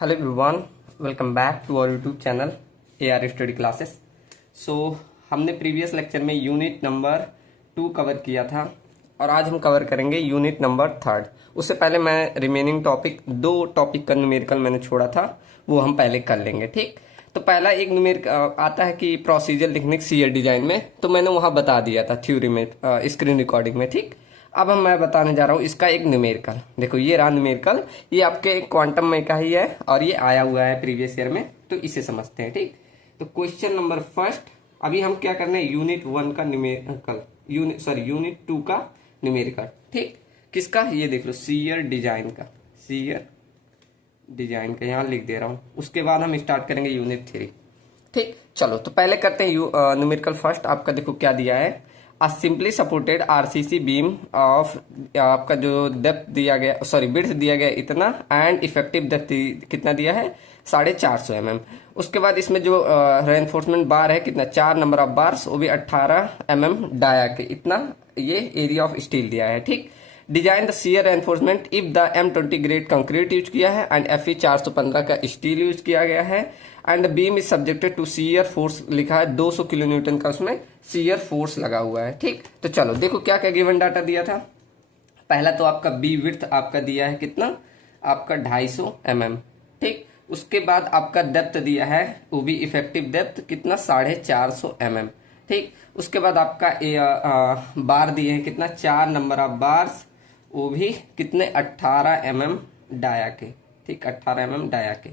Hello everyone, welcome back to our YouTube channel AR study classes. So हमने previous lecture में unit number 2 cover किया था और आज हम कवर करेंगे यूनिट नंबर 3। उससे पहले मैं रिमेनिंग दो टॉपिक का न्यूमेरिकल मैंने छोड़ा था, वो हम पहले कर लेंगे। ठीक, तो पहला एक न्यूमेरिकल आता है कि प्रोसीजर लिखने सीआर डिजाइन में, तो मैंने वहां बता दिया था थ्योरी में, स्क्रीन रिकॉर्डिंग में। ठीक, अब मैं बताने जा रहा हूँ इसका एक न्यूमेरिकल। देखो ये रहा न्यूमेरिकल, ये आपके क्वांटम में का ही है और ये आया हुआ है प्रीवियस ईयर में, तो इसे समझते हैं। ठीक, तो क्वेश्चन नंबर फर्स्ट, अभी हम क्या करने हैं, यूनिट 1 का न्यूमेरिकल, यूनिट 2 का न्यूमेरिकल। ठीक, किसका, ये देख लो, सीयर डिजाइन का, सीयर डिजाइन का यहाँ लिख दे रहा हूँ। उसके बाद हम स्टार्ट करेंगे यूनिट 3। ठीक, चलो तो पहले करते हैं न्यूमेरिकल फर्स्ट। आपका देखो क्या दिया है, a simply supported RCC beam of, आपका जो डेप्थ दिया गया, सॉरी विड्थ दिया गया इतना, एंड इफेक्टिव डेप्थ कितना दिया है, 450 mm। उसके बाद इसमें जो रेनफोर्समेंट बार है कितना, 4 नंबर ऑफ बार्स, वो भी 18 mm डाया के, इतना ये एरिया ऑफ स्टील दिया है। ठीक, design the shear enforcement if the M20 grade concrete use किया है एंड FE 415 का स्टील यूज किया गया है and beam is subjected to shear force, लिखा है 200 किलो न्यूटन का उसमें सीयर फोर्स लगा हुआ है। ठीक, तो चलो देखो क्या क्या गिवन डाटा दिया था। पहला तो आपका बी विड्थ आपका दिया है कितना, आपका 250 mm। ठीक, उसके बाद आपका डेप्थ दिया है, वो भी इफेक्टिव डेप्थ कितना, 450 mm। ठीक, उसके बाद आपका बार दिए हैं कितना, 4 नंबर ऑफ बार्स, वो भी कितने, 18 mm डाया के। ठीक, 18 mm डाया के।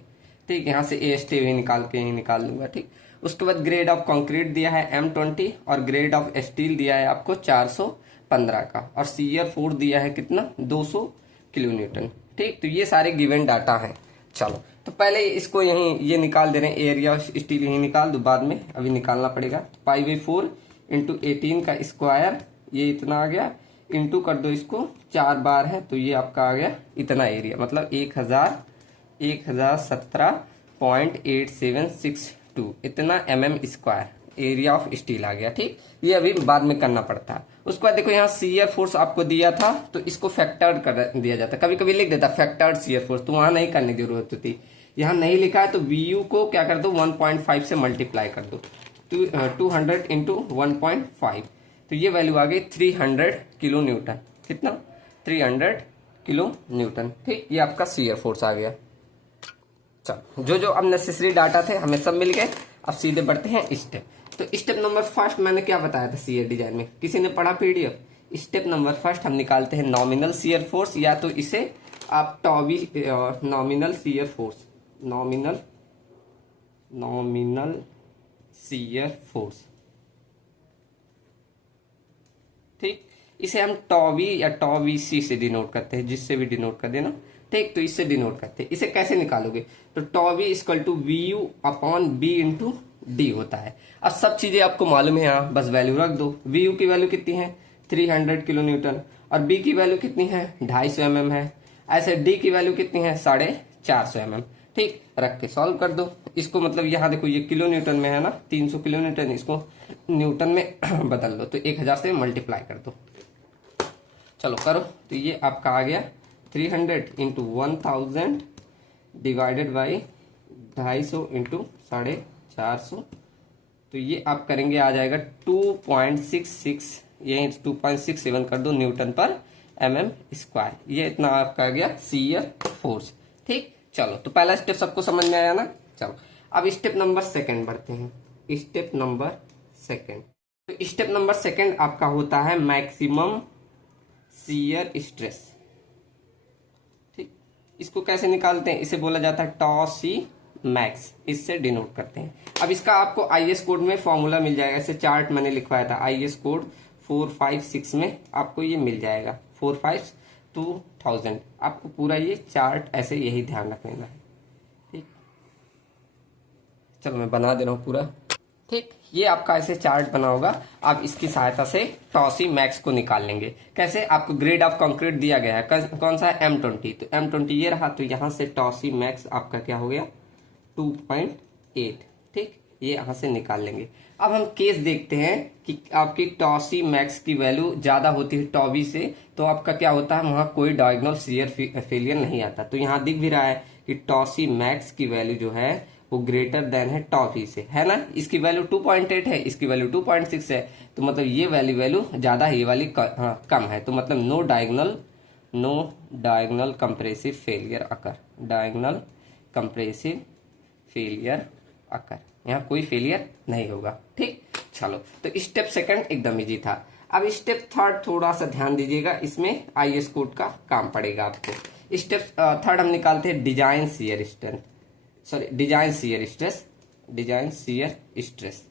ठीक, यहाँ से AST भी निकाल के ही निकाल लूंगा। ठीक, उसके बाद ग्रेड ऑफ कंक्रीट दिया है M20 और ग्रेड ऑफ स्टील दिया है आपको 415 का, और सीयर फोर्स दिया है कितना, 200 किलो न्यूटन। ठीक, तो ये सारे गिवन डाटा हैं। चलो तो पहले इसको यहीं ये निकाल दे रहे हैं, एरिया ऑफ स्टील यहीं निकाल दो, बाद में अभी निकालना पड़ेगा। π/4 × 18 का स्क्वायर, ये इतना आ गया, इंटू कर दो इसको, 4 बार है तो ये आपका आ गया इतना एरिया, मतलब 1017.8762 इतना mm² एरिया ऑफ स्टील आ गया। ठीक, ये अभी बाद में करना पड़ता है। उसके बाद देखो यहाँ सीयर फोर्स आपको दिया था, तो इसको फैक्टर्ड कर दिया जाता है, कभी कभी लिख देता फैक्टर्ड सीयर फोर्स, तो वहां नहीं करने की जरूरत होती। यहाँ नहीं लिखा है तो VU को क्या कर दो, 1.5 से मल्टीप्लाई कर दो, 200 × 1.5, तो ये वैल्यू आ गई 300 किलो न्यूटन। कितना, 300 किलो न्यूटन। ठीक, ये आपका सीयर फोर्स आ गया। चलो जो जो अब नेसेसरी डाटा थे हमें सब मिल गए, अब सीधे बढ़ते हैं स्टेप। तो स्टेप नंबर फर्स्ट मैंने क्या बताया था सीयर डिजाइन में, किसी ने पढ़ा PDF? स्टेप नंबर फर्स्ट हम निकालते हैं नॉमिनल सीयर फोर्स, या तो इसे आप tau v nominal shear force, nominal shear force. ठीक, इसे हम टॉबी या टॉबीसी से डिनोट करते हैं, जिससे भी डिनोट कर देना। ठीक, तो इससे डिनोट करते हैं। इसे कैसे निकालोगे, तो Toby equal to VU/B × D होता है। अब सब चीजें आपको मालूम है, यहाँ बस वैल्यू रख दो। VU की वैल्यू कितनी है, 300 किलो न्यूटन, और B की वैल्यू कितनी है, 250 mm है। ऐसे D की वैल्यू कितनी है, 450 mm। ठीक, रख के सॉल्व कर दो इसको, मतलब यहाँ देखो ये किलो न्यूटन में है ना, 300 किलो न्यूटन, इसको न्यूटन में बदल दो, तो 1000 से मल्टीप्लाई कर दो। चलो करो, तो ये आपका आ गया 300 × 1000 डिवाइडेड बाई 250 × 450, तो ये आप करेंगे आ जाएगा 2.66, यही 2.67 कर दो न्यूटन पर mm²। ये इतना आपका आ गया सीयर फोर्स। ठीक, चलो तो पहला स्टेप सबको समझ में आया ना। चलो अब स्टेप नंबर सेकंड बढ़ते हैं। स्टेप नंबर सेकंड, तो स्टेप नंबर सेकंड आपका होता है मैक्सिमम सीयर स्ट्रेस। ठीक, इसको कैसे निकालते हैं, इसे बोला जाता है टॉसी मैक्स, इससे डिनोट करते हैं। अब इसका आपको IS कोड में फॉर्मूला मिल जाएगा, ऐसे चार्ट मैंने लिखवाया था, IS कोड 456 में आपको ये मिल जाएगा, 452,000। आपको पूरा ये चार्ट ऐसे यही ध्यान रखना है। ठीक, चलो मैं बना दे रहा हूं पूरा। ठीक, ये आपका ऐसे चार्ट बना होगा, आप इसकी सहायता से टॉसी मैक्स को निकाल लेंगे। कैसे, आपको ग्रेड ऑफ कंक्रीट दिया गया है, कौन सा है, M20, तो M20 ये रहा, तो यहां से टॉसी मैक्स आपका क्या हो गया, 2.8। ठीक, ये यहां से निकाल लेंगे। अब हम केस देखते हैं कि आपकी टॉसी मैक्स की वैल्यू ज्यादा होती है टॉबी से, तो आपका क्या होता है, वहां कोई डायगोनल सीयर फेलियर नहीं आता। तो यहाँ दिख भी रहा है कि टॉ सी मैक्स की वैल्यू जो है वो ग्रेटर देन है टॉ वी से, है ना। इसकी वैल्यू 2.8 है, इसकी वैल्यू 2.6 है, तो मतलब ये वैल्यू ज्यादा है, ये वाली कम है, तो मतलब नो डायगोनल कंप्रेसिव फेलियर अकर, डायगोनल कंप्रेसिव फेलियर अकर, यहाँ कोई फेलियर नहीं होगा। ठीक, चलो तो स्टेप सेकंड एकदम इजी था। अब स्टेप थर्ड थोड़ा सा ध्यान दीजिएगा, इसमें आईएस कोड का काम पड़ेगा आपको। स्टेप थर्ड हम निकालते हैं design shear strength, sorry design shear stress, design shear stress,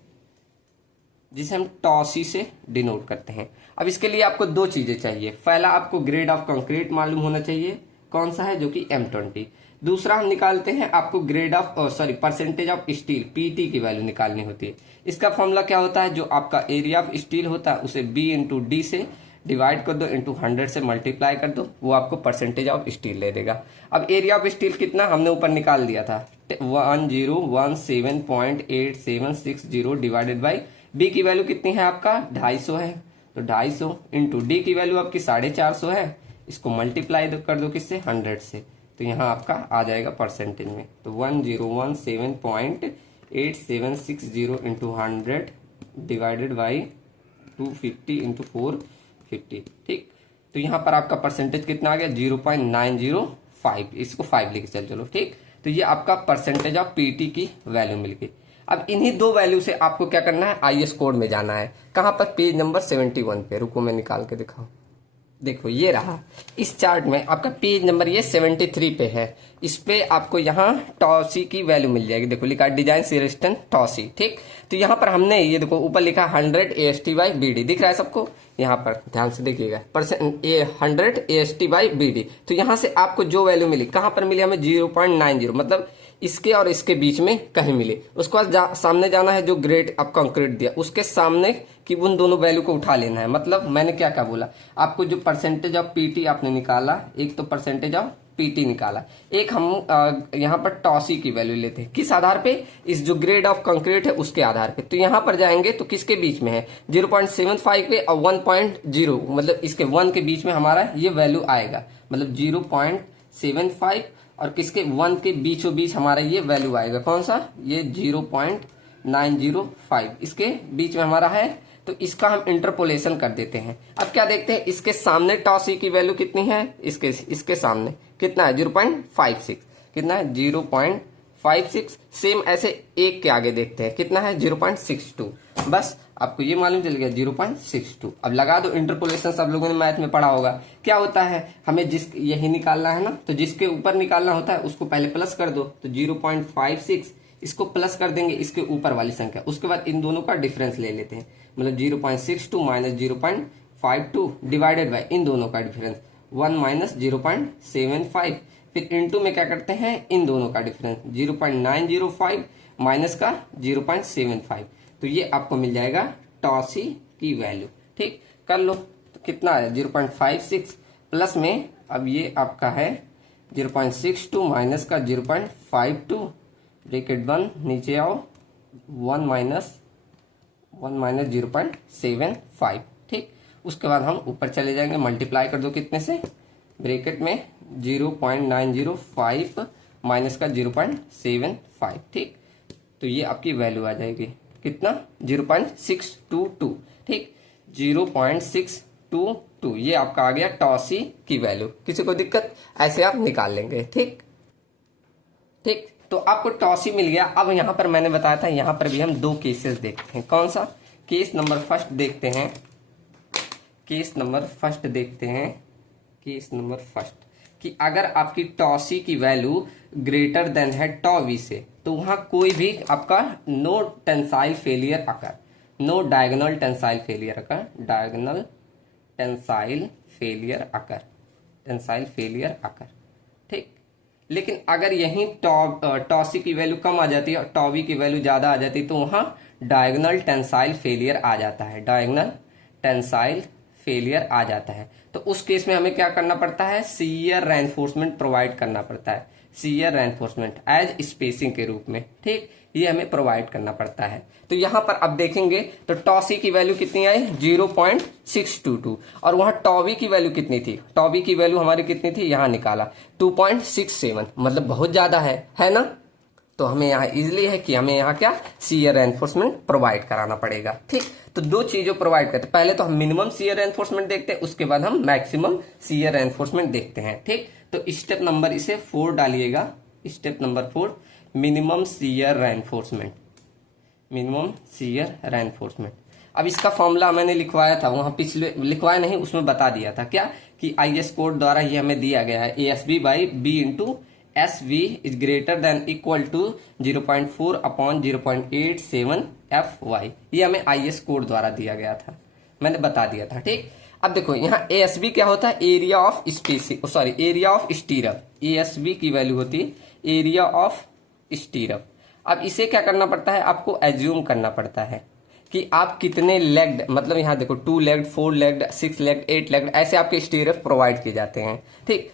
जिसे हम टॉ सी से डिनोट करते हैं। अब इसके लिए आपको दो चीजें चाहिए। पहला आपको ग्रेड ऑफ कंक्रीट मालूम होना चाहिए, कौन सा है, जो कि M20। दूसरा हम निकालते हैं आपको grade of percentage of steel, PT की वैल्यू निकालनी होती है। इसका फॉर्मूला क्या होता है, जो आपका एरिया ऑफ स्टील होता है उसे B इंटू डी से डिवाइड कर दो, इंटू 100 से मल्टीप्लाई कर दो, वो आपको परसेंटेज ऑफ स्टील दे देगा। अब एरिया ऑफ स्टील कितना हमने ऊपर निकाल दिया था, 1017.8760 डिवाइडेड बाई बी की वैल्यू कितनी है आपका 250 है, तो 250 इंटू डी की वैल्यू आपकी 450 है, इसको मल्टीप्लाई कर दो किससे 100 से, तो यहाँ आपका आ जाएगा परसेंटेज में, तो 1017.8760 इंटू 100 डिवाइडेड बाई 250 इंटू 450। ठीक, तो यहाँ पर आपका परसेंटेज कितना आ गया 0.905, इसको 5 लेके चलो। ठीक, तो ये आपका परसेंटेज ऑफ पीटी की वैल्यू मिल गई। अब इन्हीं दो वैल्यू से आपको क्या करना है, आईएस कोड में जाना है। कहां पर, पेज नंबर 71 पे, रुको मैं निकाल के दिखाऊं। देखो ये रहा, इस चार्ट में आपका पेज नंबर ये 73 पे है, इस पे आपको यहाँ टॉ सी की वैल्यू मिल जाएगी। देखो लिखा डिजाइन शियर स्ट्रेंथ टॉ सी। ठीक, तो यहाँ पर हमने ये देखो ऊपर लिखा 100 AST बाई BD, दिख रहा है सबको, यहाँ पर ध्यान से देखिएगा, 100 AST बाई BD। तो यहाँ से आपको जो वैल्यू मिली, कहाँ पर मिली हमें 0.90, मतलब इसके और इसके बीच में कहीं मिले। उसके बाद सामने जाना है, जो ग्रेड आप कंक्रीट दिया उसके सामने कि उन दोनों वैल्यू को उठा लेना है। मतलब मैंने क्या क्या बोला आपको, जो परसेंटेज ऑफ पीटी आपने निकाला, एक तो परसेंटेज ऑफ पीटी निकाला, एक हम यहाँ पर टॉसी की वैल्यू लेते हैं, किस आधार पे, इस जो ग्रेड ऑफ कंक्रीट है उसके आधार पे। तो यहाँ पर जाएंगे तो किसके बीच में है 0.75 पे और 1.0, मतलब इसके 1 के बीच में हमारा ये वैल्यू आएगा, मतलब 0.75 और किसके 1 के बीचों बीच हमारा ये वैल्यू आएगा, कौन सा, ये 0.905 इसके बीच में हमारा है। तो इसका हम इंटरपोलेशन कर देते हैं। अब क्या देखते हैं, इसके सामने टॉ सी की वैल्यू कितनी है, इसके सामने कितना है 0.56, कितना है 0.56। सेम ऐसे एक के आगे देखते हैं, कितना है 0.62, बस आपको ये मालूम चल गया 0.62। अब लगा दो इंटरपोलेशन, सब लोगों ने मैथ में पढ़ा होगा। क्या होता है, हमें जिस यही निकालना है ना, तो जिसके ऊपर निकालना होता है उसको पहले प्लस कर दो, तो 0.56 इसको प्लस कर देंगे इसके ऊपर वाली संख्या, उसके बाद इन दोनों का डिफरेंस ले लेते हैं, मतलब 0.62 माइनस 0.52 डिवाइडेड बाय इन दोनों का डिफरेंस 1 माइनस 0.75, फिर इनटू में क्या करते हैं इन दोनों का डिफरेंस 0.905 माइनस का 0.75, तो ये आपको मिल जाएगा टॉ सी की वैल्यू। ठीक, कर लो, तो कितना है 0.56 प्लस में, अब ये आपका है 0.62 माइनस का 0.52, ब्रैकेट 1 नीचे आओ, 1 माइनस 0.75। ठीक, उसके बाद हम ऊपर चले जाएंगे, मल्टीप्लाई कर दो कितने से, ब्रैकेट में 0.905 माइनस का 0.75। ठीक, तो ये आपकी वैल्यू आ जाएगी कितना 0.622। ठीक, 0.622 ये आपका आ गया टॉ सी की वैल्यू। किसी को दिक्कत, ऐसे आप निकाल लेंगे। ठीक, तो आपको टॉ सी मिल गया। अब यहाँ पर मैंने बताया था, यहाँ पर भी हम दो केसेस देखते हैं। कौन सा, केस नंबर फर्स्ट देखते हैं, केस नंबर फर्स्ट कि अगर आपकी टॉ सी की वैल्यू ग्रेटर देन है टॉ वी से, तो वहां कोई भी आपका नो टेंसाइल फेलियर अकर, नो डायगोनल टेंसाइल फेलियर अकर, डायगोनल टेंसाइल फेलियर अकर। ठीक, लेकिन अगर यहीं टॉ सी की वैल्यू कम आ जाती है और टॉ वी की वैल्यू ज्यादा आ जाती है, तो वहां डायगोनल टेंसाइल फेलियर आ जाता है, डायगोनल टेंसाइल फेलियर आ जाता है। तो उस केस में हमें क्या करना पड़ता है, शियर रेनफोर्समेंट प्रोवाइड करना पड़ता है। शियर रेनफोर्समेंट एज स्पेसिंग के रूप में। ठीक, ये हमें प्रोवाइड करना पड़ता है। तो यहां पर अब देखेंगे तो टॉसी की वैल्यू कितनी आई 0.622 और वहां टॉवी की वैल्यू कितनी थी, टॉवी की वैल्यू हमारी कितनी थी, यहां निकाला 2.67, मतलब बहुत ज्यादा है ना। तो हमें यहाँ इजिली है कि हमें यहाँ क्या शियर रेनफोर्समेंट प्रोवाइड कराना पड़ेगा। ठीक, तो दो चीजों प्रोवाइड करते हैं, पहले तो हम मिनिमम शियर रेनफोर्समेंट देखते हैं, उसके बाद हम मैक्सिमम शियर रेनफोर्समेंट देखते हैं। ठीक, तो स्टेप नंबर इसे 4 डालिएगा, step number 4 minimum shear reinforcement, minimum shear reinforcement. अब इसका फॉर्मूला मैंने लिखवाया था, वहां पिछले लिखवाया नहीं, उसमें बता दिया था क्या कि IS कोड द्वारा ये हमें दिया गया है ASB by B into SV is greater than equal to 0.4 upon 0.87 FY। ये हमें IS कोड द्वारा दिया गया था, मैंने बता दिया था। ठीक, अब देखो यहाँ ASB क्या होता है, area of spacing, sorry area of स्टीरअप। ASB की वैल्यू होती है एरिया ऑफ स्टीरअप। अब इसे क्या करना पड़ता है, आपको एज्यूम करना पड़ता है कि आप कितने लेग्ड, मतलब यहाँ देखो 2 लेग्ड, 4 लेग्ड, 6 लेग्ड, 8 लेग्ड, ऐसे आपके स्टीरअप प्रोवाइड किए जाते हैं। ठीक,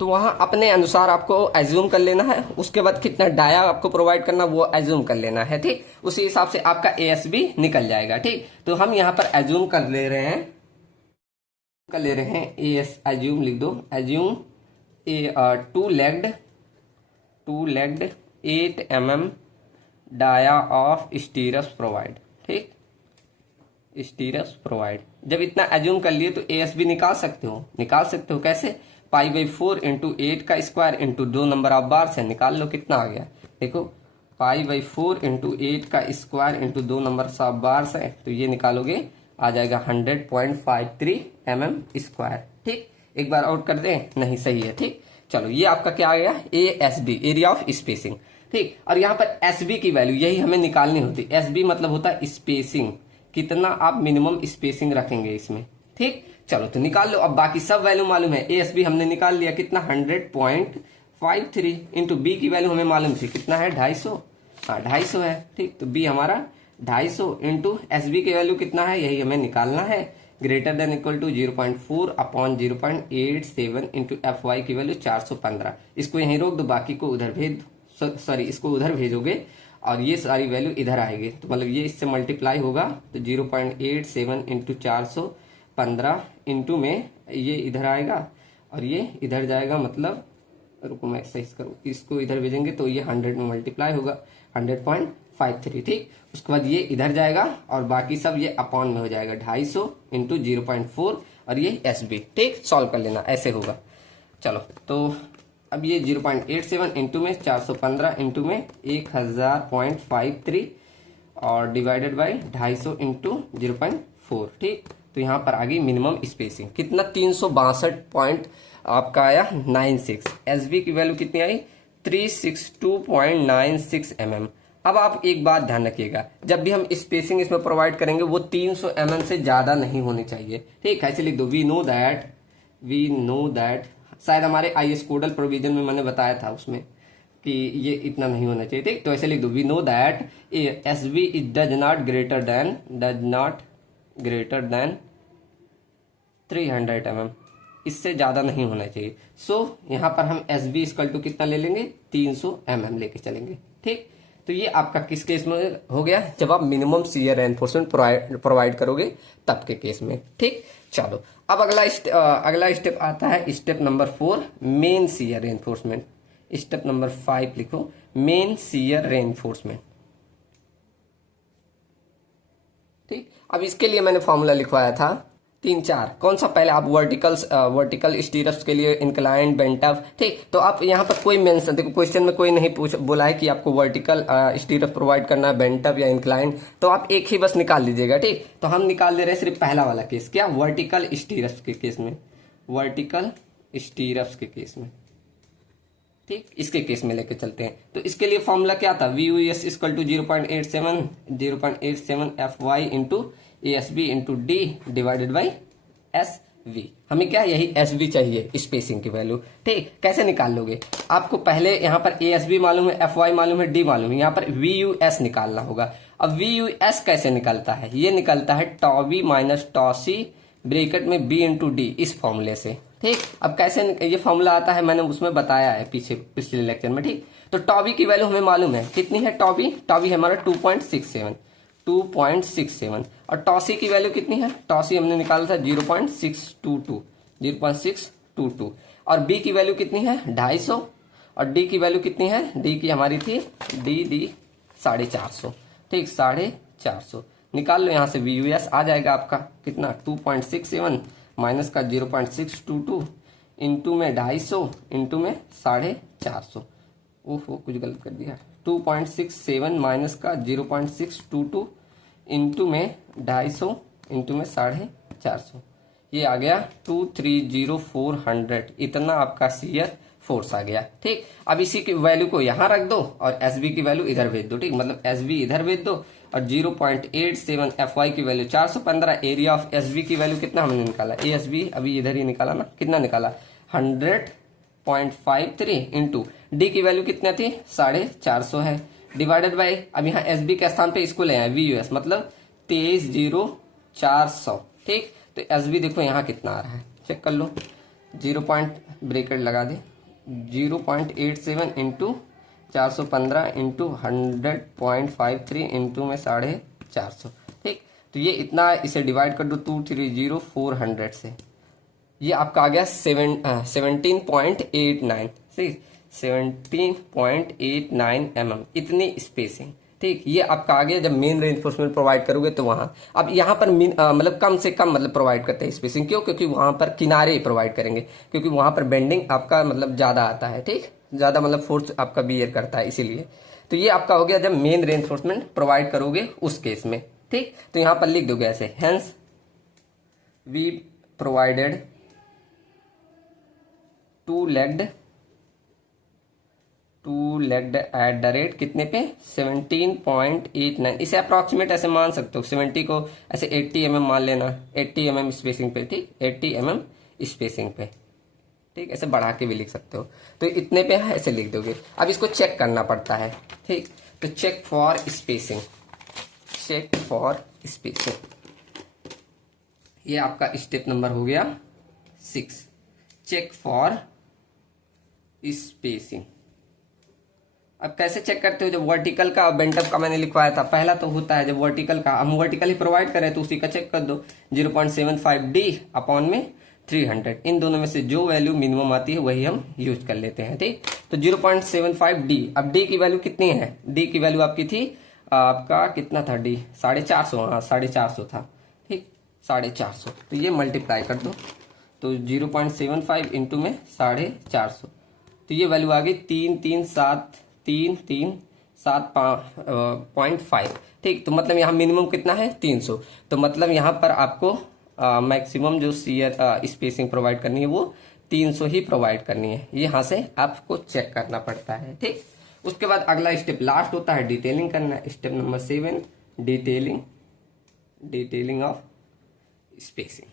तो वहां अपने अनुसार आपको एज्यूम कर लेना है, उसके बाद कितना डाया आपको प्रोवाइड करना वो एज्यूम कर लेना है। ठीक, उसी हिसाब से आपका ASB निकल जाएगा। ठीक, तो हम यहाँ पर एज्यूम कर ले रहे हैं एज्यूम लिख दो, assume 2 legged 8 mm dia of stirrups provide. ठीक, स्टीरस प्रोवाइड जब इतना एज्यूम कर लिए तो ASB निकाल सकते हो कैसे, π/4 इंटू 8 का स्क्वायर इंटू 2 नंबर ऑफ बार से निकाल लो, कितना आ गया देखो, π/4 इंटू 8 का स्क्वायर इंटू 2 नंबर ऑफ बार से, तो ये निकालोगे आ जाएगा 100.53 mm स्क्वायर। ठीक, एक बार आउट कर दें, नहीं सही है। ठीक, चलो ये आपका क्या आ गया ASB एरिया ऑफ स्पेसिंग। ठीक, और यहाँ पर SB की वैल्यू यही हमें निकालनी होती है। SB मतलब होता है स्पेसिंग, कितना आप मिनिमम स्पेसिंग रखेंगे इसमें। ठीक, चलो तो निकाल लो, अब बाकी सब वैल्यू मालूम है। ASB हमने निकाल लिया कितना 100.53 इंटू B की वैल्यू हमें मालूम थी कितना है 250, हाँ 250 है। ठीक, तो B हमारा 250 इंटू SB की वैल्यू कितना है यही हमें निकालना है, greater than equal to 0.4 upon 0.87 into FY की वैल्यू 415। इसको यहीं रोक दो, बाकी को उधर भेज, सॉरी इसको उधर भेजोगे और ये सारी वैल्यू इधर आएगी, तो मतलब ये इससे मल्टीप्लाई होगा तो 0.87 इंटू 415 इंटू में ये इधर आएगा और ये इधर जाएगा, मतलब रुको मैं सही करूँ, इसको इधर भेजेंगे तो ये 100 में मल्टीप्लाई होगा 100.53। ठीक, उसके बाद ये इधर जाएगा और बाकी सब ये अपॉन में हो जाएगा 250 इंटू 0.4 और ये SB। ठीक, सॉल्व कर लेना, ऐसे होगा। चलो तो अब ये 0.87 इंटू में 415 इंटू में 1000.53 और डिवाइडेड बाई 250 इंटू 0.4। ठीक, तो यहाँ पर आ गई मिनिमम स्पेसिंग कितना 362 पॉइंट आपका आया 96। SB की वैल्यू कितनी आई 362.96 mm। अब आप एक बात ध्यान रखिएगा, जब भी हम स्पेसिंग इसमें प्रोवाइड करेंगे वो 300 mm से ज्यादा नहीं होनी चाहिए। ठीक, ऐसे लिख दो, वी नो दैट शायद हमारे IS कोडल प्रोविजन में मैंने बताया था उसमें कि ये इतना नहीं होना चाहिए। ठीक, तो ऐसे लिख दो, we know that SB is does not greater than 300 mm, इससे ज्यादा नहीं होना चाहिए। सो यहाँ पर हम SB इक्वल टू कितना ले लेंगे 300 mm लेके चलेंगे। ठीक, तो ये आपका किस केस में हो गया, जब आप मिनिमम शियर रेनफोर्समेंट प्रोवाइड करोगे तब के केस में। ठीक, चलो अब अगला स्टेप आता है step number 4 main shear reinforcement. Step number 5 लिखो मेन शियर रेनफोर्समेंट। ठीक, अब इसके लिए मैंने फॉर्मूला लिखवाया था 3-4, कौन सा पहले आप वर्टिकल स्टीरप्स के लिए इंक्लाइंड बेंट अप। ठीक, तो आप यहाँ पर कोई मेंशन, देखो क्वेश्चन में कोई नहीं बोला है कि आपको वर्टिकल स्टीरप प्रोवाइड करना है बेंट अप या इंक्लाइंड, तो आप एक ही बस निकाल लीजिएगा। ठीक, तो हम निकाल दे रहे हैं सिर्फ पहला वाला केस, क्या वर्टिकल स्टीरप्स के केस में, वर्टिकल स्टीरप्स के केस में। ठीक, इसके केस में लेके चलते हैं। तो इसके लिए फॉर्मूला क्या था, VUS equal to 0.87 FY into ASB into D divided by SV। हमें क्या यही SB चाहिए, स्पेसिंग की वैल्यू। ठीक, कैसे निकाल लोगे, आपको पहले यहाँ पर ASB मालूम है, FY मालूम है, D मालूम है, यहाँ पर VUS निकालना होगा। अब VUS कैसे निकलता है, ये निकलता है टॉवी माइनस टॉसी ब्रैकेट में B इंटू D, इस फॉर्मूले से। ठीक, अब कैसे ये फॉर्मूला आता है मैंने उसमें बताया है पिछले लेक्चर में। ठीक, तो टॉबी की वैल्यू हमें मालूम है कितनी है। टॉबी है हमारा 2.67 और टॉसी की वैल्यू कितनी है। टॉसी हमने निकाला था 0.622 और बी की वैल्यू कितनी है 250 और डी की वैल्यू कितनी है। डी की हमारी थी डी 450। ठीक, 450 निकाल लो यहाँ से। VUS आ जाएगा आपका कितना 2.67 माइनस का 0.622 इंटू में 250 इंटू में 450। ओहो कुछ गलत कर दिया। 2.67 माइनस का 0.622 इंटू में 250 इंटू में 450, ये आ गया 230400। इतना आपका शियर फोर्स आ गया। ठीक, अब इसी की वैल्यू को यहाँ रख दो और SB की वैल्यू इधर भेज दो। ठीक, मतलब SB इधर भेज दो और 0.87 FY की वैल्यू 415। एरिया ऑफ SB की वैल्यू कितना हमने निकाला। ASB अभी इधर ही निकाला ना, कितना निकाला 100.53 इंटू डी की वैल्यू कितना थी 450 है डिवाइडेड बाय, अब यहाँ SB के स्थान पे इसको ले आए VUS मतलब 230400। ठीक, तो SB देखो यहाँ कितना आ रहा है चेक कर लो। 0 ब्रैकेट लगा दे 0.87 इंटू 415 इंटू 100.53 इंटू में 450। ठीक, तो ये इतना, इसे डिवाइड कर दो 230400 से, ये आपका आ गया 17.89। ठीक, 17.89 mm इतनी स्पेसिंग। ठीक, ये आपका आ गया जब मेन रेनफोर्समेंट प्रोवाइड करोगे तो वहां। अब यहाँ पर मतलब कम से कम मतलब प्रोवाइड करते हैं स्पेसिंग, क्यों, क्योंकि वहां पर किनारे प्रोवाइड करेंगे, क्योंकि वहां पर बेंडिंग आपका मतलब ज्यादा आता है। ठीक, ज्यादा मतलब फोर्स आपका बियर करता है इसीलिए। तो ये आपका हो गया जब मेन रेनफोर्समेंट प्रोवाइड करोगे उस केस में। ठीक, तो यहाँ पर लिख दोगे ऐसे, hence we provided two legged at the rate कितने पे 17.89। इसे अप्रोक्सीमेट ऐसे मान सकते हो, 70 को ऐसे 80 mm मान लेना, 80 mm स्पेसिंग पे। ठीक, 80 mm स्पेसिंग पे। ठीक, ऐसे बढ़ा के भी लिख सकते हो, तो इतने पे है ऐसे लिख दोगे। अब इसको चेक करना पड़ता है। ठीक, तो चेक फॉर स्पेसिंग, ये आपका स्टेप नंबर हो गया 6, चेक फॉर स्पेसिंग। अब कैसे चेक करते हो, जब वर्टिकल का बेंटअप का मैंने लिखवाया था, पहला तो होता है जब वर्टिकल का, हम वर्टिकल ही प्रोवाइड करें तो उसी का चेक कर दो 0.75D अपॉन में 300। इन दोनों में से जो वैल्यू मिनिमम आती है वही हम यूज कर लेते हैं। ठीक, तो 0.75D। अब D की वैल्यू कितनी है, D की वैल्यू आपकी थी आपका कितना था D 450। हाँ 450 था। ठीक, 450, तो ये मल्टीप्लाई कर दो तो 0.75 इंटू में 450, तो ये वैल्यू आ गई 337.5। ठीक, तो मतलब यहाँ मिनिमम कितना है 300, तो मतलब यहाँ पर आपको मैक्सिमम जो शियर स्पेसिंग प्रोवाइड करनी है वो 300 ही प्रोवाइड करनी है। ये यहाँ से आपको चेक करना पड़ता है। ठीक, उसके बाद अगला स्टेप लास्ट होता है डिटेलिंग करना। Step number 7 detailing of spacing.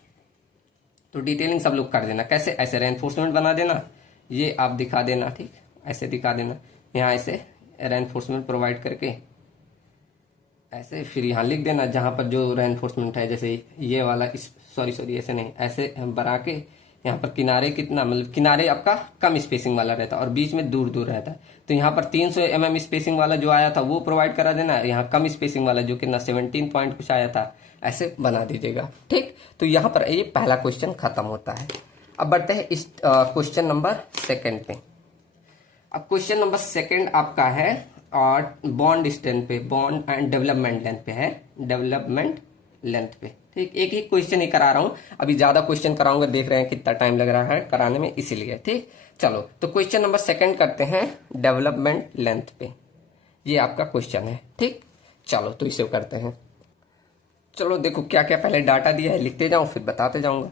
तो डिटेलिंग सब लोग कर देना। कैसे, ऐसे रेनफोर्समेंट बना देना, ये आप दिखा देना। ठीक, ऐसे दिखा देना, यहाँ ऐसे रेनफोर्समेंट प्रोवाइड करके ऐसे, फिर यहाँ लिख देना जहां पर जो रेनफोर्समेंट है, जैसे ये वाला सॉरी ऐसे नहीं, ऐसे बना के यहाँ पर किनारे कितना, मतलब किनारे आपका कम स्पेसिंग वाला रहता है और बीच में दूर दूर रहता है। तो यहाँ पर 300 mm स्पेसिंग वाला जो आया था वो प्रोवाइड करा देना, यहाँ कम स्पेसिंग वाला जो कितना 17 पॉइंट कुछ आया था ऐसे बना दीजिएगा। ठीक, तो यहाँ पर ये पहला क्वेश्चन खत्म होता है। अब बढ़ते हैं इस क्वेश्चन नंबर 2 पे। अब क्वेश्चन नंबर 2 आपका है और बॉन्ड स्ट्रेंथ पे, बॉन्ड एंड डेवलपमेंट लेंथ पे है, डेवलपमेंट लेंथ पे। ठीक, एक ही क्वेश्चन ही करा रहा हूं, अभी ज्यादा क्वेश्चन कराऊंगा, देख रहे हैं कितना टाइम लग रहा है कराने में, इसीलिए। ठीक, चलो तो क्वेश्चन नंबर 2 करते हैं डेवलपमेंट लेंथ पे। ये आपका क्वेश्चन है। ठीक, चलो तो इसे करते हैं। चलो देखो क्या क्या पहले डाटा दिया है, लिखते जाऊं फिर बताते जाऊंगा।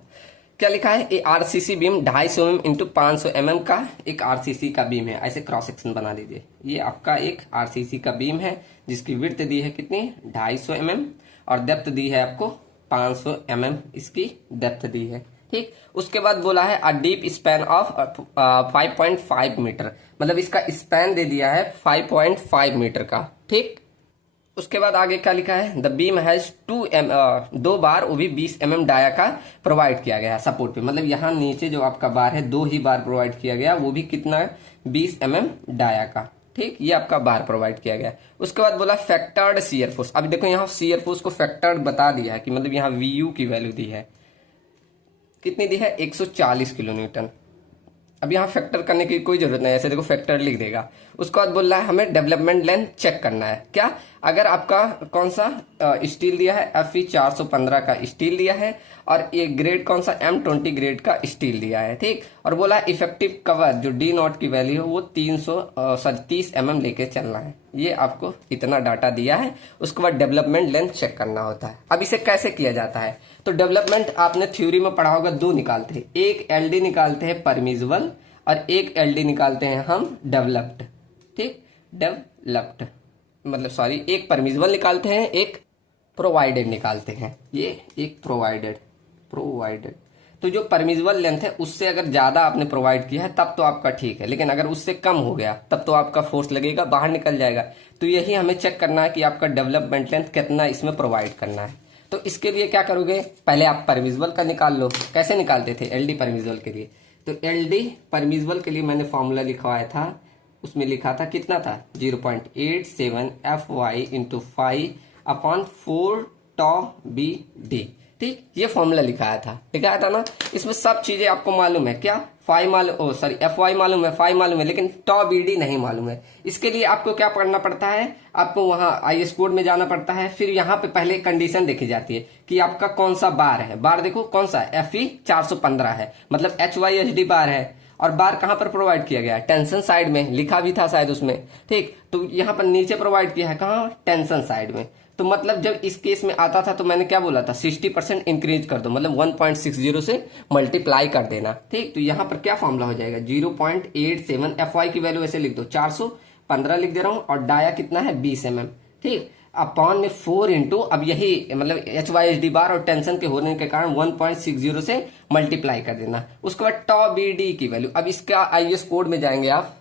क्या लिखा है, a RCC beam 250 mm into 500 mm का एक आरसीसी का बीम है। ऐसे क्रॉस सेक्शन बना दीजिए। ये आपका एक आरसीसी का बीम है जिसकी विड्थ दी है कितनी 250 mm और डेप्थ दी है आपको 500 mm, इसकी डेप्थ दी है। ठीक, उसके बाद बोला है a deep span of 5.5 metre, मतलब इसका स्पैन दे दिया है 5.5 मीटर का। ठीक, उसके बाद आगे क्या लिखा है, द बीम हैज 2 बार, वो भी 20 mm डाया का प्रोवाइड किया गया है सपोर्ट पे। मतलब यहाँ नीचे जो आपका बार है 2 ही बार प्रोवाइड किया गया, वो भी कितना है, 20 mm डाया का। ठीक, ये आपका बार प्रोवाइड किया गया। उसके बाद बोला फैक्टर्ड शियर फोर्स। अब देखो यहाँ शियर फोर्स को फैक्टर्ड बता दिया है कि मतलब यहाँ VU की वैल्यू दी है, कितनी दी है, 140 किलो न्यूटन। अब यहाँ फैक्टर करने की कोई जरूरत नहीं, ऐसे देखो फैक्टर लिख देगा। उसके बाद बोल रहा है हमें डेवलपमेंट लेंथ चेक करना है। क्या, अगर आपका कौन सा स्टील दिया है, FE 415 का स्टील दिया है, और ये ग्रेड कौन सा, M20 ग्रेड का स्टील दिया है। ठीक, और बोला इफेक्टिव कवर जो D नॉट की वैल्यू है वो 30 mm लेके चलना है। ये आपको इतना डाटा दिया है। उसके बाद डेवलपमेंट लेंथ चेक करना होता है। अब इसे कैसे किया जाता है, तो डेवलपमेंट आपने थ्योरी में पढ़ा होगा, 2 निकालते हैं, एक LD निकालते हैं परमिजिबल और एक LD निकालते हैं हम डेवलप्ड। ठीक, डेवलप्ड मतलब सॉरी, एक परमिजिबल निकालते हैं, एक प्रोवाइडेड निकालते हैं। ये एक प्रोवाइडेड तो जो परमिजिबल लेंथ है उससे अगर ज्यादा आपने प्रोवाइड किया है तब तो आपका ठीक है, लेकिन अगर उससे कम हो गया तब तो आपका फोर्स लगेगा, बाहर निकल जाएगा। तो यही हमें चेक करना है कि आपका डेवलपमेंट लेंथ कितना इसमें प्रोवाइड करना है। तो इसके लिए क्या करोगे, पहले आप परमिजिबल का निकाल लो। कैसे निकालते थे LD परमिजिबल के लिए, तो LD परमिजिबल के लिए मैंने फॉर्मूला लिखवाया था, उसमें लिखा था कितना था, 0.87 FY इंटू 5/4 टॉ BD। ठीक, ये फॉर्मूला लिखाया था ना। इसमें सब चीजें आपको मालूम है, क्या, FY मालूम है, फाई मालूम है, लेकिन टॉ BD नहीं मालूम है। इसके लिए आपको क्या पढ़ना पड़ता है, आपको वहां IS कोड में जाना पड़ता है। फिर यहाँ पे पहले कंडीशन देखी जाती है कि आपका कौन सा बार है। बार देखो कौन सा, FE 415 है, मतलब HYSD बार है। और बार कहां पर प्रोवाइड किया गया है, टेंशन साइड में, लिखा भी था शायद उसमें। ठीक, तो यहाँ पर नीचे प्रोवाइड किया है, कहाँ, टेंशन साइड में। तो मतलब जब इस केस में आता था तो मैंने क्या बोला था, 60% इंक्रीज कर दो, मतलब 1.60 से मल्टीप्लाई कर देना। ठीक, तो यहाँ पर क्या फॉर्मूला हो जाएगा, 0.87 FY की वैल्यू ऐसे लिख दो, 415 लिख दे रहा हूं, और डाया कितना है, 20 mm। ठीक, अपॉन में 4 इंटू, अब यही मतलब HYSD बार और टेंशन के होने के कारण 1.60 से मल्टीप्लाई कर देना। उसके बाद टॉ BD की वैल्यू, अब इसका IS कोड में जाएंगे आप,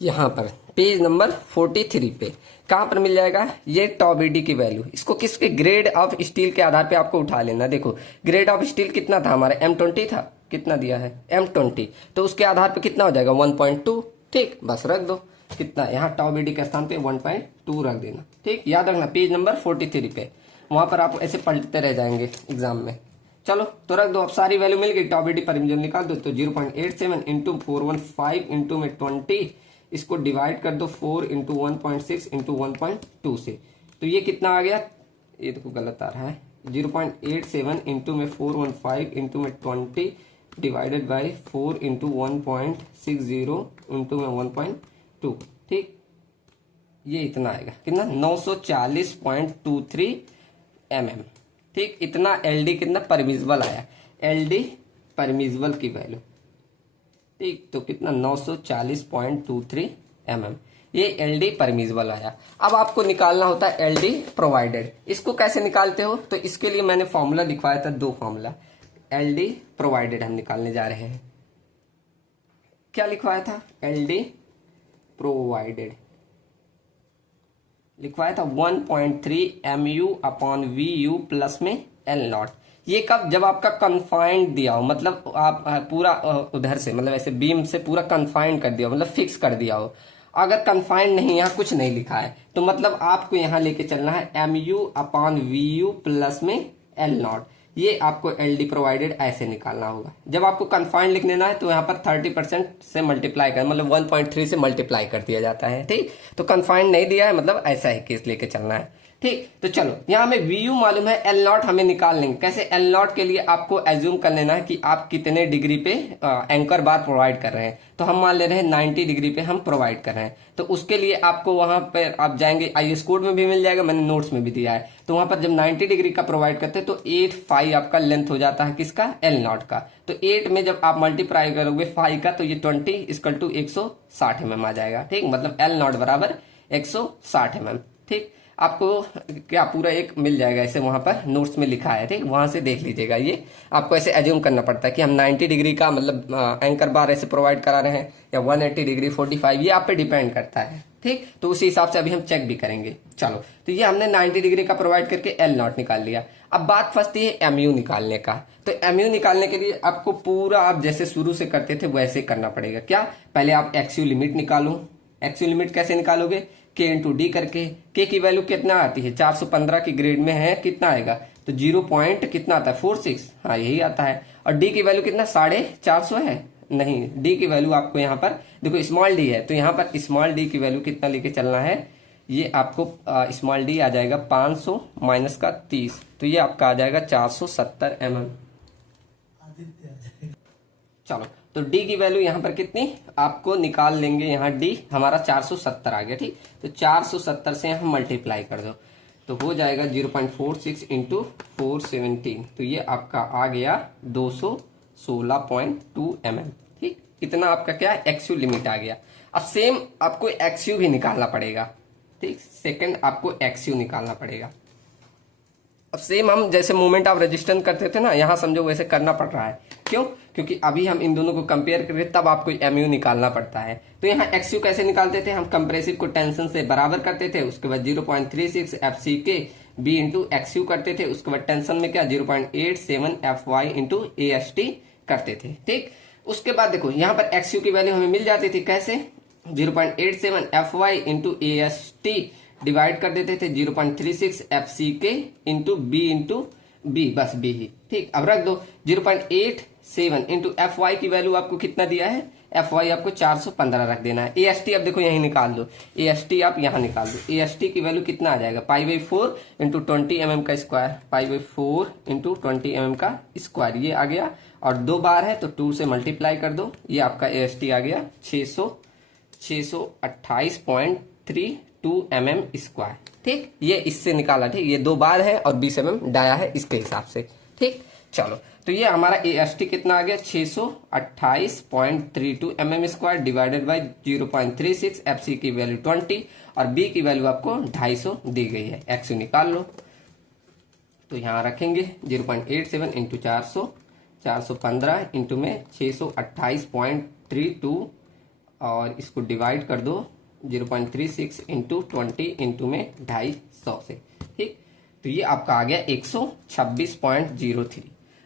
यहां पर पेज नंबर 43 पे कहां पर मिल जाएगा ये टॉ BD की वैल्यू। इसको किसके, ग्रेड ऑफ स्टील के आधार पे आपको उठा लेना। देखो ग्रेड ऑफ स्टील कितना था हमारा, M20 था, कितना दिया है, M20, तो उसके आधार पे कितना हो जाएगा, 1.2। ठीक, बस रख दो कितना, यहाँ टॉ BD के स्थान पे 1.2 रख देना। ठीक, याद रखना पेज नंबर 43 पे, वहां पर आप ऐसे पलटते रह जाएंगे एग्जाम में। चलो तो रख दो, अब सारी वैल्यू मिल गई, टॉ BD परमिजिबल निकाल दो। तो 0.87 इंटू 415 इंटू में 20, इसको डिवाइड कर दो 4 इंटू 1.6 इंटू 1.2 से, तो ये कितना आ गया, ये देखो गलत आ रहा है, 0.87 इंटू में 415 इंटू में 20 डिवाइडेड बाई 4 इंटू 1.60 इंटू में 1.2। ठीक, ये इतना आएगा, कितना, 940.23 mm। ठीक, इतना LD कितना परमिजिबल आया, LD परमिजिबल की वैल्यू। ठीक, तो कितना, 940.23 mm, ये LD परमिजिबल आया। अब आपको निकालना होता है LD प्रोवाइडेड। इसको कैसे निकालते हो, तो इसके लिए मैंने फॉर्मूला लिखवाया था, 2 फॉर्मूला। LD प्रोवाइडेड हम निकालने जा रहे हैं, क्या लिखवाया था, LD प्रोवाइडेड लिखवाया था 1.3 MU/VU प्लस में L नॉट। ये कब, जब आपका कन्फाइंड दिया हो, मतलब आप पूरा उधर से, मतलब ऐसे बीम से पूरा कन्फाइंड कर दिया हो, मतलब फिक्स कर दिया हो। अगर कन्फाइंड नहीं, यहाँ कुछ नहीं लिखा है, तो मतलब आपको यहाँ लेके चलना है MU/VU प्लस में L नॉट। ये आपको LD प्रोवाइडेड ऐसे निकालना होगा। जब आपको कन्फाइंड लिख लेना है तो यहाँ पर 30% से मल्टीप्लाई कर, मतलब 1.3 से मल्टीप्लाई कर दिया जाता है। ठीक, तो कन्फाइंड नहीं दिया है, मतलब ऐसा ही केस लेके चलना है। ठीक, तो चलो यहाँ हमें VU मालूम है, L नॉट हमें निकाल लेंगे। कैसे, L नॉट के लिए आपको एज्यूम कर लेना है कि आप कितने डिग्री पे एंकर बार प्रोवाइड कर रहे हैं। तो हम मान ले रहे हैं 90 डिग्री पे हम प्रोवाइड कर रहे हैं। तो उसके लिए आपको वहां पे आप जाएंगे, IS कोड में भी मिल जाएगा, मैंने नोट्स में भी दिया है। तो वहां पर जब 90 डिग्री का प्रोवाइड करते हैं तो 8 फाई आपका लेंथ हो जाता है, किसका, L नॉट का। तो 8 में जब आप मल्टीप्लाई करोगे फाई का, तो ये 20 = 160 mm आ जाएगा। ठीक, मतलब L नॉट बराबर 160 mm। ठीक, आपको क्या पूरा एक मिल जाएगा, ऐसे वहां पर नोट्स में लिखा है। ठीक, वहां से देख लीजिएगा। ये आपको ऐसे एज्यूम करना पड़ता है कि हम 90 डिग्री का मतलब एंकर बार ऐसे प्रोवाइड करा रहे हैं, या 180 डिग्री, 45, ये आप पे डिपेंड करता है। ठीक, तो उसी हिसाब से अभी हम चेक भी करेंगे। चलो, तो ये हमने 90 डिग्री का प्रोवाइड करके एल नॉट निकाल लिया। अब बात फंसती है एम यू निकालने का। तो एम यू निकालने के लिए आपको पूरा आप जैसे शुरू से करते थे वैसे करना पड़ेगा। क्या, पहले आप एक्स यू लिमिट निकालो। एक्स यू लिमिट कैसे निकालोगे, के इंटू डी करके। के की वैल्यू कितना आती है, 415 की ग्रेड में है, कितना आएगा, तो 0 पॉइंट कितना आता है, 46, हाँ यही आता है। और डी की वैल्यू कितना, 450 है, नहीं, डी की वैल्यू आपको यहाँ पर देखो स्मॉल डी है, तो यहाँ पर स्मॉल डी की वैल्यू कितना लेके चलना है, ये आपको स्मॉल डी आ जाएगा 500 माइनस का 30, तो ये आपका आ जाएगा 470 mm। चलो, तो डी की वैल्यू यहाँ पर कितनी आपको निकाल लेंगे, यहाँ डी हमारा 470 आ गया। ठीक, तो 470 से यहाँ मल्टीप्लाई कर दो तो हो जाएगा 0.46 इंटू 417, तो ये आपका आ गया 216.2 mm। ठीक, इतना आपका क्या है, एक्सयू लिमिट आ गया। अब सेम आपको एक्सयू भी निकालना पड़ेगा। ठीक, सेकंड आपको एक्सयू निकालना पड़ेगा। अब सेम हम जैसे मोमेंट ऑफ रेजिस्टेंस करते थे ना, यहां समझो वैसे करना पड़ रहा है। क्यों, क्योंकि अभी हम इन दोनों को कंपेयर करके तब आपको एमयू निकालना पड़ता है। तो यहाँ एक्सयू कैसे निकालते थे, हम कंप्रेसिव को टेंशन से बराबर करते थे, उसके बाद 0.36 एफ सी के बी इंटू एक्सयू करते थे, उसके बाद टेंशन में क्या 0.87 F Y into A S t करते थे। ठीक, उसके बाद देखो यहाँ पर एक्सयू की वैल्यू हमें मिल जाती थी, कैसे, 0.87 F Y into A S t divide कर देते थे 0.36 एफ सी के इंटू बी, बस बी ही। ठीक, अब रख दो 0.87 इंटू एफ वाई की वैल्यू आपको कितना दिया है, एफ वाई आपको 415 रख देना है। ए एस टी अब देखो यही निकाल दो, ए एस टी आप यहाँ निकाल दो, ए एस टी की वैल्यू कितना आ जाएगा, π/4 इंटू 20 mm का स्क्वायर, π/4 इंटू 20 mm का स्क्वायर, ये आ गया। और 2 बार है तो 2 से मल्टीप्लाई कर दो, ये आपका ए एस टी आ गया 628.32 mm स्क्वायर। ठीक, ये इससे निकाला। ठीक, ये 2 बार है और 20 mm डाया है इसके हिसाब से। ठीक, चलो, तो ये हमारा ए एस टी कितना आ गया, 628.32 mm square divided by 0.36, f c की वैल्यू 20 और बी की वैल्यू आपको 250 दी गई है। एक्स निकाल लो, तो यहाँ रखेंगे 0.87 इंटू 415 इंटू में 628.32 और इसको डिवाइड कर दो 0.36 इंटू 20 इंटू में 250 से। ठीक, तो ये आपका आ गया 126.03।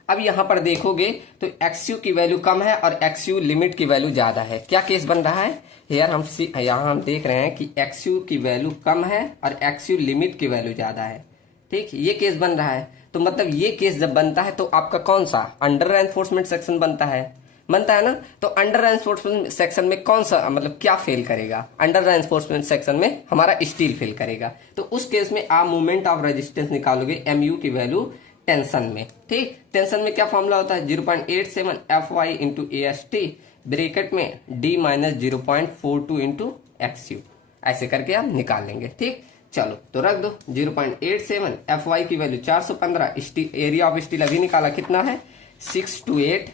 अब यहां पर देखोगे तो एक्सयू की वैल्यू कम है और एक्सयू लिमिट की वैल्यू ज्यादा है। क्या केस बन रहा है यार, यहाँ हम देख रहे हैं कि एक्सयू की वैल्यू कम है और एक्सयू लिमिट की वैल्यू ज्यादा है। ठीक, ये केस बन रहा है। तो मतलब ये केस जब बनता है तो आपका कौन सा अंडर एनफोर्समेंट सेक्शन बनता है ना। तो अंडर एनफोर्समेंट सेक्शन में कौन सा मतलब क्या फेल करेगा, अंडर एनफोर्समेंट सेक्शन में हमारा स्टील फेल करेगा। तो उस केस में आप मोमेंट ऑफ रेजिस्टेंस निकालोगे एमयू की वैल्यू टेंशन में। ठीक, टेंशन में क्या फॉर्मूला होता है, 0.87 F Y into A S T bracket में D minus 0.42 into X U, ऐसे करके आप निकाल लेंगे। ठीक, चलो तो रख दो 0.87 एफ वाई की वैल्यू 415, एरिया ऑफ स्टील अभी निकाला कितना है 628,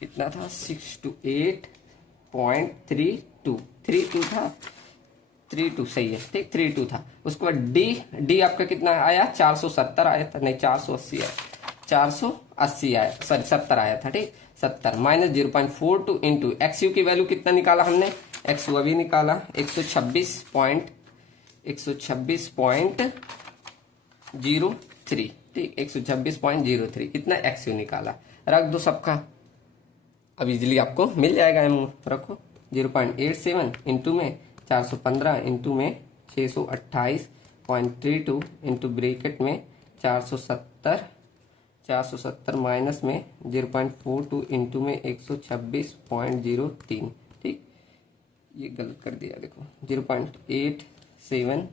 कितना था 628.32 था, 32 सही है। ठीक, 32 था। उसके बाद डी आपका कितना आया 470 आया था, नहीं 480 आया, 480 आया, सॉरी 70 आया था। ठीक, 70 माइनस 0.42 इंटू एक्सयू की वैल्यू कितना निकाला हमने, एक्सयू अभी निकाला 126.03। ठीक, 126.03 इतना एक्सयू निकाला। रख दो सबका, अब इजिली आपको मिल जाएगा। रखो 0.87 इंटू में 415 इंटू में 628.32 इंटू ब्रेकेट में 470 माइनस में 0.42 इंटू में 126.03। ठीक, ये गलत कर दिया, देखो 0.87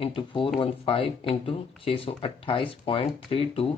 इंटू 415 इंटू 628.32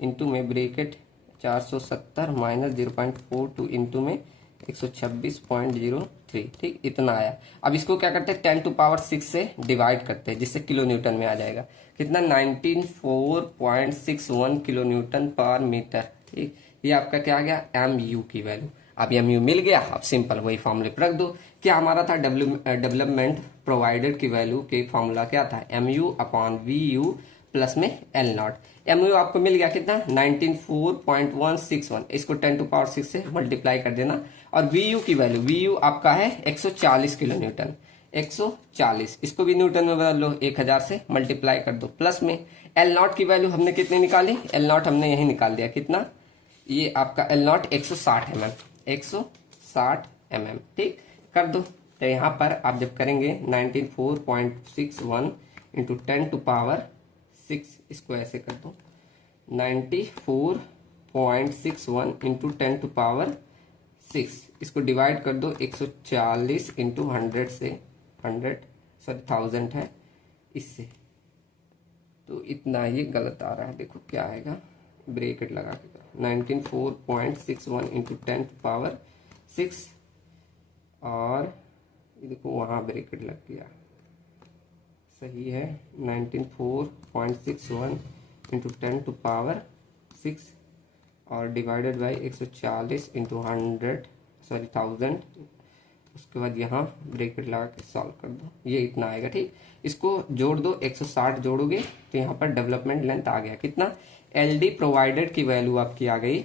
इंटू में ब्रेकेट 470 माइनस 0.42 इंटू में 126.03। ठीक, इतना आया। अब इसको क्या करते हैं 10 टू पावर 6 से डिवाइड करते हैं, जिससे किलो न्यूटन में आ जाएगा कितना 194.61 किलो न्यूटन पर मीटर। ठीक, ये आपका क्या आ गया एम यू की वैल्यू। अब एम यू मिल गया, अब सिंपल वही फॉर्मूले पर रख दो। क्या हमारा था डेवलपमेंट प्रोवाइडेड की वैल्यू के फॉर्मूला क्या था, m you upon v u plus में एल नॉट। एम यू आपको मिल गया कितना 194.161, इसको 10 टू पावर 6 से मल्टीप्लाई कर देना। और वी यू की वैल्यू, वी यू आपका है 140 किलो न्यूटन, 140। इसको भी न्यूटन में बदल लो, 1000 से मल्टीप्लाई कर दो। प्लस में एल नॉट की वैल्यू हमने कितनी निकाली, एल नॉट हमने यही निकाल दिया, कितना, ये आपका एल नॉट 160 mm, 160 mm, ठीक, कर दो। तो यहाँ पर आप जब करेंगे 94.61 इंटू 10⁻6, इसको ऐसे कर दो, 94.61 इंटू 10⁻6, इसको डिवाइड कर दो 140 इंटू 100 से, 1000 है इससे, तो इतना ये गलत आ रहा है। देखो क्या आएगा, ब्रैकेट लगा के करो, 94.61 इंटू 10⁻6 और देखो वहाँ ब्रैकेट लग गया, सही है, 94.61 इंटू 10⁻6 और डिवाइडेड बाई 140 इंटू 1000, उसके बाद यहाँ ब्रैकेट लगा के सॉल्व कर दो, ये इतना आएगा, ठीक। इसको जोड़ दो, 160 जोड़ोगे तो यहाँ पर डेवलपमेंट लेंथ आ गया, कितना, एलडी प्रोवाइडेड की वैल्यू आपकी आ गई,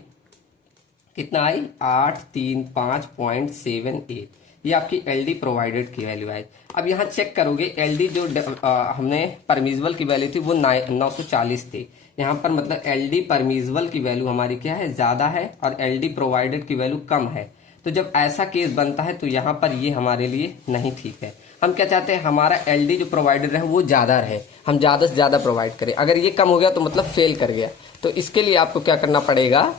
कितना आई, 835.78, ये आपकी एलडी प्रोवाइडेड की वैल्यू आई। अब यहाँ चेक करोगे एलडी जो हमने परमिजिबल की वैल्यू थी वो 940 थी, यहाँ पर मतलब एलडी परमिजिबल की वैल्यू हमारी क्या है, ज्यादा है, और एलडी प्रोवाइडेड की वैल्यू कम है। तो जब ऐसा केस बनता है तो यहाँ पर ये हमारे लिए नहीं ठीक है। हम क्या चाहते हैं, हमारा एलडी जो प्रोवाइडेड रहे वो ज्यादा रहे, हम ज्यादा से ज्यादा प्रोवाइड करें। अगर ये कम हो गया तो मतलब फेल कर गया। तो इसके लिए आपको क्या करना पड़ेगा,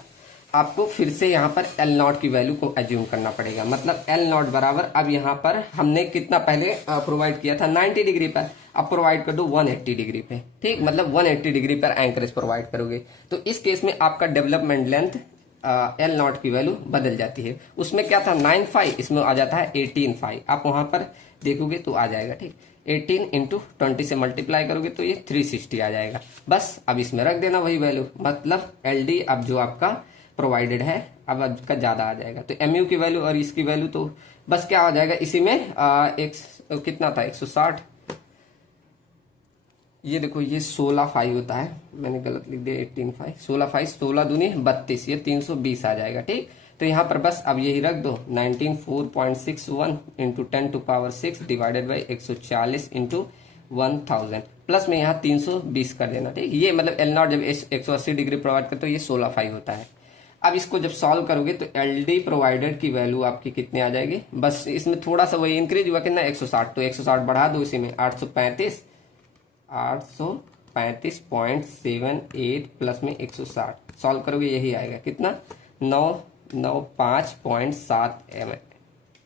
आपको फिर से यहाँ पर एल नॉट की वैल्यू को एज्यूम करना पड़ेगा। मतलब एल नॉट बराबर, अब यहाँ पर हमने कितना पहले प्रोवाइड किया था 90 डिग्री पर, अब प्रोवाइड कर दो 180 डिग्री पे, ठीक, मतलब 180 डिग्री पर एंकरेज प्रोवाइड करोगे। तो इस केस में आपका डेवलपमेंट लेंथ एल नॉट की वैल्यू बदल जाती है। उसमें क्या था 9.5, इसमें आ जाता है 18.5, आप वहां पर देखोगे तो आ जाएगा, ठीक। 18 इंटू 20 से मल्टीप्लाई करोगे तो ये 360 आ जाएगा। बस अब इसमें रख देना वही वैल्यू, मतलब एलडी अब जो आपका प्रोवाइडेड है अब का ज्यादा आ जाएगा। तो एमयू की वैल्यू और इसकी वैल्यू तो बस क्या हो जाएगा, इसी में कितना था 160, ये देखो ये 16.5 होता है, मैंने गलत लिख दिया 18.5, 16.5, 16 दूनी 32, ये 320 आ जाएगा, ठीक। तो यहाँ पर बस अब यही रख दो, 94.61 into 10⁻6 divided by 140 into 1000, plus में यहाँ 320 कर देना, ठीक। ये मतलब एल नॉट जब 180 डिग्री प्रोवाइड करते हो ये 16.5 होता है। अब इसको जब सॉल्व करोगे तो एल डी प्रोवाइडेड की वैल्यू आपकी कितने आ जाएगी, बस इसमें थोड़ा सा वही इंक्रीज हुआ, कितना 160, तो 160 बढ़ा दो इसी में, 835.78 प्लस में 160 सॉल्व करोगे यही आएगा, कितना 995.7 mm,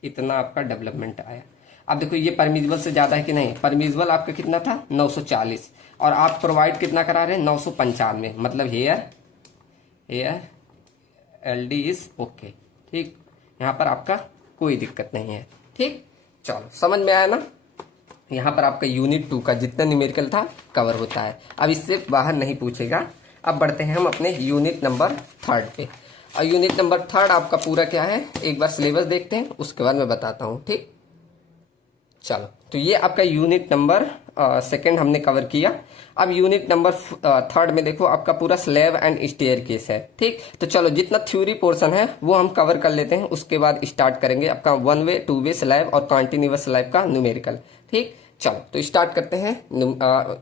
इतना आपका डेवलपमेंट आया। अब देखो ये परमिजिबल से ज्यादा है कि नहीं, परमिजिबल आपका कितना था 940 और आप प्रोवाइड कितना करा रहे हैं 995, मतलब हेयर एलडी इज ओके, ठीक, यहाँ पर आपका कोई दिक्कत नहीं है, ठीक। चलो समझ में आया ना, यहाँ पर आपका यूनिट 2 का जितना न्यूमेरिकल था कवर होता है। अब इससे बाहर नहीं पूछेगा। अब बढ़ते हैं हम अपने यूनिट नंबर 3 पे, और यूनिट नंबर 3 आपका पूरा क्या है, एक बार सिलेबस देखते हैं उसके बाद मैं बताता हूँ, ठीक। चलो तो ये आपका यूनिट नंबर 2 हमने कवर किया। अब यूनिट नंबर 3 में देखो आपका पूरा स्लैब एंड स्टेयरकेस है, ठीक। तो चलो जितना थ्योरी पोर्शन है वो हम कवर कर लेते हैं, उसके बाद स्टार्ट करेंगे आपका 1 वे 2 वे स्लैब और कॉन्टिन्यूअस स्लैब का न्यूमेरिकल, ठीक। चलो तो स्टार्ट करते हैं।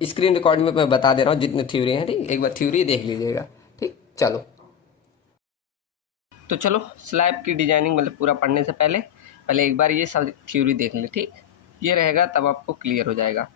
स्क्रीन रिकॉर्डिंग में मैं बता दे रहा हूँ जितने थ्योरी है, ठीक, एक बार थ्योरी देख लीजिएगा, ठीक। चलो तो चलो स्लैब की डिजाइनिंग मतलब पूरा पढ़ने से पहले एक बार ये सब थ्योरी देख ले, ठीक, ये रहेगा तब आपको क्लियर हो जाएगा।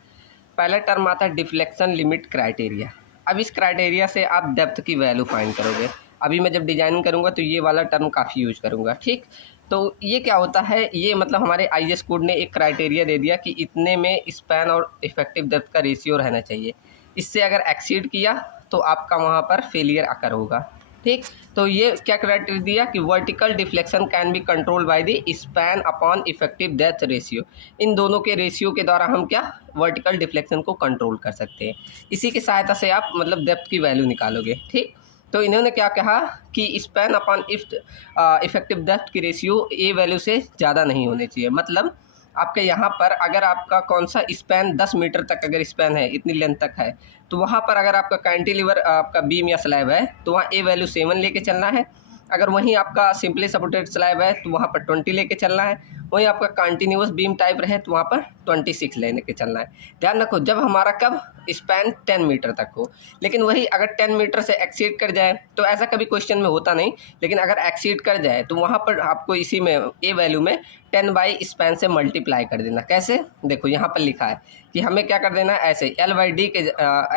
पहला टर्म आता है डिफ्लेक्शन लिमिट क्राइटेरिया। अब इस क्राइटेरिया से आप डेप्थ की वैल्यू फाइंड करोगे। अभी मैं जब डिजाइनिंग करूंगा तो ये वाला टर्म काफ़ी यूज करूंगा, ठीक। तो ये क्या होता है, ये मतलब हमारे आईएस कोड ने एक क्राइटेरिया दे दिया कि इतने में स्पैन और इफेक्टिव डेप्थ का रेशियो रहना चाहिए। इससे अगर एक्सीड किया तो आपका वहाँ पर फेलियर आकर होगा, ठीक। तो ये क्या क्राइटेरिया दिया कि vertical deflection can be control by the span upon effective depth ratio. इन दोनों के रेशियो के द्वारा हम क्या वर्टिकल डिफ्लेक्शन को कंट्रोल कर सकते हैं। इसी की सहायता से आप मतलब डेप्थ की वैल्यू निकालोगे, ठीक। तो इन्होंने क्या कहा कि स्पैन अपॉन इफेक्टिव डेप्थ की रेशियो ए वैल्यू से ज़्यादा नहीं होनी चाहिए। मतलब आपके यहाँ पर अगर आपका कौन सा स्पैन 10 मीटर तक अगर स्पैन है, इतनी लेंथ तक है, तो वहाँ पर अगर आपका कैंटिलीवर आपका बीम या स्लैब है तो वहाँ ए वैल्यू 7 लेके चलना है, अगर वहीं आपका सिंपली सपोर्टेड स्लैब है तो वहाँ पर 20 लेके चलना है, वहीं आपका कंटिन्यूस बीम टाइप रहे तो वहाँ पर 26 लेने के चलना है। ध्यान रखो जब हमारा कब स्पैन 10 मीटर तक हो, लेकिन वही अगर 10 मीटर से एक्सीड कर जाए तो ऐसा कभी क्वेश्चन में होता नहीं, लेकिन अगर एक्सीड कर जाए तो वहाँ पर आपको इसी में ए वैल्यू में 10 बाई स्पैन से मल्टीप्लाई कर देना। कैसे, देखो यहाँ पर लिखा है कि हमें क्या कर देना है, ऐसे एल बाई डी के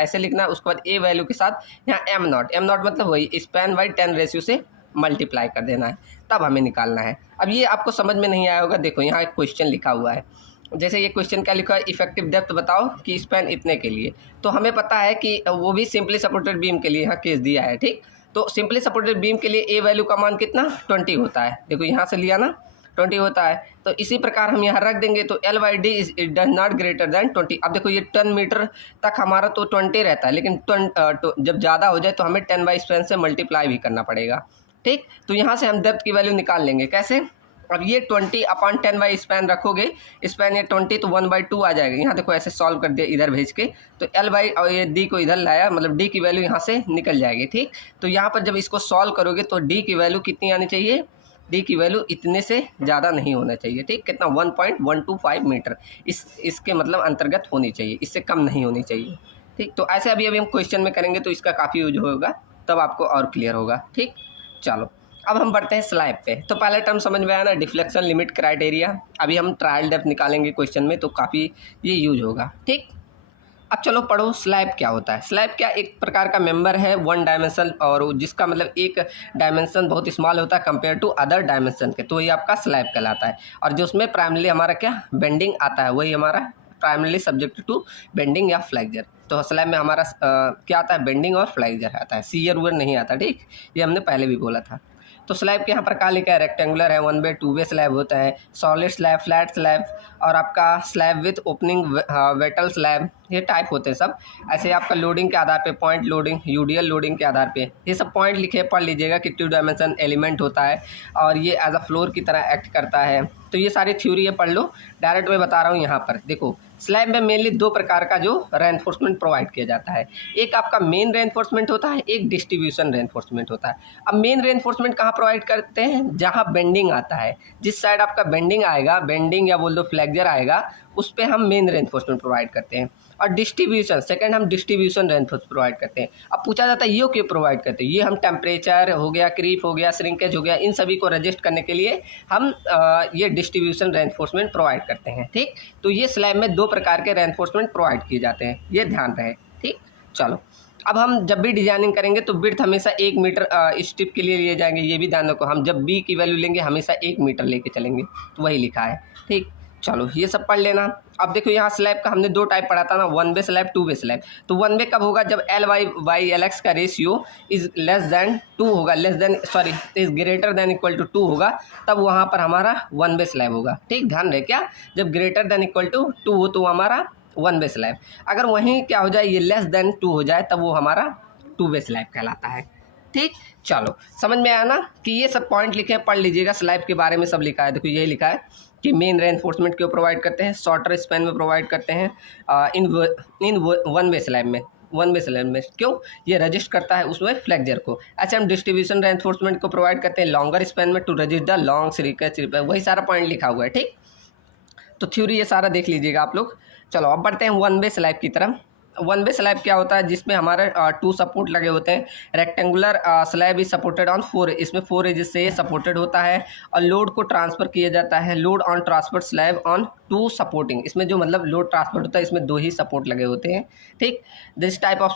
ऐसे लिखना है, उसके बाद ए वैल्यू के साथ यहाँ एम नॉट मतलब वही स्पैन बाई 10 रेशियो से मल्टीप्लाई कर देना है, तब हमें निकालना है। अब ये आपको समझ में नहीं आया होगा, देखो यहाँ एक क्वेश्चन लिखा हुआ है, जैसे ये क्वेश्चन क्या लिखा है, इफेक्टिव डेप्थ बताओ कि स्पैन इतने के लिए, तो हमें पता है कि वो भी सिंपली सपोर्टेड बीम के लिए यहाँ केस दिया है, ठीक। तो सिंपली सपोर्टेड बीम के लिए ए वैल्यू का मान कितना 20 होता है, देखो यहाँ से लिया ना 20 होता है, तो इसी प्रकार हम यहाँ रख देंगे, तो L by D is it does not greater then 20। अब देखो ये 10 मीटर तक हमारा तो 20 रहता है, लेकिन जब ज़्यादा हो जाए तो हमें 10 बाई स्पैन से मल्टीप्लाई भी करना पड़ेगा, ठीक। तो यहाँ से हम डेप्थ की वैल्यू निकाल लेंगे, कैसे, अब ये 20 अपॉन 10 बाई स्पैन रखोगे, स्पैन ये 20 तो 1/2 आ जाएगा, यहाँ देखो ऐसे सॉल्व कर दिया इधर भेज के, तो एल बाई और ये डी को इधर लाया, मतलब डी की वैल्यू यहाँ से निकल जाएगी, ठीक। तो यहाँ पर जब इसको सॉल्व करोगे तो डी की वैल्यू कितनी आनी चाहिए, डी की वैल्यू इतने से ज़्यादा नहीं होना चाहिए, ठीक। कितना 1.125 मीटर इसके मतलब अंतर्गत होनी चाहिए, इससे कम नहीं होनी चाहिए, ठीक। तो ऐसे अभी हम क्वेश्चन में करेंगे तो इसका काफ़ी यूज होगा, तब आपको और क्लियर होगा, ठीक। चलो अब हम बढ़ते हैं स्लैब पे। तो पहला टर्म समझ में आया ना, डिफ्लेक्शन लिमिट क्राइटेरिया। अभी हम ट्रायल डेप्थ निकालेंगे क्वेश्चन में, तो काफ़ी ये यूज होगा, ठीक। अब चलो पढ़ो स्लैब क्या होता है। स्लैब क्या एक प्रकार का मेंबर है, वन डायमेंशन, और जिसका मतलब एक डायमेंशन बहुत स्मॉल होता है कंपेयर टू अदर डायमेंशन के, तो ये आपका स्लैब कहलाता है। और जो उसमें प्राइमरली हमारा क्या बेंडिंग आता है, वही हमारा प्राइमरली सब्जेक्ट टू बेंडिंग या फ्लेक्चर। तो स्लैब में हमारा क्या आता है, बेंडिंग और फ्लेक्चर आता है, सीयर वुयर नहीं आता, ठीक। ये हमने पहले भी बोला था। तो स्लैब के यहाँ पर क्या लिखा है, रेक्टेंगुलर है, 1 बाय 2 वे स्लैब होता है, सॉलिड स्लैब, फ्लैट स्लैब, और आपका slab with opening Vettel slab, ये टाइप होते हैं सब। ऐसे आपका लोडिंग के आधार पे, पॉइंट लोडिंग, यूडियल लोडिंग के आधार पे ये सब पॉइंट लिखे पढ़ लीजिएगा कि 2 डायमेंशन एलिमेंट होता है और ये एज अ फ्लोर की तरह एक्ट करता है। तो ये सारी थ्योरी है, पढ़ लो। डायरेक्ट मैं बता रहा हूँ यहाँ पर, देखो स्लैब में मेनली 2 प्रकार का जो रेनफोर्समेंट प्रोवाइड किया जाता है, एक आपका मेन रेनफोर्समेंट होता है, एक डिस्ट्रीब्यूशन रेनफोर्समेंट होता है। अब मेन रेनफोर्समेंट कहाँ प्रोवाइड करते हैं, जहाँ बेंडिंग आता है, जिस साइड आपका बेंडिंग आएगा, बेंडिंग या बोल दो फ्लेक्चर आएगा, उस पर हम मेन रेनफोर्समेंट प्रोवाइड करते हैं। और डिस्ट्रीब्यूशन सेकंड, हम डिस्ट्रीब्यूशन रेनफोर्समेंट प्रोवाइड करते हैं। अब पूछा जाता है ये क्यों प्रोवाइड करते हैं, ये हम टेम्परेचर हो गया, क्रीप हो गया, श्रिंकेज हो गया, इन सभी को रजिस्ट करने के लिए हम ये डिस्ट्रीब्यूशन रेनफोर्समेंट प्रोवाइड करते हैं, ठीक। तो ये स्लैब में 2 प्रकार के रेनफोर्समेंट प्रोवाइड किए जाते हैं, ये ध्यान रहे, ठीक। चलो अब हम जब भी डिजाइनिंग करेंगे तो विड्थ हमेशा 1 मीटर स्ट्रिप के लिए जाएंगे, ये भी ध्यान रखो। हम जब बी की वैल्यू लेंगे हमेशा 1 मीटर लेके चलेंगे, तो वही लिखा है, ठीक। चलो ये सब पढ़ लेना। अब देखो यहाँ स्लैब का हमने 2 टाइप पढ़ा था ना, 1 वे स्लैब, 2 वे स्लैब। तो 1 वे कब होगा, जब l y by l x का रेशियो इज लेस देन 2 होगा, is greater than equal to 2 होगा, तब वहाँ पर हमारा 1 वे स्लैब होगा, ठीक। ध्यान रहे क्या, जब ग्रेटर देन इक्वल टू 2 हो तो हमारा 1 वे स्लैब। अगर वहीं क्या हो जाए, ये लेस देन 2 हो जाए, तब वो हमारा 2 वे स्लैब कहलाता है, ठीक। चलो समझ में आया ना कि ये सब पॉइंट लिखे हैं, पढ़ लीजिएगा। स्लैब के बारे में सब लिखा है, देखो यही लिखा है कि मेन रेनफोर्समेंट क्यों प्रोवाइड करते हैं, शॉर्टर स्पैन में प्रोवाइड करते हैं, इन 1 वे स्लैब में, 1 वे स्लैब में क्यों, ये रजिस्ट करता है उसमें फ्लेक्चर को। ऐसे हम डिस्ट्रीब्यूशन रेनफोर्समेंट को प्रोवाइड करते हैं लॉन्गर स्पैन में, to resist the long shrinkage, वही सारा पॉइंट लिखा हुआ है, ठीक। तो थ्योरी ये सारा देख लीजिएगा आप लोग। चलो अब बढ़ते हैं 1 वे स्लैब की तरफ। 1 वे स्लैब क्या होता है, जिसमें हमारे 2 सपोर्ट लगे होते हैं। Rectangular slab is supported on 4, इसमें 4 एजेस से ये सपोर्टेड होता है और लोड को ट्रांसफर किया जाता है। Load on transfer slab on 2 supporting, इसमें जो मतलब लोड ट्रांसफर होता है इसमें 2 ही सपोर्ट लगे होते हैं, ठीक। This type of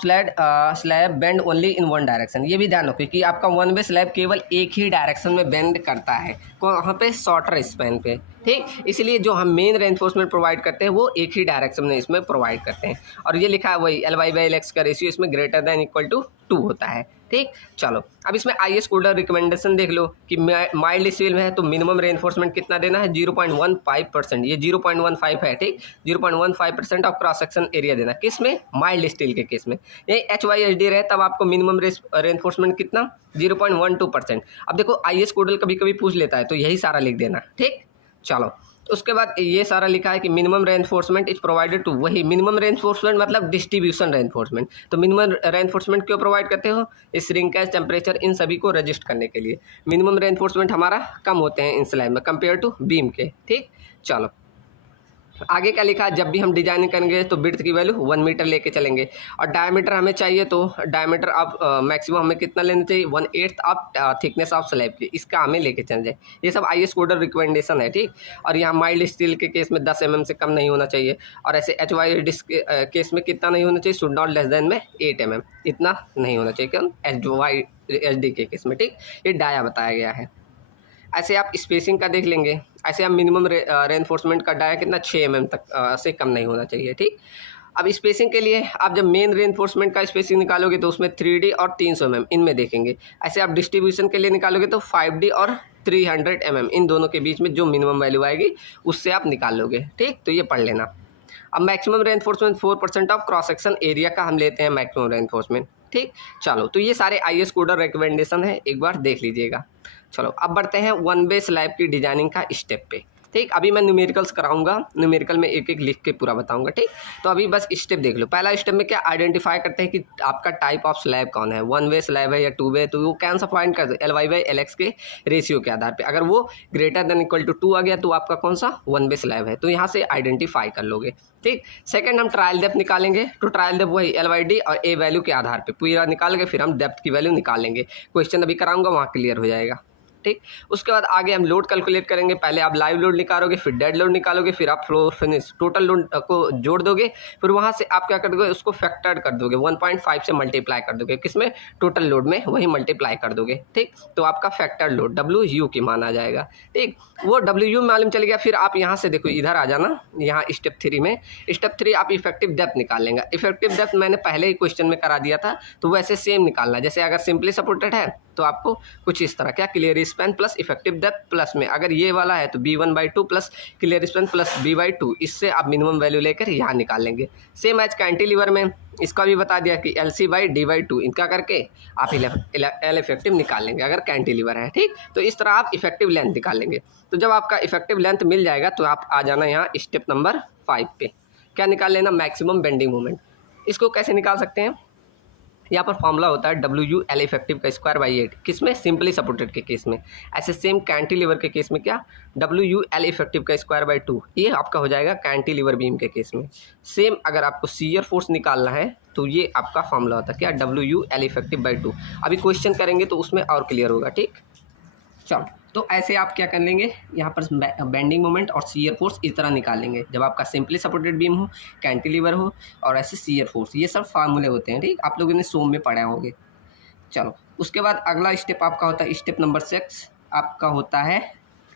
slab bend only in 1 direction, ये भी ध्यान रखो कि आपका 1 वे स्लैब केवल एक ही डायरेक्शन में बेंड करता है, वहाँ पे शॉर्टर स्पैन पे, ठीक। इसलिए जो हम मेन रेनफोर्समेंट प्रोवाइड करते हैं वो एक ही डायरेक्शन में इसमें प्रोवाइड करते हैं। और ये लिखा है वही l y by l x का रेशियो इसमें ग्रेटर देन इक्वल टू 2 होता है, ठीक। चलो अब इसमें IS कोड रिकमेंडेशन देख लो कि माइल्ड स्टील में है तो मिनिमम रेनफोर्समेंट कितना देना है, 0.15%, ये 0.15 है, ठीक। 0.15% ऑफ क्रॉस सेक्शन एरिया देना, किस में, माइल्ड स्टील के केस में। ये HYSD रहे तब आपको मिनिमम रेनफोर्समेंट कितना, 0.12%। अब देखो IS कोडल कभी कभी पूछ लेता है तो यही सारा लिख देना, ठीक। चलो उसके बाद ये सारा लिखा है कि minimum reinforcement is provided to, वही मिनिमम रेनफोर्समेंट मतलब डिस्ट्रीब्यूशन रेनफोर्समेंट। तो मिनिमम रेनफोर्समेंट क्यों प्रोवाइड करते हो? इस श्रिंकेज, टेम्परेचर, इन सभी को रजिस्ट करने के लिए। मिनिमम रेनफोर्समेंट हमारा कम होते हैं इन स्लैब में कंपेयर टू बीम के। ठीक, चलो आगे क्या लिखा है, जब भी हम डिजाइनिंग करेंगे तो विड्थ की वैल्यू 1 मीटर लेके चलेंगे, और डायमीटर हमें चाहिए तो डायमीटर आप मैक्सिमम हमें कितना लेना चाहिए, 1/8 ऑफ थिकनेस ऑफ स्लैब की, इसका हमें लेके चल जाए। ये सब IS कोडर रिकमेंडेशन है। ठीक, और यहाँ माइल्ड स्टील के केस में 10 mm से कम नहीं होना चाहिए, और ऐसे HY डिस्क के केस में कितना नहीं होना चाहिए, शुड नॉट लेस देन में 8 mm, इतना नहीं होना चाहिए। क्यों? HYD के केस में। ठीक, ये डाया बताया गया है। ऐसे आप स्पेसिंग का देख लेंगे, ऐसे आप मिनिमम रेनफोर्समेंट का डाया कितना 6 mm तक से कम नहीं होना चाहिए। ठीक, अब स्पेसिंग के लिए आप जब मेन रेनफोर्समेंट का स्पेसिंग निकालोगे तो उसमें 3D और 300 mm इनमें देखेंगे। ऐसे आप डिस्ट्रीब्यूशन के लिए निकालोगे तो 5D और 300 mm इन दोनों के बीच में जो मिनिमम वैल्यू आएगी उससे आप निकाल लोगे। ठीक, तो ये पढ़ लेना। अब maximum reinforcement 4% of cross section area का हम लेते हैं मैक्सिमम रेनफोर्समेंट। ठीक, चलो तो ये सारे IS कोडर रिकमेंडेशन है, एक बार देख लीजिएगा। चलो अब बढ़ते हैं वन वे स्लैब की डिजाइनिंग का स्टेप पे। ठीक, अभी मैं न्यूमेरिकल्स कराऊंगा, न्यूमेरिकल में एक एक लिख के पूरा बताऊंगा। ठीक, तो अभी बस स्टेप देख लो। पहला स्टेप में क्या आइडेंटिफाई करते हैं कि आपका टाइप ऑफ स्लैब कौन है, वन वे स्लैब है या टू वे, तो वो कैन सा फाइंड कर दो LY/LX के रेशियो के आधार पे। अगर वो ग्रेटर देन इक्वल टू 2 आ गया तो आपका कौन सा वन वे स्लैब है, तो यहाँ से आइडेंटिफाई कर लोगे। ठीक, सेकंड हम ट्रायल डेप्थ निकालेंगे, तो ट्रायल डेप्थ वही LYD और A वैल्यू के आधार पे पूरा निकाल के फिर हम डेप्थ की वैल्यू निकाल लेंगे। क्वेश्चन अभी कराऊंगा, वहाँ क्लियर हो जाएगा। ठीक, उसके बाद आगे हम लोड कैलकुलेट करेंगे। पहले आप लाइव लोड निकालोगे, फिर डेड लोड निकालोगे, फिर आप फ्लो फिनिश टोटल लोड को जोड़ दोगे, फिर वहाँ से आप क्या कर दोगे, उसको फैक्टर कर दोगे, 1.5 से मल्टीप्लाई कर दोगे, किसमें, टोटल लोड में, वही मल्टीप्लाई कर दोगे। ठीक, तो आपका फैक्टर लोड WU की मान आ जाएगा। ठीक, वो WU मालूम चल गया। फिर आप यहाँ से देखो, इधर आ जाना, यहाँ स्टेप 3 में, स्टेप 3 आप इफेक्टिव डेप्थ निकाल लेंगे। इफेक्टिव डेप्थ मैंने पहले ही क्वेश्चन में करा दिया था, तो वैसे सेम निकालना। जैसे अगर सिंपली सपोर्टेड है तो आपको कुछ इस तरह, क्या, clear span plus effective depth plus में, अगर ये वाला है तो B1/2 plus clear span plus B/2, इससे आप मिनिमम वैल्यू लेकर यहाँ निकाल लेंगे। सेम एज कैंटिलीवर में इसका भी बता दिया कि LC/D/2 इनका करके आप L इफेक्टिव निकाल लेंगे अगर कैंटिलीवर है। ठीक, तो इस तरह आप इफेक्टिव लेंथ निकाल लेंगे। तो जब आपका इफेक्टिव लेंथ मिल जाएगा तो आप आ जाना यहाँ स्टेप नंबर 5 पे। क्या निकाल लेना, मैक्सिमम बेंडिंग मोमेंट। इसको कैसे निकाल सकते हैं, यहाँ पर फॉर्मूला होता है WL इफेक्टिव का स्क्वायर बाई 8, किसमें, सिंपली सपोर्टेड के केस में। ऐसे सेम कैंटिलीवर के केस में क्या, WL इफेक्टिव का स्क्वायर बाई 2, ये आपका हो जाएगा कैंटिलीवर बीम के केस में। सेम अगर आपको शियर फोर्स निकालना है तो ये आपका फॉर्मूला होता है, क्या, WL इफेक्टिव बाई 2। अभी क्वेश्चन करेंगे तो उसमें और क्लियर होगा। ठीक, चलो तो ऐसे आप क्या कर लेंगे, यहाँ पर बेंडिंग मोमेंट और शियर फोर्स इस तरह निकालेंगे जब आपका सिंपली सपोर्टेड बीम हो, कैंटिलीवर हो और ऐसे शियर फोर्स, ये सब फार्मूले होते हैं। ठीक, आप लोगों ने सोम में पढ़े होंगे। चलो उसके बाद अगला स्टेप आपका होता है स्टेप नंबर 6, आपका होता है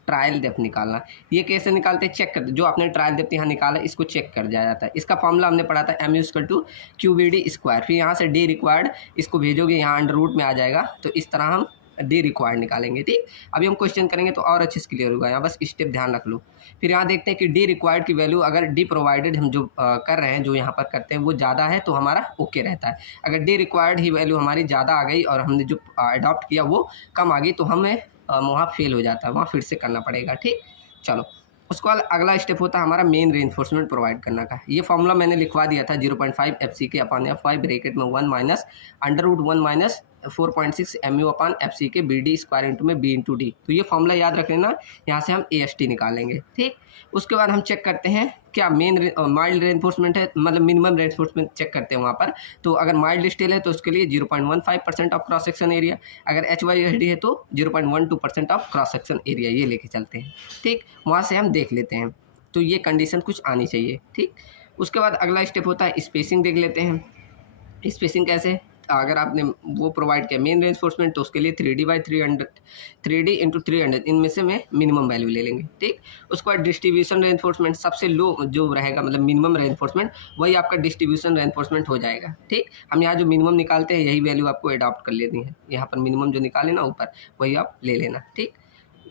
ट्रायल डेप्थ निकालना। ये कैसे निकालते हैं, चेक कर, जो आपने ट्रायल डेप्थ यहाँ निकाला इसको चेक कर दिया जाता है। इसका फॉर्मूला हमने पढ़ा था MU=QVD², फिर यहाँ से D रिक्वायर्ड इसको भेजोगे, यहाँ अंडर रूट में आ जाएगा, तो इस तरह हम D रिक्वायर्ड निकालेंगे। ठीक, अभी हम क्वेश्चन करेंगे तो और अच्छे से क्लियर होगा, यहाँ बस स्टेप ध्यान रख लो। फिर यहाँ देखते हैं कि D रिक्वायर्ड की वैल्यू, अगर D प्रोवाइडेड हम जो कर रहे हैं, जो यहाँ पर करते हैं वो ज़्यादा है तो हमारा ओके रहता है। अगर D रिक्वायर्ड ही वैल्यू हमारी ज़्यादा आ गई और हमने जो अडॉप्ट किया वो कम आ गई तो हमें वहाँ फेल हो जाता है, वहाँ फिर से करना पड़ेगा। ठीक, चलो उसके बाद अगला स्टेप होता है हमारा मेन रेनफोर्समेंट प्रोवाइड करना का। ये फॉर्मूला मैंने लिखवा दिया था, 0.5 FCK/F5 ब्रैकेट में 1 minus √1 minus 4.6 MU/FC BD² into में B इंटू D। तो ये फॉर्मूला याद रख लेना, यहाँ से हम AST निकालेंगे। ठीक, उसके बाद हम चेक करते हैं क्या मेन माइल्ड रेनफोर्समेंट है, मतलब मिनिमम रेनफोर्समेंट चेक करते हैं वहाँ पर। तो अगर माइल्ड स्टील है तो उसके लिए 0.15% ऑफ क्रॉस सेक्शन एरिया, अगर HYSD है तो 0.12% ऑफ क्रॉस सेक्शन एरिया, ये लेके चलते हैं। ठीक, वहाँ से हम देख लेते हैं, तो ये कंडीशन कुछ आनी चाहिए। ठीक, उसके बाद अगला स्टेप होता है स्पेसिंग देख लेते हैं। स्पेसिंग कैसे, अगर आपने वो प्रोवाइड किया मेन रेनफोर्समेंट तो उसके लिए 3D/300 3D इंटू 300 इनमें से मैं मिनिमम वैल्यू ले लेंगे। ठीक, उसके बाद डिस्ट्रीब्यूशन रेनफोर्समेंट सबसे लो जो रहेगा, मतलब मिनिमम रेनफोर्समेंट, वही आपका डिस्ट्रीब्यूशन रेनफोर्समेंट हो जाएगा। ठीक, हम यहाँ जो मिनिमम निकालते हैं यही वैल्यू आपको अडॉप्ट कर लेनी है, यहाँ पर मिनिमम जो निकाले ना ऊपर वही आप ले लेना। ठीक,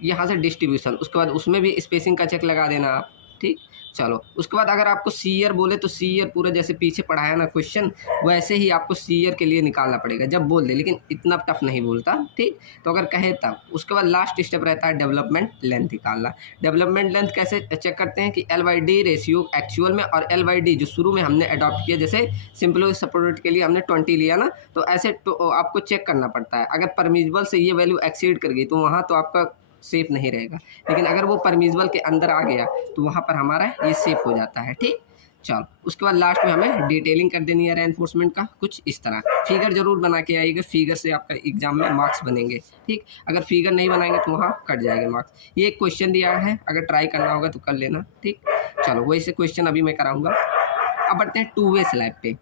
यहाँ से डिस्ट्रीब्यूशन, उसके बाद उसमें भी स्पेसिंग का चेक लगा देना आप। ठीक, चलो उसके बाद अगर आपको सी ईयर बोले तो सी ईयर पूरा जैसे पीछे पढ़ाया ना क्वेश्चन, वैसे ही आपको सी ईयर के लिए निकालना पड़ेगा जब बोल दे, लेकिन इतना टफ नहीं बोलता, ठीक। तो अगर कहे तब उसके बाद लास्ट स्टेप रहता है डेवलपमेंट लेंथ निकालना। डेवलपमेंट लेंथ कैसे चेक करते हैं कि L/D रेशियो एक्चुअल में और L/D जो शुरू में हमने अडॉप्ट किया, जैसे सिंपल सपोर्टेड के लिए हमने 20 लिया ना, तो ऐसे तो आपको चेक करना पड़ता है। अगर परमिजिबल से ये वैल्यू एक्सीड कर गई तो वहाँ तो आपका सेफ नहीं रहेगा, लेकिन अगर वो परमिजिबल के अंदर आ गया तो वहाँ पर हमारा ये सेफ हो जाता है, ठीक। चलो उसके बाद लास्ट में हमें डिटेलिंग कर देनी है रेनफोर्समेंट का, कुछ इस तरह फिगर जरूर बना के आइएगा, फिगर से आपका एग्जाम में मार्क्स बनेंगे, ठीक। अगर फिगर नहीं बनाएंगे तो वहाँ कट जाएंगे मार्क्स। ये एक क्वेश्चन दिया है, अगर ट्राई करना होगा तो कर लेना, ठीक। चलो वही से क्वेश्चन अभी मैं कराऊंगा। अब बढ़ते हैं टू वे स्लैब पे।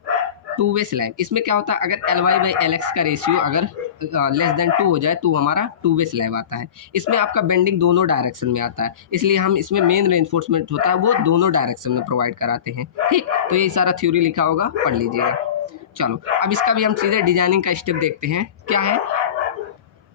टू वे स्लैब, इसमें क्या होता है, अगर LY/LX का रेशियो अगर लेस देन 2 हो जाए तो हमारा टू वे स्लैब आता है। इसमें आपका बेंडिंग दोनों डायरेक्शन में आता है, इसलिए हम इसमें मेन रेनफोर्समेंट होता है वो दोनों डायरेक्शन में प्रोवाइड कराते हैं, ठीक। तो ये सारा थ्योरी लिखा होगा, पढ़ लीजिएगा। चलो अब इसका भी हम सीधे डिजाइनिंग का स्टेप देखते हैं क्या है।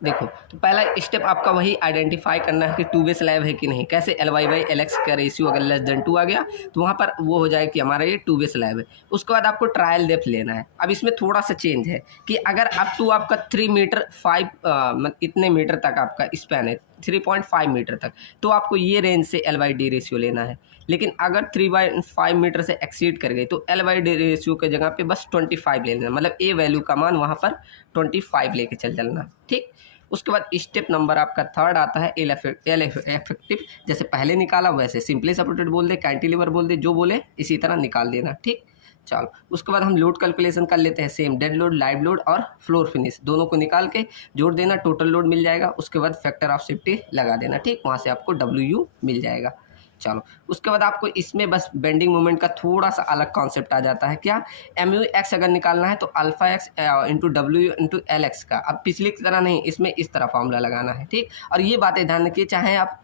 देखो तो पहला स्टेप आपका वही आइडेंटिफाई करना है कि टू वे स्लैब है कि नहीं। कैसे, LY/LX का रेशियो अगर लेस देन 2 आ गया तो वहाँ पर वो हो जाए कि हमारा ये टू वे स्लैब है। उसके बाद आपको ट्रायल डेप्थ लेना है। अब इसमें थोड़ा सा चेंज है कि अगर अप टू आपका 3 मीटर 5 इतने मीटर तक आपका स्पैन है, 3.5 मीटर तक, तो आपको ये रेंज से LY/D रेशियो लेना है। लेकिन अगर 3/5 मीटर से एक्सीड कर गई तो LY/D रेशियो के जगह पे बस 25 ले लेना, मतलब ए वैल्यू का मान वहाँ पर 25 लेके चल चलना, ठीक। उसके बाद स्टेप नंबर आपका थर्ड आता है एल इफेक्टिव। जैसे पहले निकाला वैसे सिंपली सपोर्टेड बोल दे, कैंटिलीवर बोल दे, जो बोले इसी तरह निकाल देना, ठीक। चलो उसके बाद हम लोड कैलकुलेशन कर लेते हैं same, dead load, live load और फ्लोर फिनिश दोनों को निकाल के जोड़ देना, टोटल लोड मिल जाएगा। उसके बाद फैक्टर ऑफ सेफ्टी लगा देना, ठीक। वहाँ से आपको WU मिल जाएगा। चलो उसके बाद आपको इसमें बस बेंडिंग मोमेंट का थोड़ा सा अलग कॉन्सेप्ट आ जाता है। क्या, MUX अगर निकालना है तो alpha x into W into LX का। अब पिछली की तरह नहीं, इसमें इस तरह फॉर्मूला लगाना है, ठीक। और ये बातें ध्यान रखिए, चाहे आप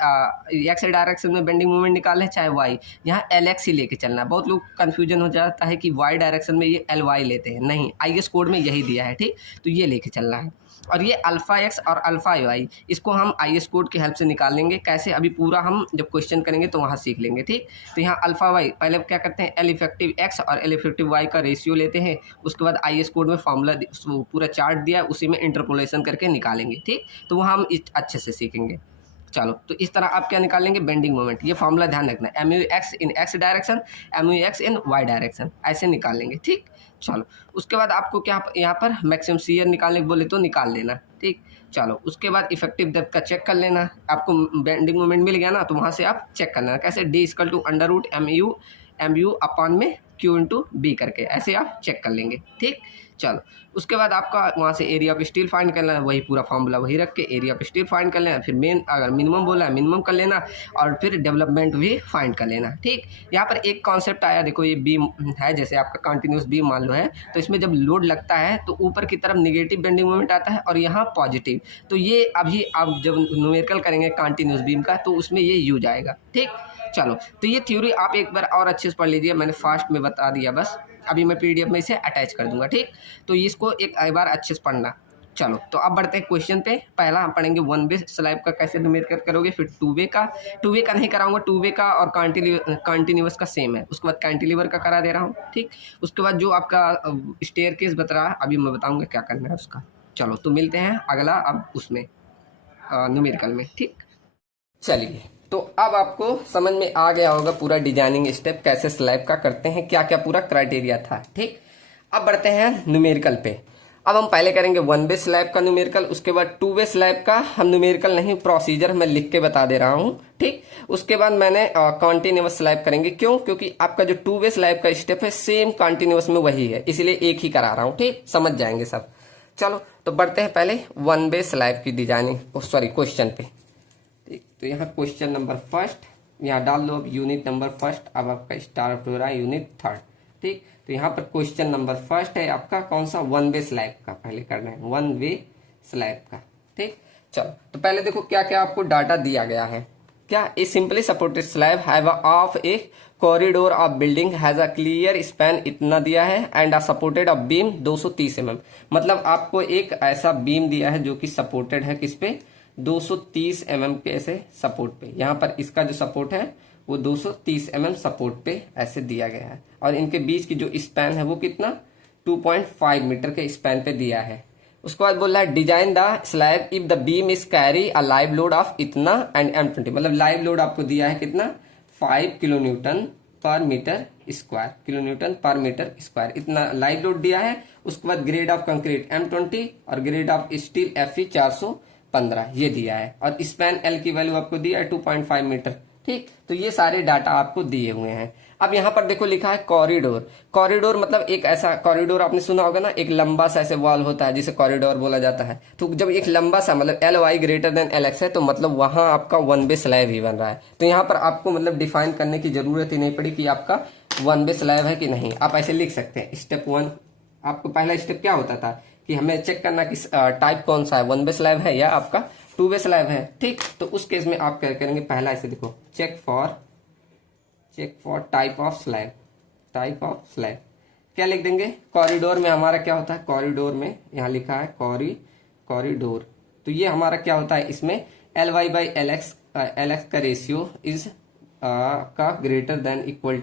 X डायरेक्शन में बेंडिंग मोमेंट निकालें चाहे Y, यहाँ LX ही लेके चलना है। बहुत लोग कन्फ्यूजन हो जाता है कि Y डायरेक्शन में ये LY लेते हैं, नहीं, IS कोड में यही दिया है, ठीक। तो ये लेके चलना है। और ये अल्फा एक्स और अल्फा वाई इसको हम IS कोड की हेल्प से निकाल लेंगे। कैसे, अभी पूरा हम जब क्वेश्चन करेंगे तो वहाँ सीख लेंगे, ठीक। तो यहाँ अल्फा वाई पहले क्या करते हैं, L इफेक्टिव एक्स और L इफेक्टिव वाई का रेशियो लेते हैं। उसके बाद IS कोड में फॉर्मूला पूरा चार्ट दिया है, उसी में इंटरपोलेशन करके निकालेंगे, ठीक। तो वहाँ हम अच्छे से सीखेंगे। चलो तो इस तरह आप क्या निकाल लेंगे, बेंडिंग मोमेंट। ये फॉर्मूला ध्यान रखना है, MUX इन X डायरेक्शन, MUX इन Y डायरेक्शन, ऐसे निकाल लेंगे, ठीक। चलो उसके बाद आपको क्या यहाँ पर मैक्सिमम CR निकालने को बोले तो निकाल लेना, ठीक। चलो उसके बाद इफेक्टिव डेप्थ का चेक कर लेना। आपको बेंडिंग मोमेंट मिल गया ना, तो वहाँ से आप चेक कर लेना। कैसे, D = √MU में Q इंटू B करके ऐसे आप चेक कर लेंगे, ठीक। चलो उसके बाद आपका वहाँ से एरिया ऑफ स्टील फाइंड कर लेना, वही पूरा फॉर्मूला वही रख के एरिया ऑफ स्टील फाइंड कर लेना। फिर मेन अगर मिनिमम बोला है मिनिमम कर लेना, और फिर डेवलपमेंट भी फाइंड कर लेना, ठीक। यहाँ पर एक कॉन्सेप्ट आया, देखो ये बीम है, जैसे आपका कंटिन्यूस बीम मान लो है, तो इसमें जब लोड लगता है तो ऊपर की तरफ नेगेटिव बेंडिंग मोमेंट आता है और यहाँ पॉजिटिव। तो ये अभी आप जब न्यूमेरिकल करेंगे कंटिन्यूस बीम का तो उसमें ये यूज आएगा, ठीक। चलो तो ये थ्योरी आप एक बार और अच्छे से पढ़ लीजिए, मैंने फास्ट में बता दिया बस, अभी मैं PDF में इसे अटैच कर दूंगा, ठीक। तो इसको एक बार अच्छे से पढ़ना। चलो तो अब बढ़ते हैं क्वेश्चन पे। पहला हम पढ़ेंगे 1 वे स्लैब का कैसे न्यूमेरिकल करोगे, फिर 2 वे का। 2 वे का नहीं कराऊंगा, 2 वे का और कंटिन्यूअस का सेम है। उसके बाद कैंटिलीवर का करा दे रहा हूँ, ठीक। उसके बाद जो आपका स्टेयरकेस बता रहा है अभी मैं बताऊँगा क्या करना है उसका। चलो तो मिलते हैं अगला अब उसमें न्यूमेरिकल में, ठीक। चलिए तो अब आपको समझ में आ गया होगा पूरा डिजाइनिंग स्टेप कैसे स्लैब का करते हैं, क्या क्या पूरा क्राइटेरिया था, ठीक। अब बढ़ते हैं न्यूमेरिकल पे। अब हम पहले करेंगे 1 वे स्लैब का न्यूमेरिकल, उसके बाद 2 वे स्लैब का हम न्यूमेरिकल नहीं, प्रोसीजर मैं लिख के बता दे रहा हूँ, ठीक। उसके बाद मैंने कॉन्टिन्यूअस स्लैब करेंगे, क्यों, क्योंकि आपका जो 2 वे स्लैब का स्टेप है सेम कॉन्टिन्यूअस में वही है, इसलिए एक ही करा रहा हूँ, ठीक। समझ जाएंगे सब। चलो तो बढ़ते हैं पहले 1 वे स्लैब की डिजाइनिंग, सॉरी क्वेश्चन पे, ठीक। तो यहाँ क्वेश्चन नंबर फर्स्ट यहाँ डाल लो, अब यूनिट नंबर फर्स्ट, अब आपका स्टार्ट हो रहा है यूनिट थर्ड, ठीक। तो यहाँ पर क्वेश्चन नंबर फर्स्ट है आपका कौन सा, 1 वे स्लैब का पहले करना है, 1 वे स्लैब का, ठीक। चलो तो पहले देखो क्या क्या आपको डाटा दिया गया है। क्या, ए simply supported slab have of A corridor of building has a clear span, इतना दिया है, and supported of beam 230 mm। मतलब आपको एक ऐसा बीम दिया है जो कि सपोर्टेड है किस पे, 230 mm के ऐसे सपोर्ट पे। यहाँ पर इसका जो सपोर्ट है वो 230 mm सपोर्ट पे ऐसे दिया गया है, और इनके बीच की जो स्पैन है वो कितना 2.5 मीटर के स्पैन पे दिया है। उसके बाद बोल रहा है design the slab if the beam is carry a live load of इतना एंड M20, मतलब लाइव लोड आपको दिया है कितना 5 किलो न्यूटन पर मीटर स्क्वायर, किलो न्यूटन पर मीटर स्क्वायर, इतना लाइव लोड दिया है। उसके बाद ग्रेड ऑफ कंक्रीट M20 और ग्रेड ऑफ स्टील Fe 415 ये दिया है, और स्पैन L की वैल्यू आपको दिया है 2.5 मीटर। ठीक, तो ये सारे डाटा आपको दिए हुए हैं। अब यहाँ पर देखो लिखा है कॉरिडोर। कॉरिडोर मतलब एक ऐसा कॉरिडोर आपने सुना होगा ना, एक लंबा सा ऐसे वॉल होता है जिसे कॉरिडोर बोला जाता है। तो जब एक लंबा सा मतलब LY ग्रेटर देन LX है, तो मतलब वहां आपका 1 वे स्लैब ही बन रहा है। तो यहाँ पर आपको मतलब डिफाइन करने की जरूरत ही नहीं पड़ी कि आपका 1 वे स्लैब है कि नहीं, आप ऐसे लिख सकते हैं। स्टेप 1 आपको पहला स्टेप क्या होता था कि हमें चेक करना कि टाइप कौन सा है, 1 वे स्लैब है या आपका 2 वे स्लैब है। ठीक, तो उस केस में आप क्या करेंगे, पहला ऐसे देखो check for type of slab, type of slab क्या लिख देंगे। कॉरिडोर में हमारा क्या होता है, कॉरिडोर में यहाँ लिखा है कॉरिडोर, तो ये हमारा क्या होता है, इसमें LY बाई LX का रेशियो इज का ग्रेटर देन इक्वल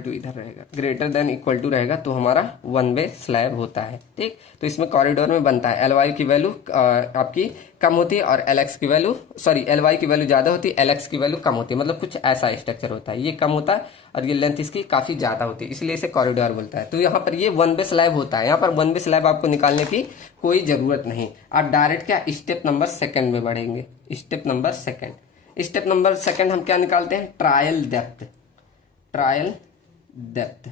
टू इधर रहेगा, ग्रेटर देन इक्वल टू रहेगा, तो हमारा 1 वे स्लैब होता है। ठीक, तो इसमें कॉरिडोर में बनता है LY की वैल्यू आपकी कम होती है और LX की वैल्यू LY की वैल्यू ज्यादा होती है, LX की वैल्यू कम होती है, मतलब कुछ ऐसा स्ट्रक्चर होता है, ये कम होता है और ये लेंथ इसकी काफी ज्यादा होती है, इसलिए इसे कॉरिडोर बोलता है। तो यहाँ पर ये 1 वे स्लैब होता है, यहाँ पर 1 वे स्लैब आपको निकालने की कोई जरूरत नहीं, आप डायरेक्ट क्या स्टेप नंबर 2 में बढ़ेंगे। स्टेप नंबर सेकंड हम क्या निकालते हैं, ट्रायल डेप्थ।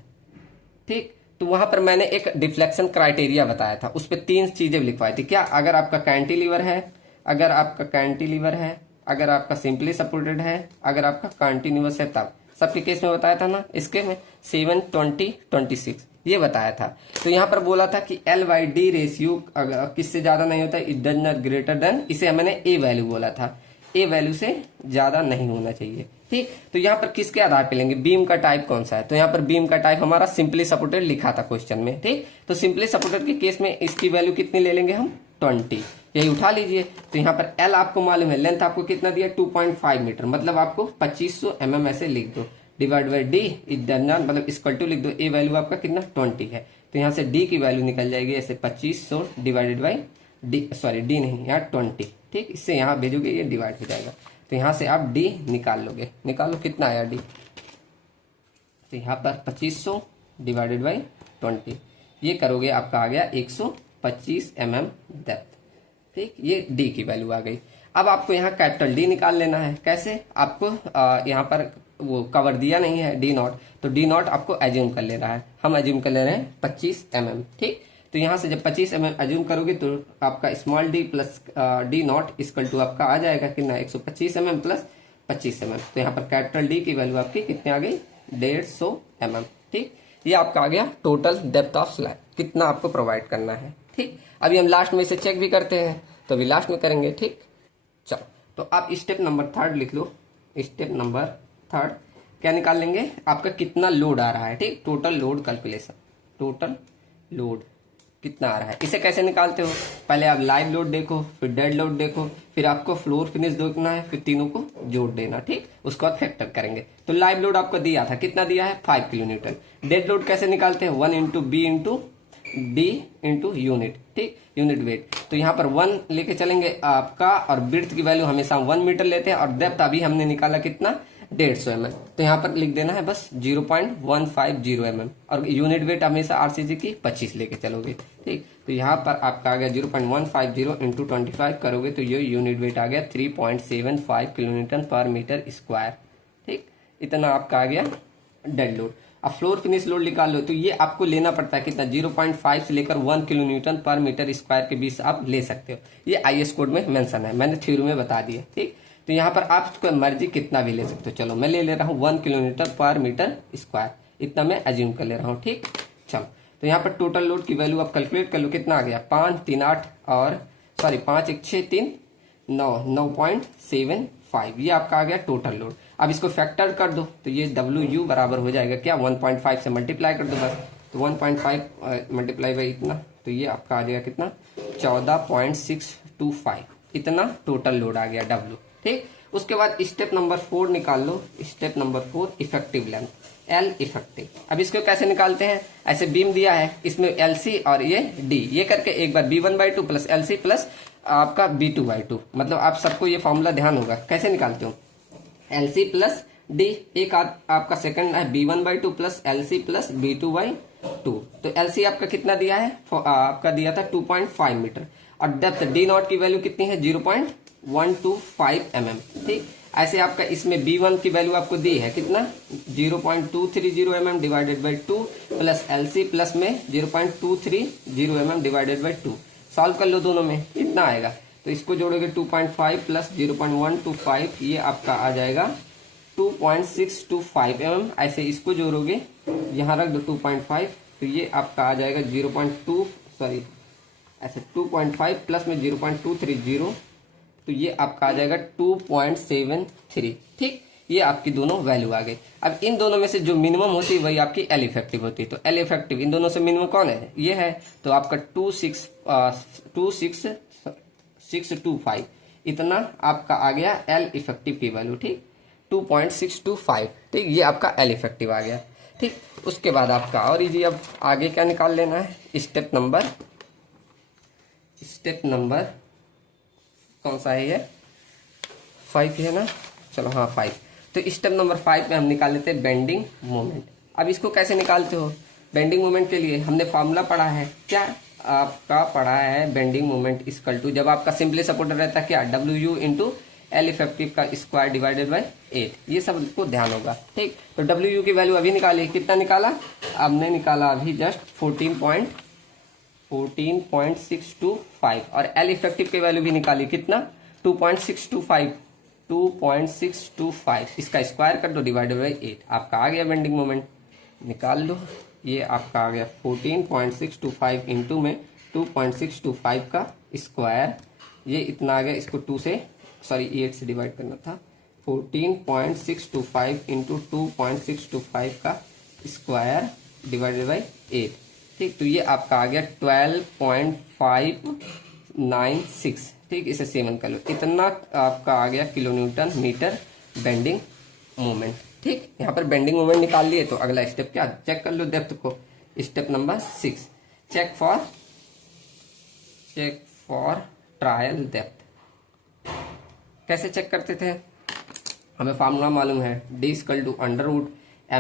ठीक, तो वहां पर मैंने एक डिफ्लेक्शन क्राइटेरिया बताया था, उस पर 3 चीजें लिखवाई थी। क्या, अगर आपका कैंटिलीवर है, अगर आपका सिंपली सपोर्टेड है, अगर आपका कंटिन्यूअस है, तब सबके केस में बताया था ना। इसके में 7, 20, 26 ये बताया था। तो यहाँ पर बोला था कि L/D रेशियो किससे ज्यादा नहीं होता, it does not greater then, इसे मैंने A वैल्यू बोला था, A वैल्यू से ज्यादा नहीं होना चाहिए। ठीक, तो यहाँ पर किसके आधार पे लेंगे, बीम का टाइप कौन सा है, तो यहाँ पर बीम का टाइप हमारा सिंपली सपोर्टेड लिखा था क्वेश्चन में। ठीक, तो सिंपली सपोर्टेड के केस में इसकी वैल्यू कितनी ले लेंगे हम, 20, यही उठा लीजिए। तो यहाँ पर L आपको मालूम है, लेंथ आपको कितना दिया 2.5 मीटर, मतलब आपको 2500 mm ऐसे लिख दो, divide by D is done not, मतलब इक्वल टू लिख दो, A वैल्यू आपका कितना 20 है, तो यहाँ से D की वैल्यू निकल जाएगी ऐसे 2500 डिवाइडेड बाई D नहीं, यहाँ 20। ठीक, इससे यहाँ भेजोगे ये डिवाइड हो जाएगा, तो यहाँ से आप D निकाल लोगे, निकालो कितना आया D, तो यहाँ पर 2500 डिवाइडेड बाई 20 ये करोगे आपका आ गया 125 mm डेप्थ। ठीक, ये D की वैल्यू आ गई। अब आपको यहाँ कैपिटल D निकाल लेना है, कैसे, आपको यहाँ पर वो कवर दिया नहीं है D0, तो D0 आपको एज्यूम कर ले रहा है, हम एज्यूम कर ले रहे हैं 25 mm। ठीक, तो यहाँ से जब 25 mm एज्यूम करोगे तो आपका स्मॉल d प्लस D0 इक्वल टू आपका आ जाएगा कितना 125 mm प्लस 25 mm, तो यहाँ पर कैपिटल D की वैल्यू आपकी कितनी आ गई 150 mm। ठीक, ये आपका आ गया टोटल डेप्थ ऑफ स्लैब, कितना आपको प्रोवाइड करना है। ठीक, अभी हम लास्ट में इसे चेक भी करते हैं, तो अभी लास्ट में करेंगे। ठीक, चलो, तो आप स्टेप नंबर 3 लिख लो। स्टेप नंबर 3 क्या निकाल लेंगे, आपका कितना लोड आ रहा है। ठीक, total load calculation, total load कितना आ रहा है, इसे कैसे निकालते हो, पहले आप लाइव लोड देखो, फिर डेड लोड देखो, फिर आपको फ्लोर फिनिश देखना है, फिर तीनों को जोड़ देना। ठीक, उसके बाद फैक्टर करेंगे। तो लाइव लोड आपको दिया था, कितना दिया है 5 किलो न्यूटन। डेड लोड कैसे निकालते हैं, 1 into b into d into unit. ठीक, यूनिट वेट, तो यहाँ पर 1 लेके चलेंगे आपका, और ब्रेड्थ की वैल्यू हमेशा 1 मीटर लेते हैं, और डेप्थ अभी हमने निकाला कितना 150 mm, तो यहाँ पर लिख देना है बस 0.150 mm, और यूनिट वेट हमेशा RCG की 25 लेके चलोगे। ठीक, तो यहाँ पर आपका आ गया 0.150 इंटू 25 करोगे तो ये यूनिट वेट आ गया 3.75 किलो न्यूटन पर मीटर स्क्वायर। ठीक, इतना आपका आ गया डेड लोड। अब फ्लोर फिनिश लोड निकाल लो, तो ये आपको लेना पड़ता है कितना 0.5 से लेकर 1 किलो न्यूटन पर मीटर स्क्वायर के बीच आप ले सकते हो, ये IS कोड में मेंशन है, मैंने थ्योरी में बता दिया। ठीक, तो यहाँ पर आप मर्जी कितना भी ले सकते हो, चलो मैं ले रहा हूँ 1 किलो न्यूटन पर मीटर स्क्वायर, इतना मैं एज्यूम कर ले रहा हूँ। ठीक, चलो, तो यहाँ पर टोटल लोड की वैल्यू आप कैलकुलेट कर लो, कितना आ गया 5, 3, 8 और 5, 1, 6, 3, 9, 9.75, ये आपका आ गया टोटल लोड। अब इसको फैक्टर कर दो, तो ये WU बराबर हो जाएगा क्या 1.5 से मल्टीप्लाई कर दो बस, तो 1.5 मल्टीप्लाई बाई इतना, तो ये आपका आ जाएगा कितना 14.625, इतना टोटल लोड आ गया W। ठीक, उसके बाद स्टेप नंबर 4 निकाल लो। Step number 4 effective length, L effective. अब इसको कैसे निकालते हैं, ऐसे बीम दिया है, इसमें एलसी और ये डी, ये करके एक बार b1/2 प्लस एलसी प्लस आपका b2/2, मतलब आप सबको ये फॉर्मूला ध्यान होगा कैसे निकालते हो, एलसी प्लस डी, एक आपका सेकंड है b1/2 plus LC plus b2/2। तो एलसी आपका कितना दिया है, आपका दिया था 2.5 मीटर, और डेप्थ डी नॉट की वैल्यू कितनी है 0.125 mm। ठीक, ऐसे आपका इसमें b1 की वैल्यू आपको दी है कितना 0.230 mm divided by 2 plus LC plus में 0.230 mm डिवाइडेड बाई 2। सॉल्व कर लो दोनों में, इतना आएगा। तो इसको जोड़ोगे 2.5 प्लस 0.125, ये आपका आ जाएगा 2.625 mm। ऐसे इसको जोड़ोगे, यहाँ रख दो 2.5, तो ये आपका आ जाएगा 2.5 प्लस में 0.230, तो ये आपका आ जाएगा 2.73। ठीक, ये आपकी दोनों वैल्यू आ गई। अब इन दोनों में से जो मिनिमम होती है वही आपकी एल इफेक्टिव होती है। तो एल इफेक्टिव इन दोनों से मिनिमम कौन है, ये है, तो आपका 2.625 इतना आपका आ गया एल इफेक्टिव की वैल्यू। ठीक, 2.625, ठीक, ये आपका एल इफेक्टिव आ गया। ठीक, उसके बाद आपका और इजी, अब आगे क्या निकाल लेना है, स्टेप नंबर कौन सा है, ये 5 है ना, चलो हाँ 5। तो स्टेप नंबर 5 में हम निकाल लेते हैं बेंडिंग मोमेंट। अब इसको कैसे निकालते हो, बेंडिंग मोमेंट के लिए हमने फॉर्मूला पढ़ा है, क्या आपका पढ़ा है, बेंडिंग मोमेंट इक्वल टू, जब आपका सिंपली सपोर्टेड रहता है क्या, डब्ल्यू इंटू एल इफेक्टिव का स्क्वायर डिवाइडेड बाई 8, ये सब को ध्यान होगा। ठीक, तो डब्ल्यू की वैल्यू अभी निकाली, कितना निकाला, हमने निकाला अभी जस्ट 14.625, और एल इफेक्टिव की वैल्यू भी निकाली कितना 2.625, इसका स्क्वायर कर दो डिवाइडेड बाई 8, आपका आ गया बेंडिंग मोमेंट। निकाल लो, ये आपका आ गया 14.625 इंटू में 2.625 का स्क्वायर, ये इतना आ गया, इसको 8 से डिवाइड करना था, 14.625 इंटू 2.625 का स्क्वायर डिवाइडेड बाई 8। ठीक, तो ये आपका आ गया 12.596। ठीक, इसे सेवन कर लो, इतना आपका आ गया kilo newton metre bending moment. ठीक, यहाँ पर बेंडिंग मोमेंट निकाल लिए, तो अगला स्टेप क्या, चेक कर लो डेप्थ को। Step number 6, check for trial depth. कैसे चेक करते थे, हमें फार्मूला मालूम है, D =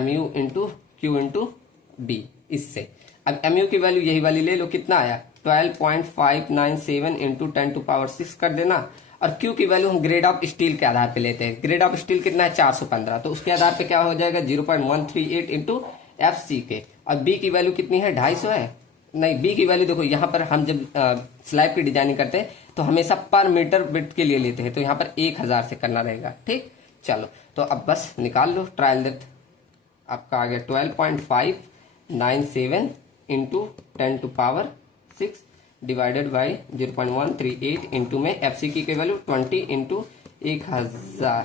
mu into q into b. इससे अब mu की वैल्यू यही वाली ले लो, कितना आया 12.597 इंटू 10⁶ कर देना, और Q की वैल्यू हम ग्रेड ऑफ स्टील के आधार पे लेते हैं। ग्रेड ऑफ स्टील कितना है 415, तो उसके आधार पे क्या हो जाएगा 0.138 इंटू FCK, और B की वैल्यू कितनी है 250 है, नहीं B की वैल्यू देखो, यहाँ पर हम जब स्लैब की डिजाइनिंग करते हैं तो हमेशा पर मीटर बिट के लिए लेते हैं, तो यहाँ पर 1000 से करना रहेगा। ठीक, चलो तो अब बस निकाल लो ट्रायल डेप्थ, आपका आ गया 12.597 इंटू 10⁶ डिवाइडेड बाई 0.138 इंटू में FCK की वैल्यू 20 इंटू 1000।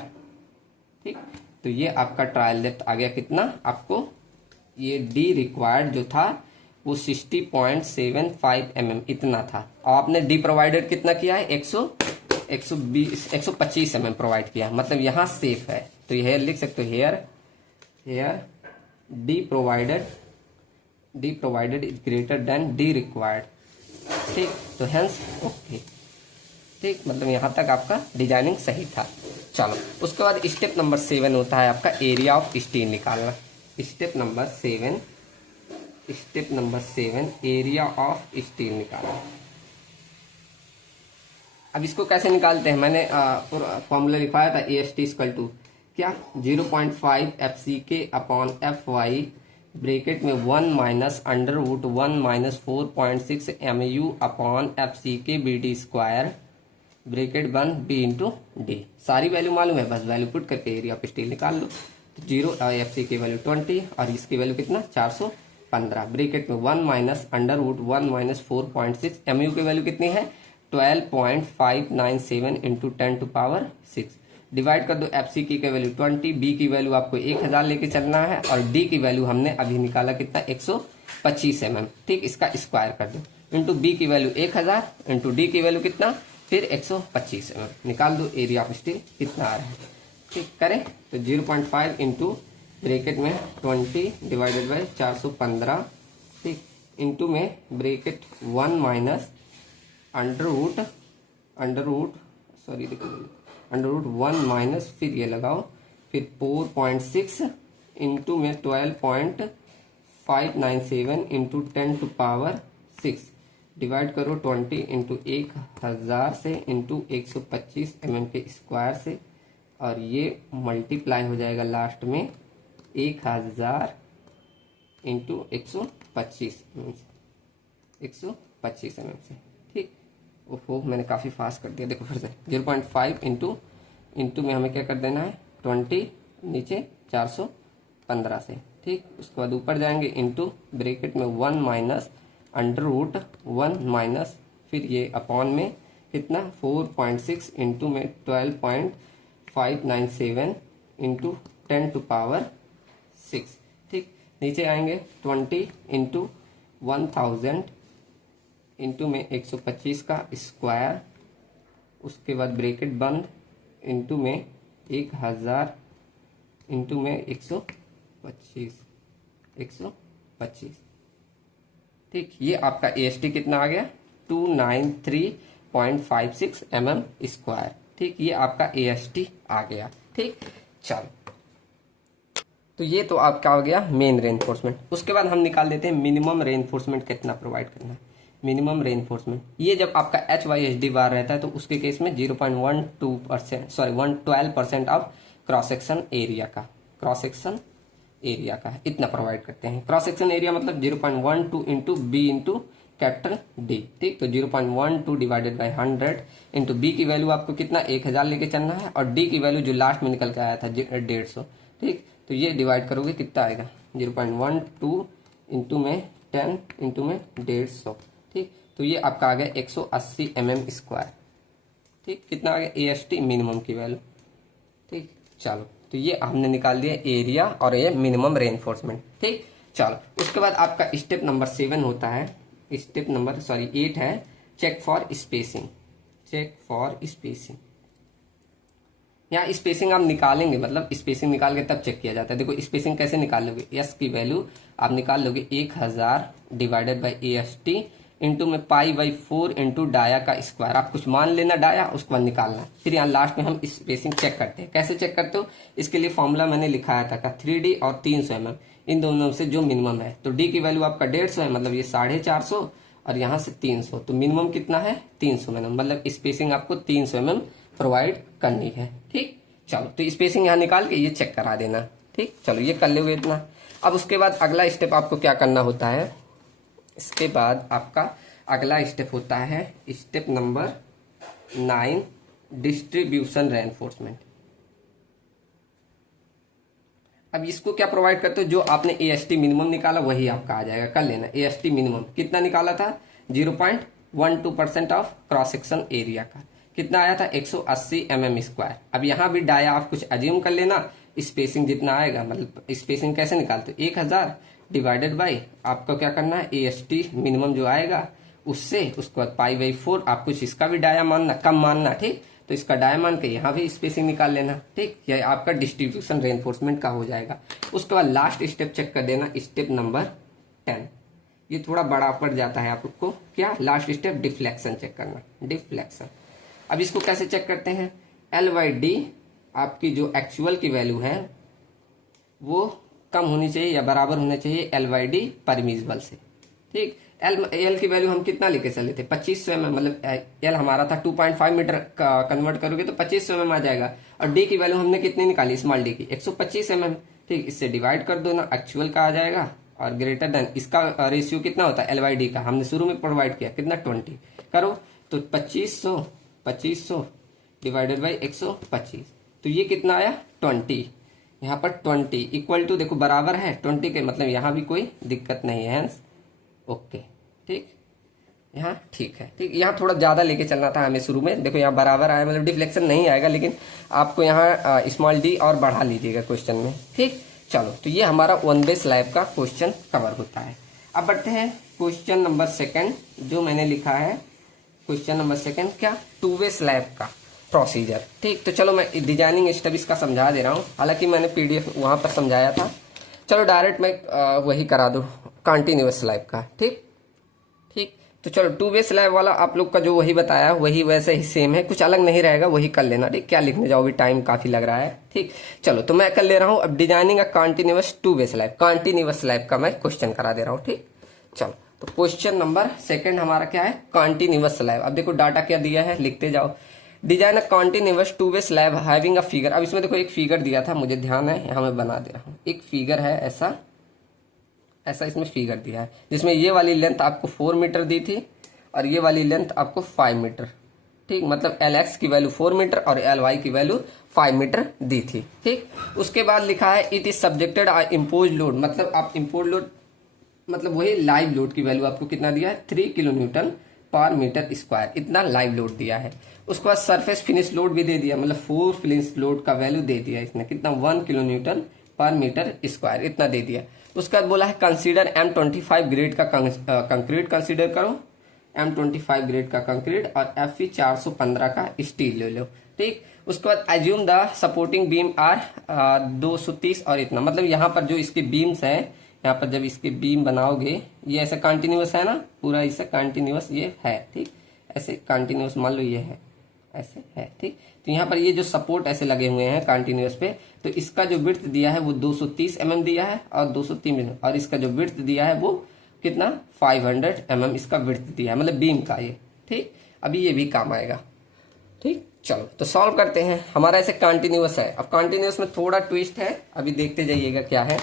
ठीक, तो ये आपका ट्रायल डेप्थ आ गया कितना, आपको ये डी रिक्वायर्ड जो था वो 60.75 mm इतना था, और आपने डी प्रोवाइडेड कितना किया है 125 mm प्रोवाइड किया, मतलब यहाँ सेफ है। तो ये लिख सकते हो, here d provided is greater than d required. ठीक, तो हेंस ओके। ठीक, मतलब यहाँ तक आपका डिजाइनिंग सही था। चलो उसके बाद स्टेप नंबर 7 होता है आपका एरिया ऑफ स्टील निकालना। Step number 7 area of steel निकालना। अब इसको कैसे निकालते हैं, मैंने फॉर्मूला लिखवाया था, AST = क्या 0.5 FCK अपॉन FY ब्रैकेट में 1 minus √1 - 4.6 MU upon FCK BD square bracket बन B इंटू डी। सारी वैल्यू मालूम है, बस वैल्यू पुट करके एरिया ऑफ स्टील निकाल लो। तो 0 FC की वैल्यू 20 और इसकी वैल्यू कितना 415 ब्रैकेट में 1 माइनस √1 - 4.6 MU की वैल्यू कितनी है 12.597 इंटू 10⁶ डिवाइड कर दो। FCK की वैल्यू 20, B की वैल्यू आपको 1000 लेके चलना है, और D की वैल्यू हमने अभी निकाला कितना 125 mm। ठीक, इसका स्क्वायर कर दो इंटू B की वैल्यू 1000 इंटू D की वैल्यू कितना फिर 125 निकाल दो एरिया ऑफ स्टील कितना आ रहा है। ठीक करें तो 0.5 इंटू ब्रेकेट में 20 डिवाइडेड बाई 415, ठीक, इंटू में bracket 1 minus under root sorry देखो अंडर रूट 1 माइनस फिर ये लगाओ फिर 4.6 इंटू में 12.597 इंटू 10 टू पावर 6 डिवाइड करो 20 इंटू 1000 से इंटू 125 mm के स्क्वायर से और ये मल्टीप्लाई हो जाएगा लास्ट में 1000 इंटू 125 mm से। ठीक, ओहो मैंने काफ़ी फास्ट कर दिया, देखो फिर से 0.5 इंटू में हमें क्या कर देना है 20 नीचे 415 से। ठीक, उसके बाद ऊपर जाएंगे इंटू ब्रैकेट में 1 माइनस अंडर रूट 1 माइनस फिर ये अपॉन में कितना 4.6 इंटू में 12.597 इंटू 10 टू पावर 6। ठीक, नीचे आएंगे 20 इंटू 1000 इंटू में 125 का स्क्वायर, उसके बाद ब्रैकेट बंद इंटू में 1000 इंटू में 125। ठीक, ये आपका AST कितना आ गया 293.56 mm स्क्वायर। ठीक, ये आपका AST आ गया। ठीक, चलो तो ये तो आपका हो गया मेन रेनफोर्समेंट। उसके बाद हम निकाल देते हैं मिनिमम रेनफोर्समेंट कितना प्रोवाइड करना है। मिनिमम रेनफोर्समेंट ये जब आपका HYSD बार रहता है तो उसके केस में 12% ऑफ क्रॉस सेक्शन एरिया का इतना प्रोवाइड करते हैं। क्रॉस सेक्शन एरिया मतलब 0.12 into b into capital d. ठीक, तो 0.12 डिवाइडेड बाई 100 इंटू बी की वैल्यू आपको कितना 1000 लेके चलना है और डी की वैल्यू जो लास्ट में निकल के आया था 150। ठीक, तो ये डिवाइड करोगे कितना आएगा 0.12 इंटू में 10 इंटू में 150। ठीक, तो ये आपका आ गया 180 mm स्क्वायर। ठीक, कितना आ गया AST मिनिमम की वैल्यू। ठीक, चलो तो ये हमने निकाल दिया एरिया और ये मिनिमम रेनफोर्समेंट। ठीक, चलो उसके बाद आपका स्टेप नंबर 7 होता है, स्टेप नंबर 8 है चेक फॉर स्पेसिंग। यहाँ स्पेसिंग आप निकालेंगे मतलब स्पेसिंग निकाल के तब चेक किया जाता है। देखो स्पेसिंग कैसे निकाल लोगे, एस की वैल्यू आप निकाल लोगे 1000 डिवाइडेड बाई AST इंटू में π/4 इंटू डाया का स्क्वायर। आप कुछ मान लेना डाया, उसके बाद निकालना। फिर यहाँ लास्ट में हम स्पेसिंग चेक करते हैं। कैसे चेक करते हो, इसके लिए फॉर्मूला मैंने लिखाया था का 3D और 300 mm इन दोनों से जो मिनिमम है। तो डी की वैल्यू आपका 150 है मतलब ये 450 और यहाँ से 300, तो मिनिमम कितना है 300 mm मतलब स्पेसिंग आपको 300 mm प्रोवाइड करनी है। ठीक, चलो तो स्पेसिंग यहाँ निकाल के ये चेक करा देना। ठीक, चलो ये कर लोगे इतना। अब उसके बाद अगला स्टेप आपको क्या करना होता है, इसके बाद आपका अगला स्टेप होता है स्टेप नंबर 9 डिस्ट्रीब्यूशन रेनफोर्समेंट। अब इसको क्या प्रोवाइड करते हो, जो आपने AST मिनिमम निकाला वही आपका आ जाएगा। कर लेना AST मिनिमम कितना निकाला था 0.12% ऑफ क्रॉस सेक्शन एरिया का कितना आया था 180 mm स्क्वायर। अब यहाँ भी डाया आप कुछ अज्यूम कर लेना, स्पेसिंग जितना आएगा मतलब स्पेसिंग कैसे निकालते हो 1000 डिवाइडेड बाई आपको क्या करना है AST मिनिमम जो आएगा उससे, उसके बाद π/4 आप कुछ इसका भी डाया मानना, कम मानना। ठीक, तो इसका डाया मान के यहाँ भी स्पेसिंग निकाल लेना। ठीक, यह आपका डिस्ट्रीब्यूशन रेनफोर्समेंट का हो जाएगा। उसके बाद लास्ट स्टेप चेक कर देना स्टेप नंबर 10। ये थोड़ा बड़ा पड़ जाता है आपको, क्या लास्ट स्टेप डिफ्लेक्शन चेक करना। डिफ्लेक्शन अब इसको कैसे चेक करते हैं, L/D आपकी जो एक्चुअल की वैल्यू है वो कम होनी चाहिए या बराबर होना चाहिए L/D परमिजिबल से। ठीक, L की वैल्यू हम कितना लेके चले थे 2500 mm मतलब L हमारा था 2.5 मीटर का कन्वर्ट करोगे तो 2500 mm आ जाएगा और D की वैल्यू हमने कितनी निकाली स्मॉल d की 125 mm। ठीक, इससे डिवाइड कर दो ना, एक्चुअल का आ जाएगा और ग्रेटर देन इसका रेशियो कितना होता है L/D का हमने शुरू में प्रोवाइड किया कितना 20 करो तो 2500 डिवाइडेड बाई 125 तो ये कितना आया 20। यहाँ पर 20 इक्वल टू देखो बराबर है 20 के मतलब यहाँ भी कोई दिक्कत नहीं है। ओके, ठीक, यहाँ ठीक है। ठीक, यहाँ थोड़ा ज्यादा लेके चलना था हमें शुरू में। देखो यहाँ बराबर आया मतलब डिफ्लेक्शन नहीं आएगा, लेकिन आपको यहाँ स्मॉल d और बढ़ा लीजिएगा क्वेश्चन में। ठीक, चलो तो ये हमारा वन वे स्लैब का क्वेश्चन कवर होता है। अब बढ़ते हैं क्वेश्चन नंबर 2 जो मैंने लिखा है क्वेश्चन नंबर सेकंड क्या, टू वे स्लैब का प्रोसीजर। ठीक, तो चलो मैं डिजाइनिंग स्टेप इसका समझा दे रहा हूँ, हालांकि मैंने पीडीएफ वहां पर समझाया था। चलो डायरेक्ट मैं वही करा दूँ कॉन्टिन्यूअस स्लैब का। ठीक ठीक, तो चलो टू वे स्लैब वाला आप लोग का जो वही बताया वही वैसे ही सेम है, कुछ अलग नहीं रहेगा, वही कर लेना। ठीक, क्या लिखने जाओ, भी टाइम काफी लग रहा है। ठीक, चलो तो मैं कर ले रहा हूँ अब डिजाइनिंग अ continuous two way slab, continuous slab का मैं क्वेश्चन करा दे रहा हूँ। ठीक, चलो तो क्वेश्चन नंबर सेकंड हमारा क्या है, कॉन्टिन्यूअस स्लैब। अब देखो डाटा क्या दिया है, लिखते जाओ। Design a continuous two way slab having a figure. अब इसमें देखो एक फिगर दिया था, मुझे ध्यान है, यहाँ मैं बना दे रहा हूँ। एक फिगर है ऐसा ऐसा इसमें फिगर दिया है, जिसमें ये वाली लेंथ आपको 4 मीटर दी थी और ये वाली लेंथ आपको 5 मीटर। ठीक, मतलब LX की वैल्यू 4 मीटर और LY की वैल्यू 5 मीटर दी थी। ठीक, उसके बाद लिखा है it is subjected impose load, मतलब आप इम्पोज लोड मतलब वही लाइव लोड की वैल्यू आपको कितना दिया है, 3 किलो न्यूटन पर मीटर स्क्वायर, इतना लाइव लोड दिया है। उसके बाद सरफेस फिनिश लोड भी दे दिया, मतलब 4 फिनिश लोड का वैल्यू दे दिया इसने, कितना 1 किलो न्यूटन पर मीटर स्क्वायर, इतना दे दिया। उसके बाद बोला है कंसीडर M25 ग्रेड का कंक्रीट कंसीडर करो, M25 ग्रेड का कंक्रीट और Fe 415 का स्टील ले लो। ठीक, उसके बाद assume the supporting beam are 230 और इतना, मतलब यहाँ पर जो इसके बीम्स हैं, यहाँ पर जब इसके बीम बनाओगे, ये ऐसे कंटिन्यूअस है ना, पूरा ऐसे कंटिन्यूअस ये है। ठीक, ऐसे कंटिन्यूअस मान लो ये है, ऐसे है। ठीक, तो यहाँ पर ये जो सपोर्ट ऐसे लगे हुए हैं कंटिन्यूअस पे, तो इसका जो विड्थ दिया है वो 230 mm दिया है और 203 mm, और इसका जो विड्थ दिया है वो कितना 500 mm इसका विड्थ दिया है, मतलब बीम का ये। ठीक, अभी ये भी काम आएगा। ठीक, चलो तो सॉल्व करते हैं। हमारा ऐसे कंटिन्यूअस है, अब कंटिन्यूअस में थोड़ा ट्विस्ट है, अभी देखते जाइएगा क्या है।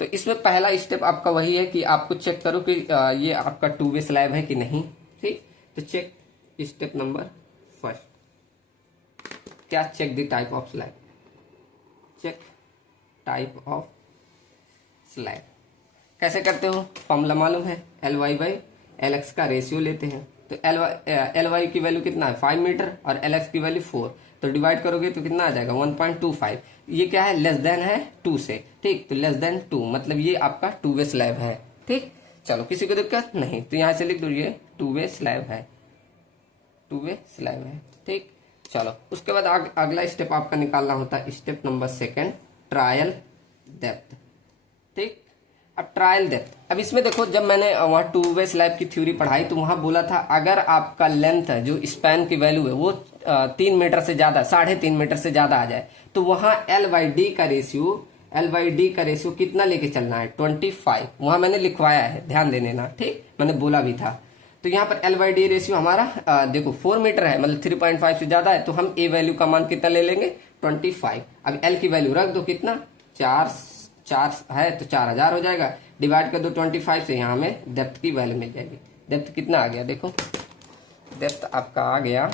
तो इसमें पहला स्टेप आपका वही है कि आपको चेक करो कि ये आपका टू वे स्लैब है कि नहीं। ठीक, तो चेक स्टेप नंबर फर्स्ट, क्या, check the type of slab, check type of slab. कैसे करते हो, फॉर्मूला मालूम है, LY/LX का रेशियो लेते हैं। तो LY की वैल्यू कितना है 5 मीटर और LX की वैल्यू 4, तो डिवाइड करोगे तो कितना आ जाएगा 1.25। ये क्या है, लेस देन है 2 से। ठीक, तो लेस देन 2 मतलब ये आपका टू वे स्लैब है। ठीक, चलो किसी को दिक्कत नहीं, तो यहां से लिख दो ये टू वे स्लैब है, टू वे स्लैब है। ठीक, चलो उसके बाद अगला स्टेप आपका निकालना होता है step number second, trial depth. ठीक, अब ट्रायल डेप्थ, अब इसमें देखो जब मैंने वहां टू वे स्लैब की थ्योरी पढ़ाई तो वहां बोला था अगर आपका लेंथ है जो स्पैन की वैल्यू है वो 3 मीटर से ज्यादा, 3.5 मीटर से ज्यादा आ जाए, तो वहां L/D का रेशियो कितना लेके चलना है 25, वहां मैंने लिखवाया है, ध्यान देने ना। ठीक, मैंने बोला भी था। तो यहाँ पर L/D रेशियो हमारा देखो 4 मीटर है, मतलब 3.5 से ज्यादा है, तो हम ए वैल्यू का मान कितना ले लेंगे 25। अब L की वैल्यू रख दो, कितना 4 है तो 4000 हो जाएगा, डिवाइड कर दो 25 से, यहाँ हमें डेप्थ की वैल्यू मिल जाएगी। डेप्थ कितना आ गया, देखो डेप्थ आपका आ गया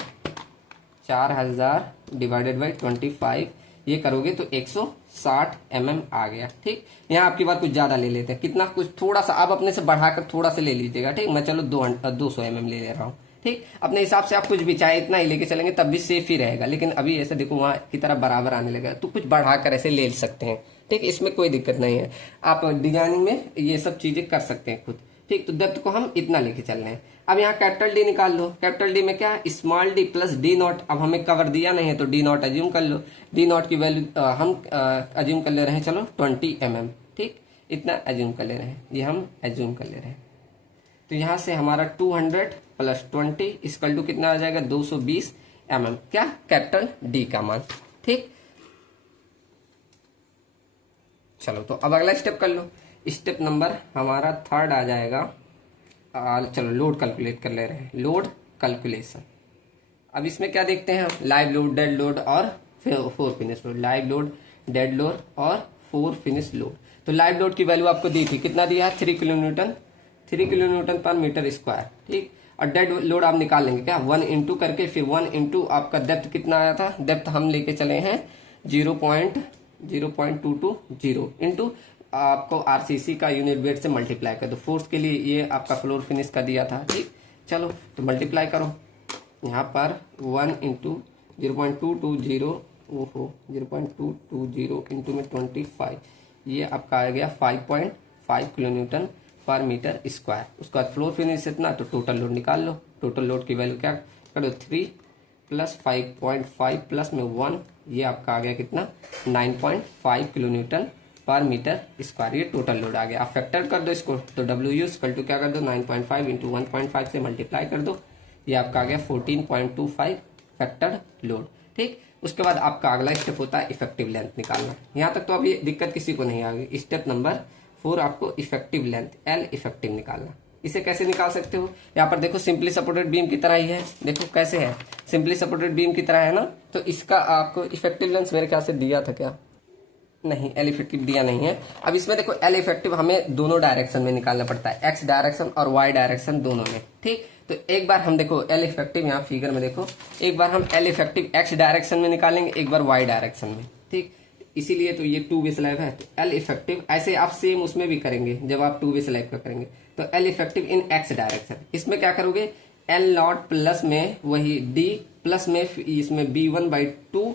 4000 डिवाइडेड बाई 25, ये करोगे तो 160 mm आ गया। ठीक, यहाँ आपकी बात कुछ ज्यादा ले लेते हैं, कितना कुछ थोड़ा सा आप अपने से बढ़ाकर थोड़ा सा ले लीजिएगा। ठीक, मैं चलो 200 mm ले रहा हूँ। ठीक, अपने हिसाब से आप कुछ भी चाहे इतना ही लेके चलेंगे तब भी सेफ ही रहेगा, लेकिन अभी ऐसे देखो वहां की तरह बराबर आने लगेगा, तो कुछ बढ़ाकर ऐसे ले सकते हैं। ठीक, इसमें कोई दिक्कत नहीं है, आप डिजाइनिंग में ये सब चीजें कर सकते हैं खुद। ठीक, तो डेप्थ को हम इतना लेके चल रहे हैं। अब यहाँ कैपिटल D निकाल लो, कैपिटल D में क्या है स्मॉल d प्लस D0। अब हमें कवर दिया नहीं है तो D0 एज्यूम कर लो, D0 की वैल्यू हम एज्यूम कर ले रहे हैं, चलो 20 mm। ठीक, इतना एज्यूम कर ले रहे हैं, ये हम एज्यूम कर ले रहे हैं। तो यहाँ से हमारा 200 प्लस 20 इक्वल टू कितना आ जाएगा 220 mm, क्या कैपिटल D का मान। ठीक, चलो तो अब अगला स्टेप कर लो, स्टेप नंबर हमारा थर्ड आ जाएगा। चलो लोड कैलकुलेट कर ले रहे हैं, लोड कैलकुलेशन। अब इसमें क्या देखते हैं, लाइव लोड, डेड लोड और 4 finish load, live load, dead load और 4 फिनिश लोड। तो लाइव लोड की वैल्यू आपको दी थी, कितना दिया है 3 किलो न्यूटन पर मीटर स्क्वायर। ठीक, और डेड लोड आप निकाल लेंगे क्या 1 इंटू करके, फिर 1 इंटू आपका डेप्थ कितना आया था, डेप्थ हम लेके चले हैं 0.0220 इंटू आपको आरसीसी का यूनिट वेट से मल्टीप्लाई कर दो, फोर्स के लिए ये आपका फ्लोर फिनिश का दिया था। ठीक, चलो तो मल्टीप्लाई करो, यहाँ पर 1 इंटू 0.220 ओहो 0.220 इंटू में 25, ये आपका आ गया 5.5 किलो न्यूटन पर मीटर स्क्वायर। उसके बाद फ्लोर फिनिश इतना, तो टोटल लोड निकाल लो। टोटल लोड की वैल्यू क्या कर दो, 3 प्लस 5.5 प्लस में 1, ये आपका आ गया कितना, 9.5 किलो न्यूटन पर मीटर स्क्वायर। ये टोटल लोड आ गया। आप फैक्टर कर दो इसको, तो डब्ल्यू इक्वल टू क्या कर दो, 9.5 इंटू 1.5 से मल्टीप्लाई कर दो, ये आपका आ गया 14.25 फैक्टर लोड। ठीक, उसके बाद आपका अगला स्टेप होता है इफेक्टिव लेंथ निकालना। यहाँ तक तो अभी दिक्कत किसी को नहीं आ गई। स्टेप नंबर 4 आपको इफेक्टिव लेंथ एल इफेक्टिव निकालना। इसे कैसे निकाल सकते हो, यहाँ पर देखो सिंपली सपोर्टेड बीम की तरह ही है। देखो कैसे है, सिंपली सपोर्टेड बीम की तरह है ना, तो इसका आपको इफेक्टिव लेंथ मेरे ख्याल से दिया था क्या, नहीं एल इफेक्टिव दिया नहीं है। अब इसमें देखो एल इफेक्टिव हमें दोनों डायरेक्शन में निकालना पड़ता है, एक्स डायरेक्शन और वाई डायरेक्शन दोनों में। ठीक, तो एक बार हम देखो एल इफेक्टिव, यहाँ फिगर में देखो, एक बार हम एल इफेक्टिव एक्स डायरेक्शन में निकालेंगे, एक बार वाई डायरेक्शन में। ठीक, इसीलिए तो ये 2 वे स्लैब है, तो एल इफेक्टिव ऐसे आप सेम उसमें भी करेंगे जब आप 2 वे स्लैब का करेंगे। तो एल इफेक्टिव इन एक्स डायरेक्शन, इसमें क्या करोगे, एल नॉट प्लस में वही डी प्लस में इसमें B1/2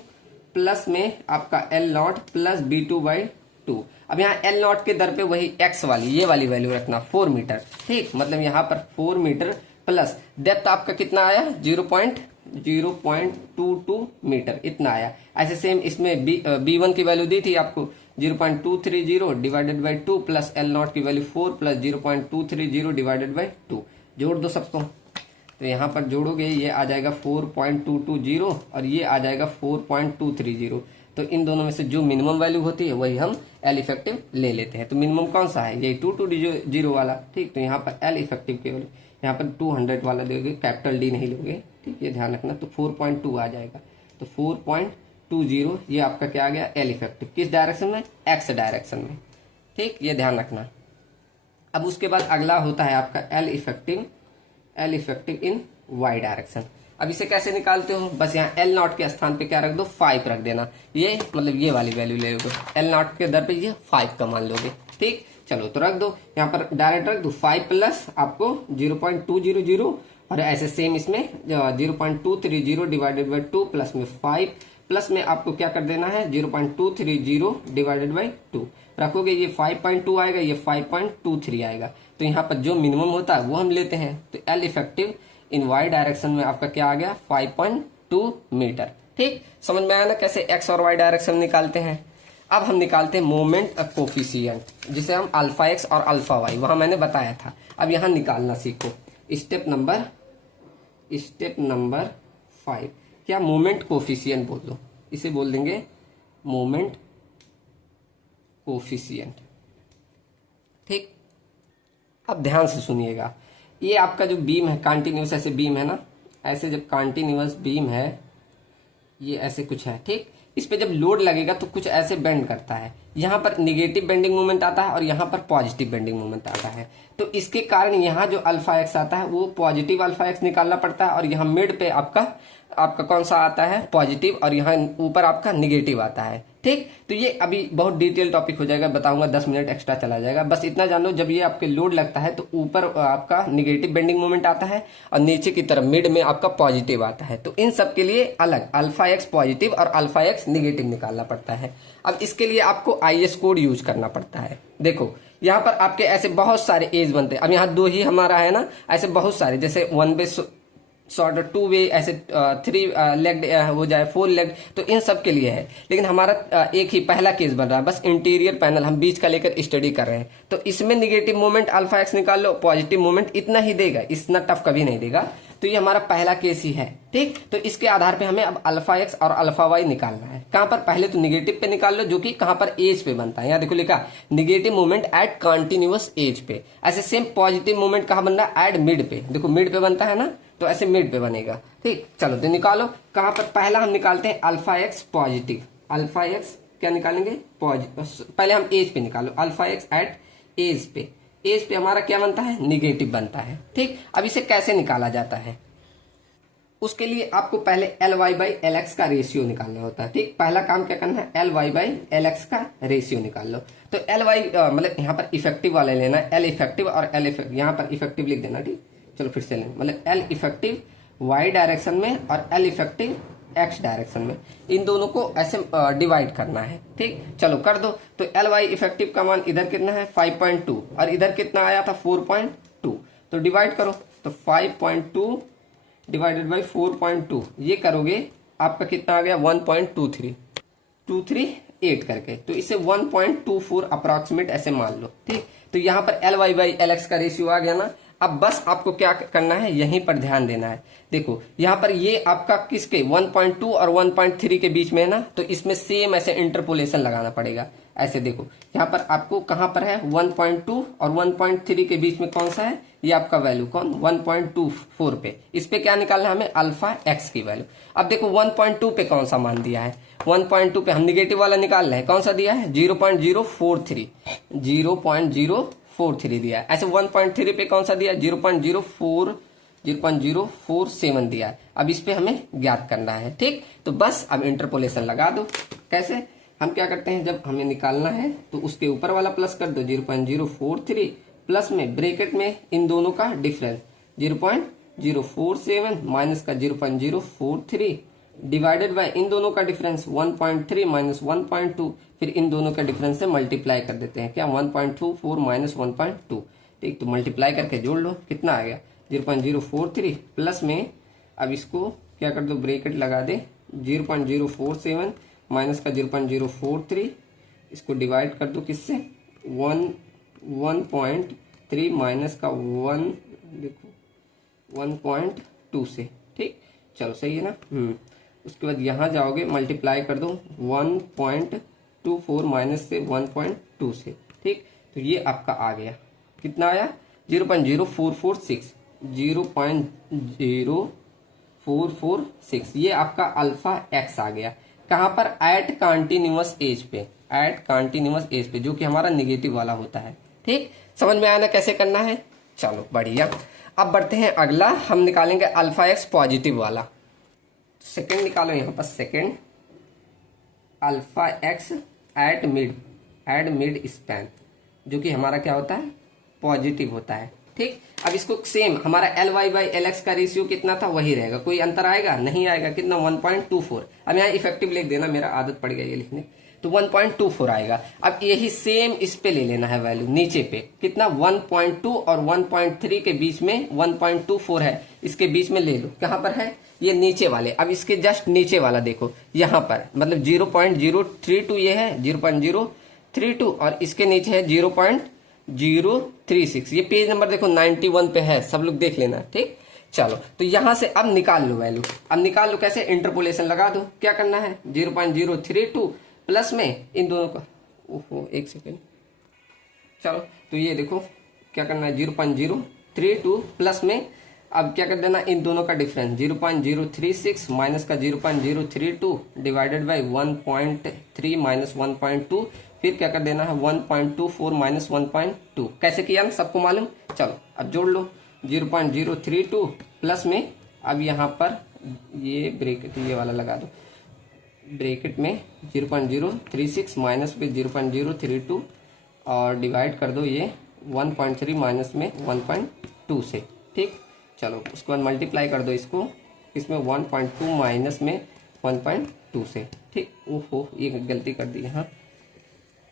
प्लस में आपका एल नॉट प्लस B2/2। अब यहाँ एल नॉट के दर पे वही एक्स वाली ये वाली वैल्यू रखना 4 मीटर। ठीक, मतलब यहाँ पर 4 मीटर प्लस डेप्थ आपका कितना आया, 0.22 मीटर इतना आया। ऐसे सेम इसमें B1 की वैल्यू दी थी आपको 0.230 divided by 2 plus L not की वैल्यू 4 प्लस 0.230 डिवाइडेड बाई 2। जोड़ दो सबको, तो यहाँ पर जोड़ोगे ये आ जाएगा 4.220 और ये आ जाएगा 4.230। तो इन दोनों में से जो मिनिमम वैल्यू होती है वही हम एल इफेक्टिव ले लेते हैं। तो मिनिमम कौन सा है, ये 220 वाला। ठीक, तो यहाँ पर एल इफेक्टिव केवल यहाँ पर 200 वाला दोगे, कैपिटल डी नहीं लोगे। ठीक, ये ध्यान रखना। तो 4.2 आ जाएगा, तो 4.20 ये आपका क्या आ गया, एल इफेक्टिव। किस डायरेक्शन में, एक्स डायरेक्शन में। ठीक, ये ध्यान रखना। अब उसके बाद अगला होता है आपका l effective in Y direction. अब इसे कैसे निकालते हो, बस यहाँ एल नॉट के स्थान पे क्या रख दो, 5 रख देना। ये मतलब ये वाली वैल्यू ले लोगे, एल नॉट के दर पे ये 5 का मान लोगे। ठीक, चलो तो रख दो, यहाँ पर डायरेक्ट रख दो 5 प्लस आपको 0.200 और ऐसे सेम इसमें 0.230 डिवाइडेड बाई 2 प्लस में 5 प्लस में आपको क्या कर देना है 0.230 डिवाइडेड बाई 2 रखोगे, ये 5.2 आएगा, ये 5.23 आएगा। तो यहाँ पर जो मिनिमम होता है वो हम लेते हैं। तो l effective in Y direction में आपका क्या आ गया, 5.2 मीटर। ठीक, समझ में आया ना कैसे एक्स और वाई डायरेक्शन निकालते हैं। अब हम निकालते हैं मोमेंट कोफिशिएंट, जिसे हम अल्फा एक्स और अल्फा वाई, वहां मैंने बताया था। अब यहाँ निकालना सीखो। स्टेप नंबर 5 क्या, मोमेंट कोफिशिएंट बोल दो, इसे बोल देंगे मोमेंट कोफिशिएंट। ठीक, अब ध्यान से सुनिएगा। ये आपका जो बीम है, कंटिन्यूअस ऐसे बीम है ना, ऐसे जब कंटिन्यूअस बीम है, ये ऐसे कुछ है। ठीक, इस पे जब लोड लगेगा तो कुछ ऐसे बेंड करता है। यहाँ पर निगेटिव बेंडिंग मोमेंट आता है और यहाँ पर पॉजिटिव बेंडिंग मोमेंट आता है। तो इसके कारण यहाँ जो अल्फा एक्स आता है वो पॉजिटिव अल्फा एक्स निकालना पड़ता है, और यहाँ मिड पे आपका कौन सा आता है, पॉजिटिव, और यहाँ ऊपर आपका निगेटिव आता है। ठीक, तो ये अभी बहुत डिटेल टॉपिक हो जाएगा, बताऊंगा, 10 मिनट एक्स्ट्रा चला जाएगा। बस इतना जान लो, जब ये आपके लोड लगता है तो ऊपर आपका निगेटिव बेंडिंग मोमेंट आता है और नीचे की तरफ मिड में आपका पॉजिटिव आता है। तो इन सब के लिए अलग अल्फा एक्स पॉजिटिव और अल्फा एक्स निगेटिव निकालना पड़ता है। अब इसके लिए आपको IS कोड यूज करना पड़ता है। देखो यहाँ पर आपके ऐसे बहुत सारे एज बनते हैं। अब यहाँ 2 ही हमारा है ना, ऐसे बहुत सारे, जैसे 1 वे शॉर्ट, 2 वे, ऐसे 3 लेग हो जाए, 4 लेग, तो इन सब के लिए है। लेकिन हमारा एक ही पहला केस बन रहा है, बस इंटीरियर पैनल हम बीच का लेकर स्टडी कर रहे हैं। तो इसमें निगेटिव मोमेंट अल्फा एक्स निकाल लो, पॉजिटिव मोमेंट इतना ही देगा, इतना टफ कभी नहीं देगा। तो ये हमारा पहला केस ही है। ठीक, तो इसके आधार पे हमें अब अल्फा एक्स और अल्फा वाई निकालना है। कहां पर, पहले तो निगेटिव पे निकाल लो, जो कि कहां पर, एज पे बनता है। यहाँ देखो लिखा negative moment at continuous edge पे। ऐसे सेम पॉजिटिव मोमेंट कहां बन रहा है, एट मिड पे। देखो मिड पे बनता है ना, तो ऐसे मिड पे बनेगा। ठीक, चलो तो निकालो। कहां पर, पहला हम निकालते हैं alpha x positive. Alpha x क्या निकालेंगे, पॉजिटिव। पहले हम एज पे निकालो, अल्फा एक्स एट एज पे। एज पे हमारा क्या बनता है, निगेटिव बनता है। ठीक, अब इसे कैसे निकाला जाता है, उसके लिए आपको पहले LY/LX का रेशियो निकालना होता है। ठीक, पहला काम क्या करना है, LY/LX का रेशियो निकाल लो। तो LY मतलब यहाँ पर इफेक्टिव वाले लेना है, L इफेक्टिव और L इफेक्टिव, यहाँ पर इफेक्टिव लिख देना। ठीक, चलो फिर से लेंगे, मतलब L इफेक्टिव Y डायरेक्शन में और L इफेक्टिव एक्स डायरेक्शन में। इन दोनों को ऐसे डिवाइड करना है। ठीक, चलो कर दो। तो एल वाई इफेक्टिव का मान इधर कितना है 5.2 और इधर कितना आया था 4.2। तो डिवाइड करो, तो 5.2 डिवाइडेड बाई 4.2 ये करोगे आपका कितना आ गया 1.238 करके। तो इसे 1.24 अप्रोक्सीमेट ऐसे मान लो। ठीक, तो यहाँ पर l y by l x का रेशियो आ गया ना। अब बस आपको क्या करना है, यहीं पर ध्यान देना है। देखो यहाँ पर ये आपका किसके 1.2 और 1.3 के बीच में है ना, तो इसमें सेम ऐसे इंटरपोलेशन लगाना पड़ेगा। ऐसे देखो यहाँ पर आपको कहाँ पर है 1.2 और 1.3 के बीच में कौन सा है, ये आपका वैल्यू कौन 1.24 पे। इस पे क्या निकालना है हमें, अल्फा एक्स की वैल्यू। अब देखो 1.2 पे कौन सा मान दिया है, 1.2 पे हम निगेटिव वाला निकाल रहे हैं, कौन सा दिया है 0.043 दिया है। ऐसे 1.3 पे कौन सा दिया है 0.047 दिया है। अब इस पे हमें ज्ञात करना है। ठीक, तो बस अब इंटरपोलेशन लगा दो। कैसे, हम क्या करते हैं, जब हमें निकालना है तो उसके ऊपर वाला प्लस कर दो 0.043 प्लस में ब्रैकेट में इन दोनों का डिफरेंस 0.047 माइनस का 0.043 डिवाइडेड बाय इन दोनों का डिफरेंस 1.3 माइनस 1.2, फिर इन दोनों का डिफरेंस से मल्टीप्लाई कर देते हैं क्या 1.24 माइनस 1.2। ठीक, तो मल्टीप्लाई करके जोड़ लो, कितना आ गया 0.043 प्लस में अब इसको क्या कर दो ब्रैकेट लगा दे 0.047 माइनस का 0.043, इसको डिवाइड कर दो किससे 1.3 माइनस का 1.2 से। ठीक, चलो सही है ना। उसके बाद यहाँ जाओगे मल्टीप्लाई कर दो 1.24 माइनस से 1.2 से। ठीक, तो ये आपका आ गया, कितना आया 0.0446 ये आपका अल्फा एक्स आ गया। कहाँ पर, एट कंटिन्यूअस एज पे, जो कि हमारा निगेटिव वाला होता है। ठीक, समझ में आया ना कैसे करना है। चलो बढ़िया, अब बढ़ते हैं अगला, हम निकालेंगे अल्फा एक्स पॉजिटिव वाला। सेकेंड निकालो यहाँ पर, second alpha x at mid span, जो कि हमारा क्या होता है पॉजिटिव होता है। ठीक, अब इसको सेम हमारा l y by l x का रेशियो कितना था वही रहेगा, कोई अंतर आएगा नहीं आएगा, कितना 1.24। अब यहाँ इफेक्टिव लिख देना, मेरा आदत पड़ गई ये लिखने, तो 1.24 आएगा। अब यही सेम इस पे ले लेना है वैल्यू नीचे पे, कितना 1.2 और 1.3 के बीच में 1.24 है, इसके बीच में ले लो। कहाँ पर है ये नीचे वाले, अब इसके जस्ट नीचे वाला देखो यहाँ पर, मतलब 0.032 ये है 0.032 और इसके नीचे है 0.036। ये पेज नंबर देखो 91 पे है, सब लोग देख लेना। ठीक, चलो तो यहां से अब निकाल लो वैल्यू। अब निकाल लो कैसे, इंटरपोलेशन लगा दो। क्या करना है 0.032 प्लस में इन दोनों का, ओहो एक सेकेंड, चलो तो ये देखो क्या करना है 0.032 प्लस में अब क्या कर देना इन दोनों का डिफरेंस 0.036 माइनस का 0.032 डिवाइडेड बाई 1.3 माइनस 1.2, फिर क्या कर देना है 1.24 माइनस 1.2। कैसे किया ना सबको मालूम। चलो अब जोड़ लो 0.032 प्लस में अब यहाँ पर ये ब्रैकेट ये वाला लगा दो, ब्रैकेट में 0.036 माइनस फिर 0.032 और डिवाइड कर दो ये 1.3 माइनस में 1.2 से। ठीक, चलो उसके बाद मल्टीप्लाई कर दो इसको, इसमें 1.2 माइनस में 1.2 से। ठीक, ओहो ये गलती कर दी यहाँ,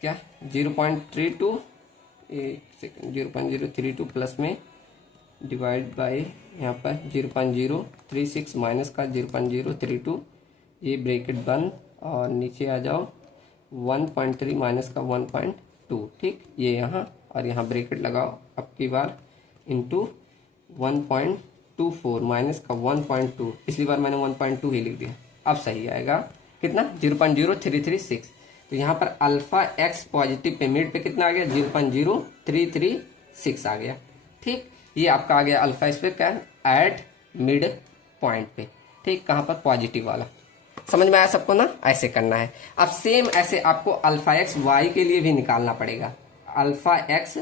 क्या 0.32 0.032 प्लस में डिवाइड बाय यहाँ पर 0.036 माइनस का 0.032, ये ब्रैकेट बंद और नीचे आ जाओ 1.3 माइनस का 1.2। ठीक, ये यहाँ और यहाँ ब्रैकेट लगाओ अब की बार इंटू 1.24 माइनस का 1.2, पिछली बार मैंने 1.2 ही लिख दिया, अब सही आएगा कितना 0.0336। तो यहाँ पर alpha x positive pay mid पे कितना आ गया 0.0336 आ गया। ठीक, ये आपका आ गया अल्फा इस पे क्या एट मिड पॉइंट पे। ठीक, कहाँ पर पॉजिटिव वाला, समझ में आया सबको ना, ऐसे करना है। अब सेम ऐसे आपको अल्फा एक्स वाई के लिए भी निकालना पड़ेगा, अल्फा एक्स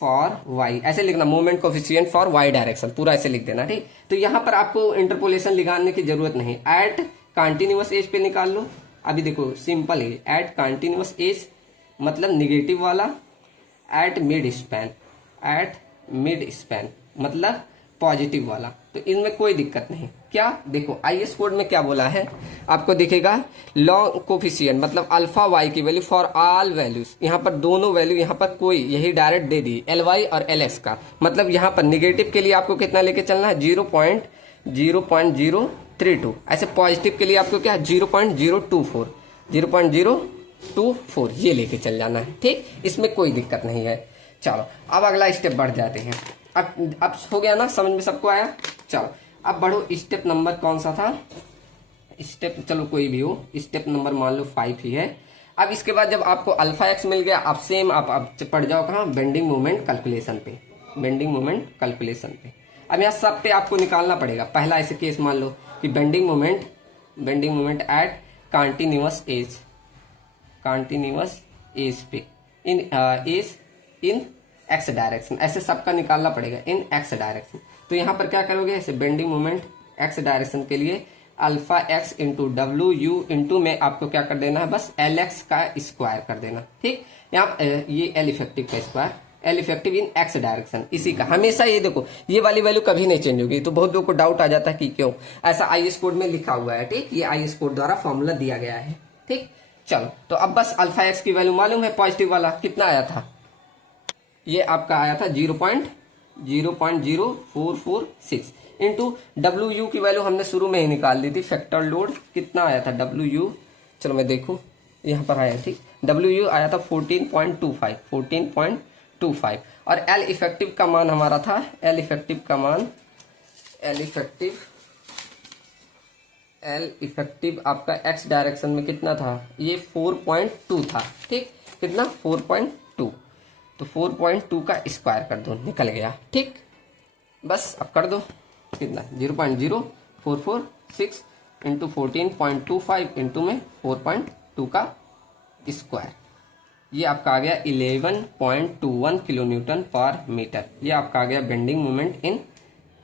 फॉर वाई ऐसे लिखना, moment coefficient for Y direction पूरा ऐसे लिख देना। ठीक, तो यहाँ पर आपको इंटरपोलेशन लगाने की जरूरत नहीं, एट कंटिन्यूअस एज पे निकाल लो। अभी देखो सिंपल है, एट कंटिन्यूअस एज मतलब निगेटिव वाला, एट मिड स्पैन मतलब पॉजिटिव वाला, तो इनमें कोई दिक्कत नहीं। क्या देखो आईएस कोड में क्या बोला है आपको दिखेगा, लॉन्ग कोफिशिएंट मतलब अल्फा वाई की वैल्यू फॉर ऑल वैल्यूज, यहाँ पर दोनों वैल्यू यहाँ पर कोई यही direct they the L Y और एल एक्स का, मतलब यहाँ पर निगेटिव के लिए आपको कितना लेके चलना है 0.032, ऐसे पॉजिटिव के लिए आपको क्या 0.024 ये लेके चल जाना है। ठीक, इसमें कोई दिक्कत नहीं है। चलो अब अगला स्टेप बढ़ जाते हैं। अब हो गया ना, समझ में सबको आया। चलो अब बढ़ो, स्टेप नंबर कौन सा था, स्टेप चलो कोई भी हो, स्टेप नंबर मान लो 5 ही है। अब इसके बाद जब आपको अल्फा एक्स मिल गया, अब सेम आप पढ़ जाओ कहाँ, बेंडिंग मोमेंट कैलकुलेशन पे, बेंडिंग मोमेंट कैलकुलेशन पे। अब यहाँ सब पे आपको निकालना पड़ेगा। पहला ऐसे केस मान लो कि bending moment at continuous edge पे इन एक्स डायरेक्शन, ऐसे सबका निकालना पड़ेगा इन एक्स डायरेक्शन। तो यहाँ पर क्या करोगे, ऐसे बेंडिंग मोमेंट एक्स डायरेक्शन के लिए alpha x into W U into में आपको क्या कर देना है, बस एल एक्स का स्क्वायर कर देना। ठीक, यहाँ ये एल इफेक्टिव का स्क्वायर, एल इफेक्टिव इन एक्स डायरेक्शन, इसी का हमेशा ये देखो ये वाली वैल्यू कभी नहीं चेंज होगी। तो बहुत लोगों को डाउट आ जाता है कि क्यों, ऐसा आईएस कोड में लिखा हुआ है। ठीक, ये आईएस कोड द्वारा फॉर्मूला दिया गया है। ठीक, चलो तो अब बस अल्फा एक्स की वैल्यू मालूम है, पॉजिटिव वाला कितना आया था, ये आपका आया था 0.0446 इंटू डब्ल्यू यू की वैल्यू हमने शुरू में ही निकाल दी थी, फैक्टर लोड कितना आया था डब्ल्यू यू, चलो मैं देखूं यहाँ पर आया। ठीक, डब्ल्यू यू आया था 14.25 और एल इफेक्टिव का मान हमारा था, एल इफेक्टिव आपका एक्स डायरेक्शन में कितना था, ये 4.2 था। ठीक, कितना 4.2, तो 4.2 का स्क्वायर कर दो, निकल गया। ठीक, बस अब कर दो कितना 0.0446 इंटू 14.25 इंटू में 4.2 का स्क्वायर, ये आपका आ गया 11.21 किलो न्यूटन पर मीटर। ये आपका आ गया बेंडिंग मोमेंट इन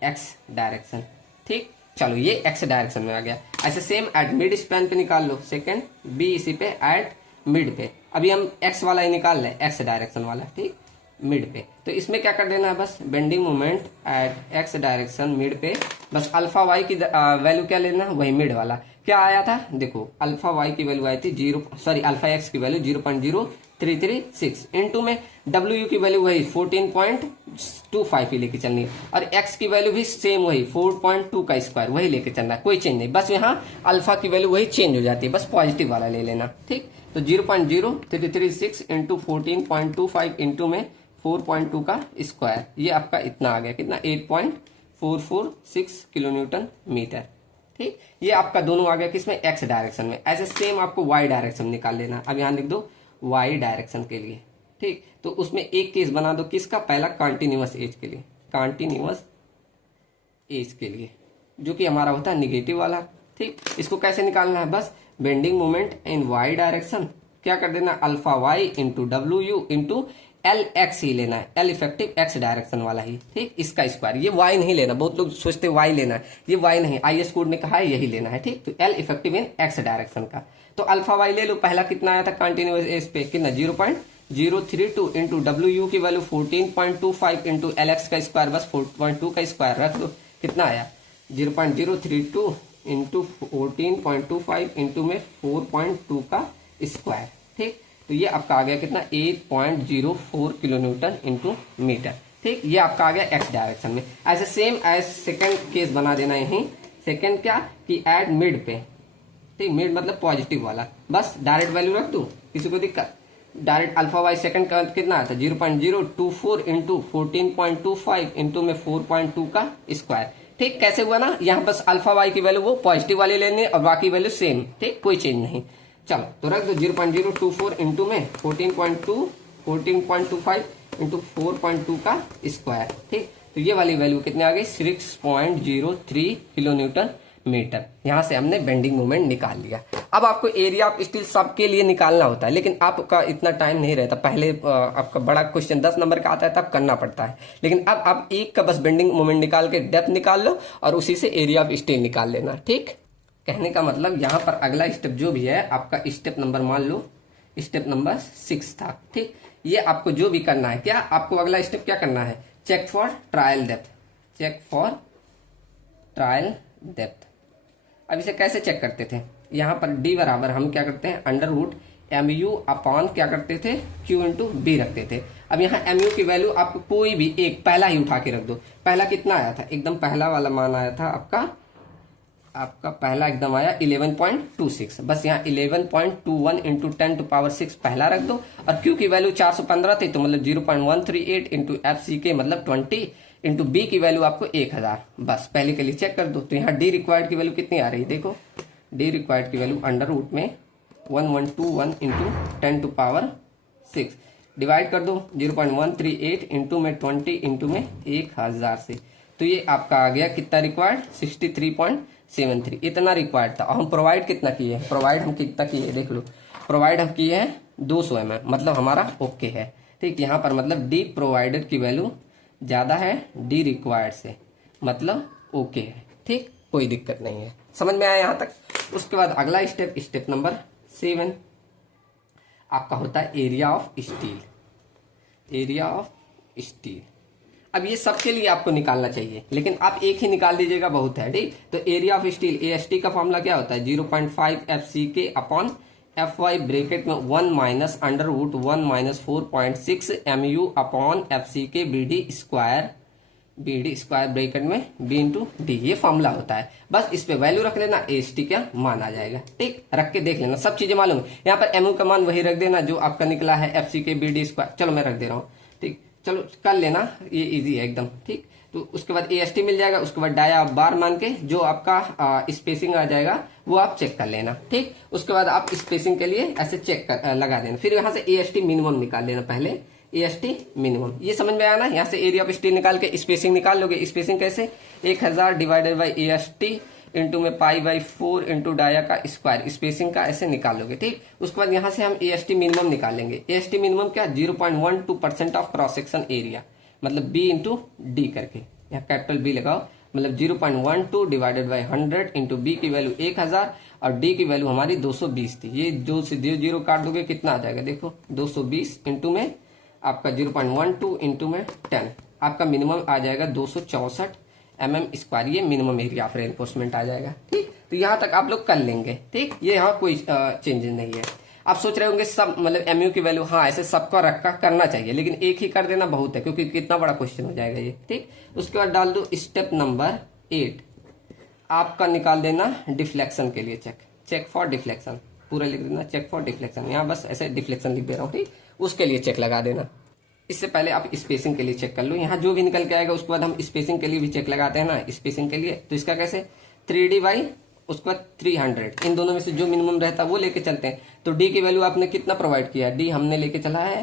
एक्स डायरेक्शन। ठीक, चलो ये एक्स डायरेक्शन में आ गया। ऐसे सेम एट मिड स्पैन पे निकाल लो, सेकंड बी इसी पे एट मिड पे, अभी हम एक्स वाला ही निकाल लें, एक्स डायरेक्शन वाला। ठीक, मिड पे, तो इसमें क्या कर देना है, बस bending moment eight x direction mid पे, बस अल्फा वाई की वैल्यू क्या लेना है, वही मिड वाला। क्या आया था देखो, अल्फा वाई की वैल्यू आई थी अल्फा एक्स की वैल्यू 0.0336 इंटू में डब्ल्यू यू की वैल्यू वही 14.25 ही लेके चलनी है, और एक्स की वैल्यू भी सेम वही 4.2 का स्क्वायर वही लेके चलना है, कोई चेंज नहीं, बस यहाँ अल्फा की वैल्यू वही चेंज हो जाती है, बस पॉजिटिव वाला ले लेना। ठीक, तो 0.0336 इंटू 14.25 इंटू में 4.2 का स्क्वायर, ये आपका इतना आ गया, कितना 8.446 किलो न्यूटन मीटर। ठीक, ये आपका दोनों आ गया किसमें, एक्स डायरेक्शन में। ऐसे सेम आपको वाई डायरेक्शन निकाल लेना। अब यहाँ लिख दो वाई डायरेक्शन के लिए। ठीक, तो उसमें एक केस बना दो किसका, पहला कॉन्टिन्यूअस एज के लिए, कॉन्टिन्यूअस एज के लिए जो कि हमारा होता है निगेटिव वाला। ठीक, इसको कैसे निकालना है, बस bending moment in Y direction क्या कर देना, alpha Y into W U into L X ही लेना है, एल इफेक्टिव एक्स डायरेक्शन वाला ही। ठीक, इसका स्क्वायर, ये वाई नहीं लेना, बहुत लोग सोचते वाई लेना है, ये वाई नहीं, आईएस कोड ने कहा है यही लेना है। ठीक, तो एल इफेक्टिव इन एक्स डायरेक्शन का, तो अल्फा वाई ले लो। पहला कितना आया था कॉन्टिन्यूअस एज पे, कितना 0.032 इंटू डब्ल्यू यू की वैल्यू 14.25 इंटू एल एक्स का स्क्वायर, बस 4.2 का स्क्वायर रख दो, कितना आया 0.032 इंटू 14.25 इंटू में 4.2 का स्क्वायर। ठीक, तो ये आपका आ गया कितना 8.04 किलो न्यूटन इंटू मीटर। ठीक, ये आपका आ गया एक्स डायरेक्शन में। ऐसे सेम एज सेकंड केस बना देना यही, सेकंड क्या कि एट मिड पे। ठीक, मिड मतलब पॉजिटिव वाला, बस डायरेक्ट वैल्यू रख दो, किसी को दिक्कत, डायरेक्ट अल्फा वाई सेकंड का कितना आता है 0.024 इंटू 14.25 इंटू में 4.2 का स्क्वायर। ठीक, कैसे हुआ ना, यहाँ बस अल्फा वाई की वैल्यू वो पॉजिटिव वाली लेनी और बाकी वैल्यू सेम। ठीक, कोई चेंज नहीं। चलो तो रख दो 0.024 इंटू में 14.25 इंटू 4.2 का स्क्वायर। ठीक, तो ये वाली वैल्यू कितने आ गई 6.03 किलो न्यूटन मीटर। यहाँ से हमने बेंडिंग मोमेंट निकाल लिया। अब आपको एरिया ऑफ स्टील सबके लिए निकालना होता है, लेकिन आपका इतना टाइम नहीं रहता। पहले आपका बड़ा क्वेश्चन 10 नंबर का आता है तब करना पड़ता है, लेकिन अब आप एक का बस बेंडिंग मोमेंट निकाल के डेप्थ निकाल लो और उसी से एरिया ऑफ स्टील निकाल लेना। ठीक, कहने का मतलब यहाँ पर अगला स्टेप जो भी है आपका स्टेप नंबर मान लो स्टेप नंबर 6 था। ठीक, ये आपको जो भी करना है, क्या आपको अगला स्टेप क्या करना है, check for trial depth, check for trial depth. अब इसे कैसे चेक करते थे, यहाँ पर डी बराबर हम क्या करते हैं under root M you upon क्या करते थे क्यू इंटू बी रखते थे। अब यहाँ एम यू की वैल्यू आपको कोई भी एक पहला ही उठा के रख दो। पहला कितना आया था, एकदम पहला वाला मान आया था आपका पहला एकदम आया 11.26। बस यहाँ 11.21 इंटू 10 टू पावर 6 पहला रख दो। और क्यू की वैल्यू 415 थी तो मतलब 0.138 इंटू एफ सी के मतलब 20 इंटू बी की वैल्यू आपको 1000। बस पहले के लिए चेक कर दो। तो यहाँ डी रिक्वायर्ड की वैल्यू कितनी आ रही है, देखो डी रिक्वायर्ड की वैल्यू अंडर रूट में 1121 इंटू 10 टू पावर 6 डिवाइड कर दो 0.138 इंटू में 20 इंटू में 1000 से। तो ये आपका आ गया कितना रिक्वायर्ड 63.73 इतना रिक्वायर्ड था। और हम प्रोवाइड कितना किए हैं, प्रोवाइड हम कितना किए देख लो, प्रोवाइड हम किए हैं 200 mm मतलब हमारा ओके है। ठीक, यहाँ पर मतलब डी प्रोवाइडेड की वैल्यू ज्यादा है डी रिक्वायर्ड से, मतलब ओके है। ठीक, कोई दिक्कत नहीं है, समझ में आया यहाँ तक। उसके बाद अगला स्टेप नंबर 7 आपका होता है area of steel. Area of steel, अब ये सबके लिए आपको निकालना चाहिए, लेकिन आप एक ही निकाल दीजिएगा बहुत है। ठीक, तो एरिया ऑफ स्टील एएसटी का फॉर्मूला क्या होता है 0.5 FCK अपॉन FY ब्रैकेट में 1 minus under root 1 minus 4.6 MU upon FCK BD square bracket में B इंटू डी, ये फॉर्मूला होता है। बस इस पे वैल्यू रख लेना, AST क्या मान आ जाएगा। ठीक, रख के देख लेना, सब चीजें मालूम है। यहाँ पर MU का मान वही रख देना जो आपका निकला है FCK BD स्क्वायर। चलो मैं रख दे रहा हूँ, ठीक, चलो कर लेना, ये इजी है एकदम। ठीक, तो उसके बाद AST मिल जाएगा, उसके बाद डाया बार मान के जो आपका स्पेसिंग आ जाएगा वो आप चेक कर लेना। ठीक, उसके बाद आप स्पेसिंग के लिए ऐसे चेक कर लगा देना। फिर यहाँ से AST मिनिमम निकाल लेना, पहले AST मिनिमम, ये समझ में आया ना। यहाँ से एरिया ऑफ स्टील निकाल के स्पेसिंग निकाल लोगे। स्पेसिंग कैसे 1000 डिवाइडेड बाई AST इंटू में π/4 इंटू डाया का स्क्वायर, स्पेसिंग का ऐसे निकाल लोगे। ठीक, उसके बाद यहाँ से हम AST मिनिमम निकालेंगे। AST मिनिमम क्या 0.12% ऑफ क्रॉस सेक्शन एरिया, मतलब B इंटू डी करके, यहाँ कैपिटल B लगाओ, मतलब 0.12 डिवाइडेड बाई 100 इंटू बी की वैल्यू 1000 और डी की वैल्यू हमारी 220 थी। ये जो से 0 काट दोगे कितना आ जाएगा, देखो 220 इंटू में आपका 0.12 इंटू में 10, आपका मिनिमम आ जाएगा 264 mm स्क्वायर, ये मिनिमम एरिया ऑफ रेनफोर्समेंट आ जाएगा। ठीक, तो यहाँ तक आप लोग कर लेंगे। ठीक, ये यहाँ कोई चेंजेस नहीं है। आप सोच रहे होंगे सब मतलब MU की वैल्यू, हाँ ऐसे सबका रखा करना चाहिए, लेकिन एक ही कर देना बहुत है क्योंकि कितना बड़ा क्वेश्चन हो जाएगा ये। ठीक, उसके बाद डाल दो स्टेप नंबर 8 आपका निकाल देना डिफ्लेक्शन के लिए चेक फॉर डिफ्लेक्शन, पूरा लिख देना चेक फॉर डिफ्लेक्शन। यहाँ बस ऐसे डिफ्लेक्शन लिख दे रहा हूँ। ठीक, उसके लिए चेक लगा देना। इससे पहले आप स्पेसिंग के लिए चेक कर लो, यहाँ जो भी निकल के आएगा उसके बाद हम स्पेसिंग के लिए भी चेक लगाते हैं ना। स्पेसिंग के लिए तो इसका कैसे 3D बाई उसके बाद 300, इन दोनों में से जो मिनिमम रहता है वो लेके चलते हैं। तो डी की वैल्यू आपने कितना प्रोवाइड किया, डी हमने लेके चला है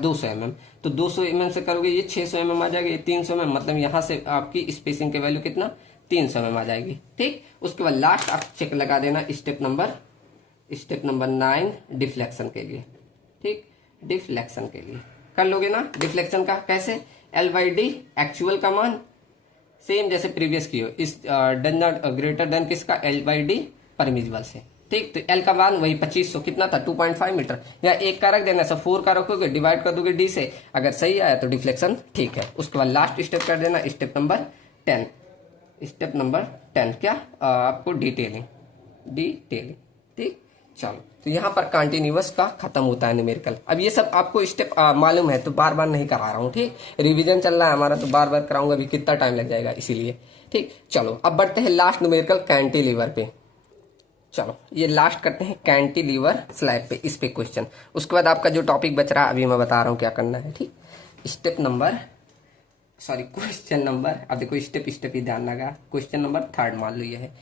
200 mm, तो 200 mm से करोगे ये 600 mm आ जाएगा, ये 300 mm, मतलब यहाँ से आपकी स्पेसिंग की वैल्यू कितना 300 mm आ जाएगी। ठीक, उसके बाद लास्ट आप चेक लगा देना स्टेप नंबर 9 डिफ्लेक्शन के लिए। ठीक, डिफ्लेक्शन के लिए कर लोगे ना। डिफ्लेक्शन का कैसे L/D एक्चुअल का मान सेम जैसे प्रीवियस की हो, इस डज नॉट ग्रेटर देन किसका L/D परमिजिबल से। ठीक, तो L का मान वही 2500 कितना था 2.5 मीटर, या 1 का रख देना, सब 4 का रखोगे डिवाइड कर दोगे D से, अगर सही आया तो डिफ्लेक्शन ठीक है। उसके बाद लास्ट स्टेप कर देना स्टेप नंबर 10 क्या आपको डिटेलिंग। ठीक, चलो तो यहाँ पर कंटिन्यूअस का खत्म होता है न्यूमेरिकल। अब ये सब आपको स्टेप मालूम है तो बार बार नहीं करा रहा हूँ। ठीक, रिवीजन चल रहा है हमारा तो बार बार कराऊंगा, अभी कितना टाइम लग जाएगा इसीलिए। ठीक, चलो अब बढ़ते हैं लास्ट न्यूमेरिकल कैंटिलीवर पे। चलो ये लास्ट करते हैं कैंटिलीवर स्लैब पे, इस पे क्वेश्चन। उसके बाद आपका जो टॉपिक बच रहा है अभी मैं बता रहा हूँ क्या करना है। ठीक, क्वेश्चन नंबर, अब देखो स्टेप ही ध्यान लगा, क्वेश्चन नंबर 3 मान लो ये है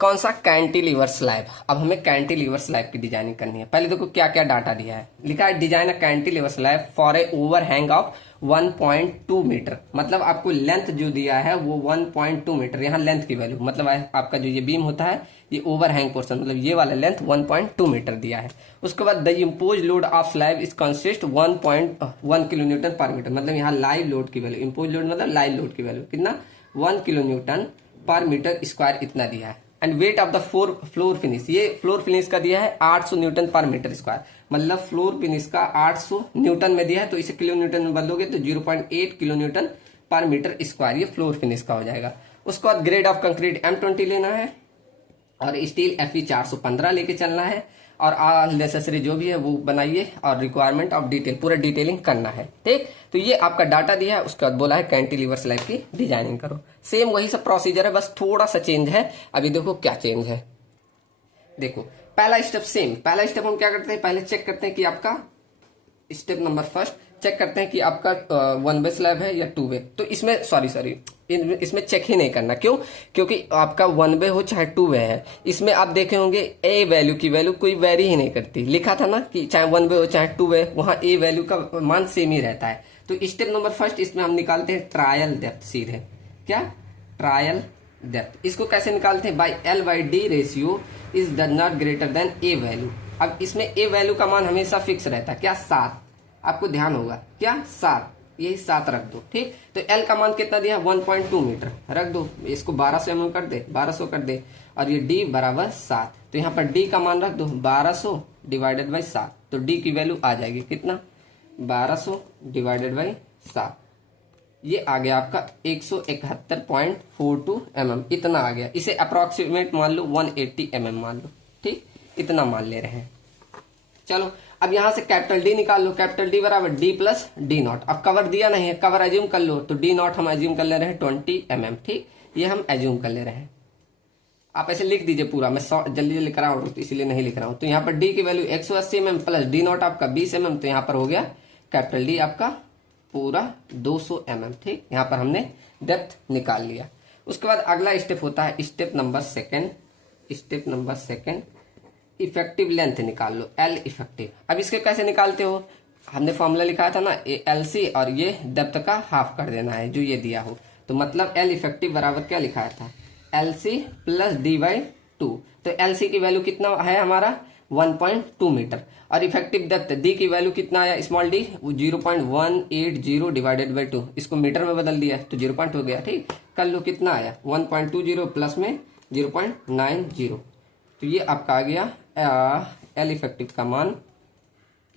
कौन सा कैंटिलीवर स्लैब। अब हमें कैंटिलीवर स्लैब की डिजाइनिंग करनी है। पहले देखो क्या क्या डाटा दिया है, लिखा है design a cantilever slab for a overhang of 1.2 metre, मतलब आपको लेंथ जो दिया है वो 1.2 मीटर, यहाँ लेंथ की वैल्यू मतलब आपका जो ये बीम होता है ये ओवरहैंग पोर्शन, मतलब ये वाला लेंथ 1.2 मीटर दिया है। उसके बाद the impose load of slab is consist 1.1 kilo Newton पर मीटर, मतलब यहाँ लाइव लोड की वैल्यू, इम्पोज लोड मतलब लाइव लोड की वैल्यू कितना 1 किलो न्यूटन पर मीटर स्क्वायर इतना दिया है। And weight of the floor finish, ये फ्लोर फिनिश का दिया है 800 न्यूटन पर मीटर स्क्वायर, मतलब फ्लोर फिनिश का 800 न्यूटन में दिया है, तो इसे किलो न्यूटन में बदलोगे तो 0.8 किलो न्यूटन पर मीटर स्क्वायर ये फ्लोर फिनिश का हो जाएगा। उसके बाद ग्रेड ऑफ कंक्रीट M20 लेना है और स्टील Fe 415 लेके चलना है और ऑल नेसेसरी जो भी है वो बनाइए और रिक्वायरमेंट ऑफ डिटेल पूरा डिटेलिंग करना है। ठीक, तो ये आपका डाटा दिया है। उसके बाद बोला है कैंटिलीवर स्लैब की डिजाइनिंग करो। सेम वही सब प्रोसीजर है, बस थोड़ा सा चेंज है। अभी देखो क्या चेंज है। देखो पहला स्टेप सेम, पहला स्टेप हम क्या करते हैं, पहले चेक करते हैं कि आपका स्टेप नंबर फर्स्ट चेक करते हैं कि आपका 1 वे स्लैब है या 2 वे। तो इसमें सॉरी इसमें चेक ही नहीं करना। क्यों? क्योंकि आपका 1 वे हो चाहे 2 वे है, इसमें आप देखे होंगे ए वैल्यू की वैल्यू कोई वेरी ही नहीं करती। लिखा था ना कि चाहे 1 वे हो चाहे 2 वे, वहां ए वैल्यू का मान सेम ही रहता है। तो स्टेप नंबर फर्स्ट इसमें हम निकालते हैं ट्रायल डेप्थ सीधे। क्या? Trial depth. इसको कैसे निकालते हैं? By L/D ratio is the not greater then A value. अब इसमें ए वैल्यू का मान हमेशा फिक्स रहता है। क्या? 7। आपको ध्यान होगा क्या? 7, यही 7 रख दो। ठीक, तो L का मान कितना दिया? 1.2 मीटर रख दो। इसको 1200 mm कर दे, 1200 कर दे, और ये D बराबर 7। तो यहाँ पर D का मान रख दो 1200 डिवाइडेड बाई 7। तो D की वैल्यू आ जाएगी कितना? 1200 डिवाइडेड बाई 7। ये आ गया आपका 171.42 mm, इतना आ गया। इसे अप्रोक्सीमेट मान लो 180 mm मान लो। ठीक, इतना मान ले रहे हैं। चलो अब यहां से कैपिटल डी निकाल लो। कैपिटल डी बराबर डी प्लस डी नॉट। अब कवर दिया नहीं है, कवर एज्यूम कर लो। तो डी नॉट हम एज्यूम कर ले रहे हैं 20 mm। ठीक, ये हम एज्यूम कर ले रहे हैं। आप ऐसे लिख दीजिए पूरा, मैं जल्दी जल्दी करा हूं तो इसीलिए नहीं लिख रहा हूं। तो यहाँ पर डी की value 180 mm plus D not आपका 20 mm। तो यहाँ पर हो गया कैपिटल डी आपका पूरा 200 mm। ठीक, यहाँ पर हमने डेप्थ निकाल लिया। उसके बाद अगला स्टेप होता है step number second. Step number second, effective length निकाल लो, L इफेक्टिव। अब इसके कैसे निकालते हो? हमने फॉर्मूला लिखा था ना, LC, और ये डेप्थ का हाफ कर देना है जो ये दिया हो। तो मतलब L इफेक्टिव बराबर क्या लिखाया था? LC plus D/2। तो LC की वैल्यू कितना है हमारा? 1.2 मीटर। और इफेक्टिव डेप्थ D की वैल्यू कितना आया? Small d 0.180 divided by 2। इसको मीटर में बदल दिया तो 0. हो गया। ठीक, कर लो कितना आया? 1.20 प्लस में 0.90। तो ये आपका आ गया L इफेक्टिव का मान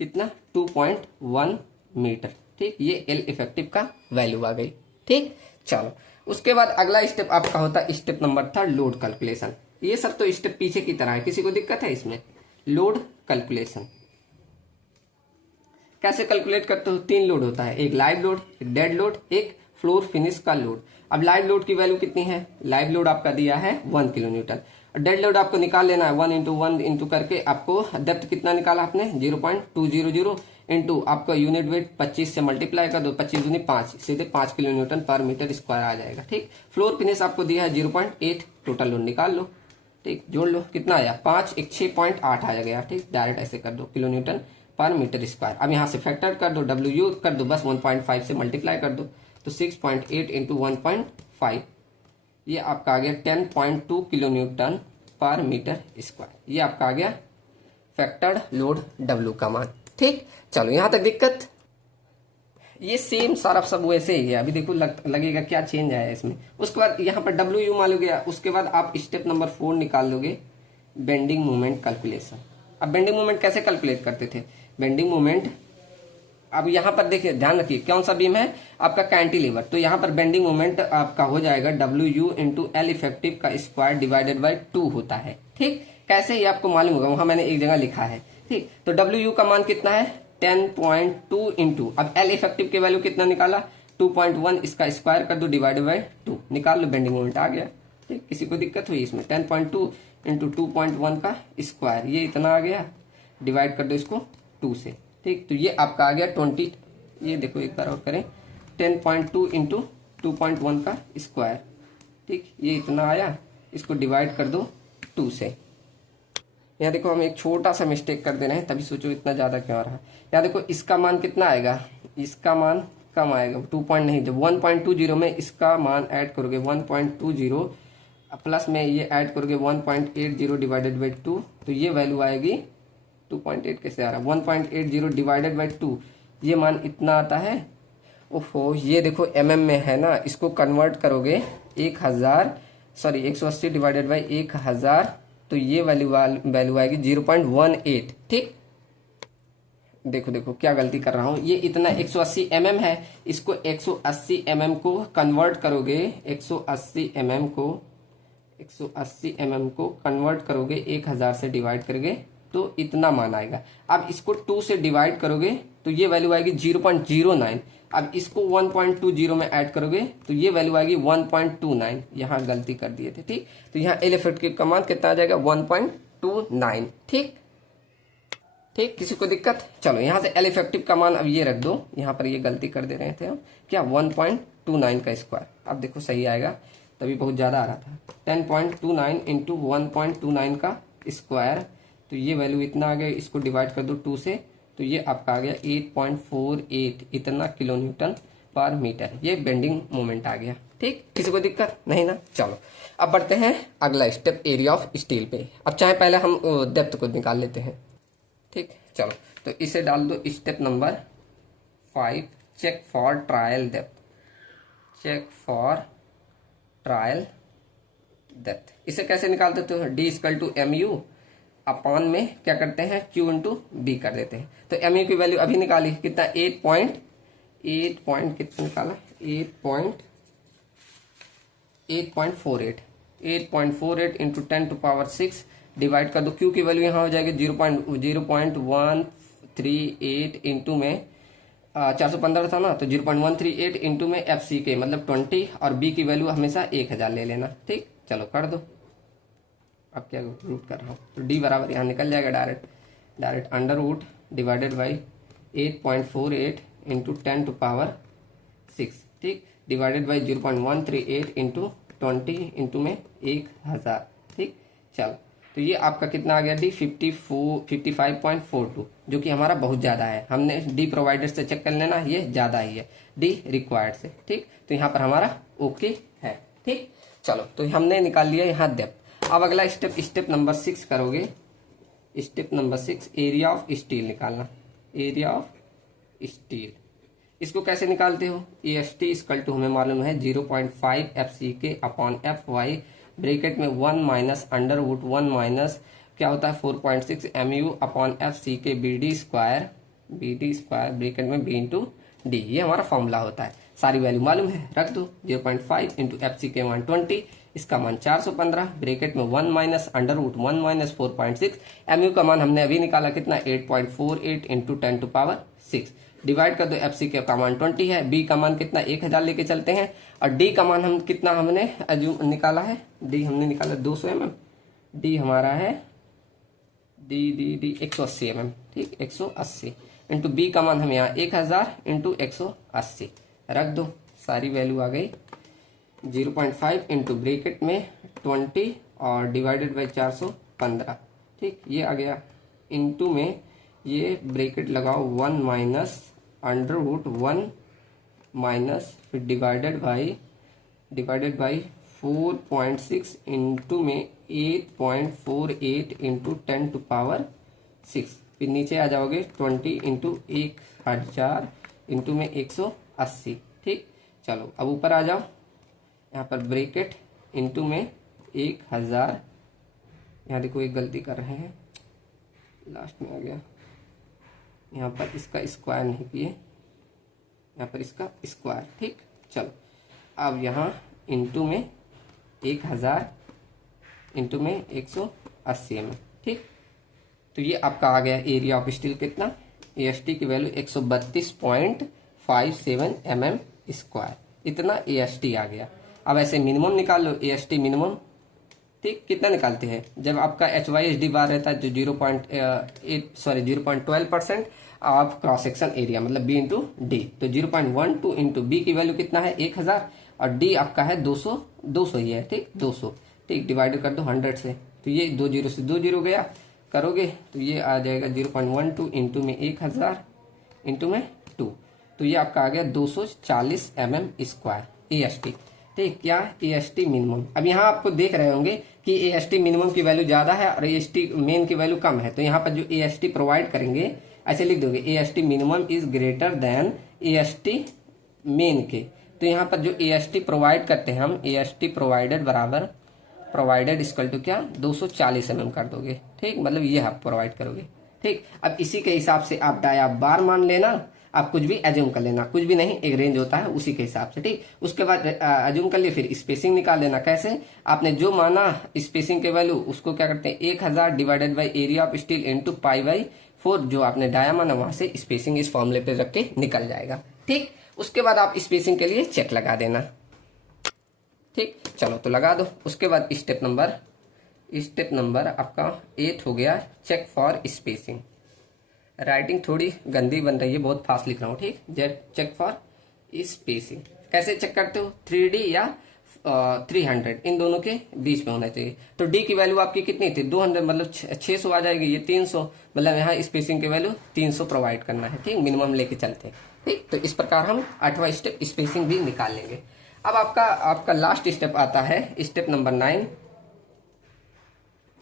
कितना? 2.1 मीटर। ठीक, ये L इफेक्टिव का वैल्यू आ गई। ठीक, चलो उसके बाद अगला स्टेप आपका होता है स्टेप नंबर 3 लोड कैलकुलेशन। ये सब तो स्टेप पीछे की तरह है, किसी को दिक्कत है इसमें? लोड कैलकुलेशन कैसे कैलकुलेट करते हो? 3 लोड होता है, एक लाइव लोड, एक डेड लोड, एक फ्लोर फिनिश का लोड। अब लाइव लोड की वैल्यू कितनी है? लाइव लोड आपका दिया है 1 किलो न्यूटन। डेड लोड आपको निकाल लेना है 1 × 1 इंटू करके। आपको डेप्थ कितना निकाला आपने? 0.200 इंटू आपका यूनिट वेट 25 से मल्टीप्लाई कर दो, 25 दूनी 5, सीधे 5 किलो न्यूटन पर मीटर स्क्वायर आ जाएगा। ठीक, फ्लोर फिनिश आपको दिया है 0.8। टोटल लोड निकाल लो। ठीक, जोड़ लो कितना आया? 5 × 6.8 आ गया। ठीक, डायरेक्ट ऐसे कर दो, किलो न्यूटन पर मीटर स्क्वायर। अब यहाँ से फैक्टर कर दो, W कर दो, बस 1.5 से मल्टीप्लाई कर दो। तो 6.8 इंटू 1.5, ये आपका आ गया 10.2 किलो न्यूटन पर मीटर स्क्वायर। ये आपका आ गया फैक्टर्ड लोड W का मान। ठीक, चलो यहां तक दिक्कत? ये सेम सारा सब वैसे ही है। अभी देखो लगेगा क्या चेंज आया इसमें। उसके बाद यहाँ पर W मान लो गया। उसके बाद आप स्टेप नंबर 4 निकाल लोगे, बेंडिंग मोमेंट कैलकुलेशन। अब बेंडिंग मोमेंट कैसे कैलकुलेट करते थे? बेंडिंग मोमेंट, अब यहाँ पर देखिए ध्यान रखिए कौन सा बीम है आपका? कैंटिलीवर। तो यहाँ पर बेंडिंग मोमेंट आपका हो जाएगा WU इंटू L इफेक्टिव का स्क्वायर डिवाइडेड बाई 2 होता है। ठीक, कैसे ये आपको मालूम होगा, वहां मैंने एक जगह लिखा है। ठीक, तो WU का मान कितना है? 10.2 इंटू, अब L इफेक्टिव की वैल्यू कितना निकाला? 2.1, इसका स्क्वायर कर दो डिवाइडेड बाई 2, निकाल लो, बेंडिंग मोमेंट आ गया। ठीक, किसी को दिक्कत हुई इसमें? 10.2 इंटू 2.1 का स्क्वायर, ये इतना आ गया, डिवाइड कर दो इसको 2 से। ठीक, तो ये आपका आ गया 20। ये देखो एक बार और करें, 10.2 इंटू 2.1 का स्क्वायर। ठीक, ये इतना आया, इसको डिवाइड कर दो 2 से। यहाँ देखो हम एक छोटा सा मिस्टेक कर दे रहे हैं, तभी सोचो इतना ज्यादा क्यों आ रहा है। यहाँ देखो इसका मान कितना आएगा? इसका मान कम आएगा, 2 पॉइंट नहीं, जब 1.20 में इसका मान ऐड करोगे 1.20 प्लस में ये ऐड करोगे 1.80 डिवाइडेड बाई 2, तो ये वैल्यू आएगी 2.8। कैसे आ रहा है? 1.80 डिवाइडेड बाई 2, ये मान इतना आता है। ओहो, ये देखो mm में है ना, इसको कन्वर्ट करोगे 180 डिवाइडेड बाई 1000, तो ये वैल्यू आएगी 0.18। ठीक, देखो देखो क्या गलती कर रहा हूं, ये इतना 180 mm है, इसको 180 mm को कन्वर्ट करोगे, 180 mm को 180 mm को कन्वर्ट करोगे 1000 से डिवाइड करोगे तो इतना मान आएगा। अब इसको 2 से डिवाइड करोगे तो ये वैल्यू आएगी 0.09। अब इसको 1.20 में ऐड करोगे तो ये वैल्यू आएगी 1.29। यहाँ गलती कर दिए थे, ठीक। तो यहाँ एल इफेक्टिव का मान कितना आ जाएगा 1.29, ठीक ठीक। किसी को दिक्कत? चलो यहाँ से एल इफेक्टिव का मान अब ये रख दो, यहाँ पर ये गलती कर दे रहे थे हम, क्या 1.29 का स्क्वायर। अब देखो सही आएगा, तभी बहुत ज्यादा आ रहा था। 10.29 इंटू 1.29 का स्क्वायर, तो ये वैल्यू इतना आ गया, इसको डिवाइड कर दो 2 से तो ये आपका आ गया 8.48 इतना किलो न्यूटन पर मीटर। ये बेंडिंग मोमेंट आ गया, ठीक। किसी को दिक्कत नहीं ना? चलो अब बढ़ते हैं अगला स्टेप, एरिया ऑफ स्टील पे। अब चाहे पहले हम डेप्थ को निकाल लेते हैं, ठीक। चलो तो इसे डाल दो step number 5, check for trial depth. Check for trial depth, इसे कैसे निकाल देते हो? D equal to M you upon में क्या करते हैं क्यू इंटू डी कर देते हैं। तो एम यू की वैल्यू अभी निकाली, कितना 8 कितना निकाला 8.48 इंटू 10 टू पावर 6 डिवाइड कर दो। क्यू की वैल्यू यहाँ हो जाएगी 0.138 इंटू में 415 था ना, तो 0.138 इंटू में एफ सी के मतलब 20 और बी की वैल्यू हमेशा 1000 ले लेना, ठीक। चलो कर दो। अब क्या रूट कर रहा हूँ, तो डी बराबर यहाँ निकल जाएगा direct under root divided by 8.48 into 10 to power 6, ठीक, डिवाइडेड बाई 0.138 इंटू 20 इंटू में 1000, ठीक। चलो तो ये आपका कितना आ गया डी 55.42, जो कि हमारा बहुत ज्यादा है। हमने डी प्रोवाइडर से चेक कर लेना, ये ज्यादा ही है डी रिक्वायर्ड से, ठीक। तो यहाँ पर हमारा ओके है, ठीक। चलो तो हमने निकाल लिया यहाँ डेप्थ। अब अगला स्टेप नंबर 6 करोगे। Step number 6 area of steel निकालना। एरिया ऑफ स्टील, इसको कैसे निकालते हो? A S T equal to हमें मालूम है 0.5 एफ सी के अपॉन एफ वाई ब्रैकेट में 1 माइनस अंडर रूट 1 माइनस क्या होता है 4.6 M you upon F C K B D square bracket में बी इंटू डी। ये हमारा फॉर्मूला होता है, सारी वैल्यू मालूम है, रख दो। 0.5 इंटू एफ सी के मान 20, इसका मान 415 ब्रैकेट में 1 minus under root 1 minus 4.6 M U का मान हमने अभी निकाला कितना 8.48 इंटू 10 टू पावर 6 डिवाइड कर दो। एफ सी का मान 20 है, बी का मान कितना 1000 लेके चलते हैं और डी का मान हम कितना हमने निकाला है, डी हमने निकाला 200 mm, डी हमारा है डी 180 mm, ठीक 180 इंटू बी का मान हम यहाँ 1000 इंटू 180 रख दो, सारी वैल्यू आ गई। 0.5 इंटू ब्रैकेट में 20 और डिवाइडेड बाई 415, ठीक ये आ गया। इंटू में ये ब्रैकेट लगाओ 1 माइनस अंडर रूट 1 माइनस फिर डिवाइडेड बाई 4.6 इंटू में 8.48 इंटू 10 टू पावर 6, फिर नीचे आ जाओगे 20 इंटू 1000 इंटू में 180, ठीक। चलो अब ऊपर आ जाओ, यहाँ पर ब्रैकेट इंटू में 1000, यहाँ देखो एक गलती कर रहे हैं, लास्ट में आ गया, यहाँ पर इसका स्क्वायर नहीं किए, यहाँ पर इसका स्क्वायर, ठीक। चलो अब यहाँ इंटू में 1000 इंटू में 180 mm, ठीक। तो ये आपका आ गया एरिया ऑफ स्टील कितना, ए एस टी की वैल्यू 132.57 mm स्क्वायर, इतना ए एस टी आ गया। अब ऐसे मिनिमम निकाल लो, ए एस टी मिनिमम, ठीक कितना निकालते हैं जब आपका H Y H D bar रहता है जो 0.12% ऑफ क्रॉस सेक्शन एरिया मतलब बी इंटू डी, तो 0.12 इंटू बी की वैल्यू कितना है 1000 और डी आपका है 200 ही है, ठीक 200, ठीक डिवाइड कर दो 100 से, तो ये 2 0 से 2 0 गया, करोगे तो ये आ जाएगा 0.12 इंटू में 1000 इंटू में 2, तो ये आपका आ गया 240 mm square A S T, ठीक। क्या ए एस टी मिनिमम। अब यहाँ आपको देख रहे होंगे कि ए एस टी मिनिमम की वैल्यू ज्यादा है और ए एस टी मेन की वैल्यू कम है, तो यहाँ पर जो ए एस टी प्रोवाइड करेंगे ऐसे लिख दोगे A S T minimum is greater then A S T main के, तो यहाँ पर जो ए एस टी प्रोवाइड करते हैं हम ए एस टी प्रोवाइडेड बराबर प्रोवाइडेड इक्वल टू क्या 240 mm कर दोगे, ठीक मतलब ये आप प्रोवाइड करोगे, ठीक, अब इसी के हिसाब से आप डाया बार मान लेना, आप कुछ भी एज्यूम कर लेना, कुछ भी नहीं, एक रेंज होता है उसी के हिसाब से। ठीक, उसके बाद एज्यूम कर लिए, फिर स्पेसिंग निकाल लेना। कैसे? आपने जो माना स्पेसिंग के वैल्यू उसको क्या करते हैं 1000 divided by area of steel into pi by 4, जो आपने डाया माना वहां से स्पेसिंग इस फॉर्मूले पे रख के निकल जाएगा। ठीक, उसके बाद आप स्पेसिंग के लिए चेक लगा देना। ठीक, चलो तो लगा दो। उसके बाद स्टेप नंबर आपका 8 हो गया, चेक फॉर स्पेसिंग। राइटिंग थोड़ी गंदी बन रही है, बहुत फास्ट लिख रहा हूँ। ठीक, चेक फॉर स्पेसिंग कैसे चेक करते हो? 3D या 300 इन दोनों के बीच में होना चाहिए। तो डी की वैल्यू आपकी कितनी थी? 200, मतलब 600 आ जाएगी, ये 300, मतलब यहाँ स्पेसिंग की वैल्यू 300 प्रोवाइड करना है। ठीक, मिनिमम लेके चलते हैं। ठीक, तो इस प्रकार हम 8वां स्टेप स्पेसिंग भी निकाल लेंगे। अब आपका लास्ट स्टेप आता है step number 9,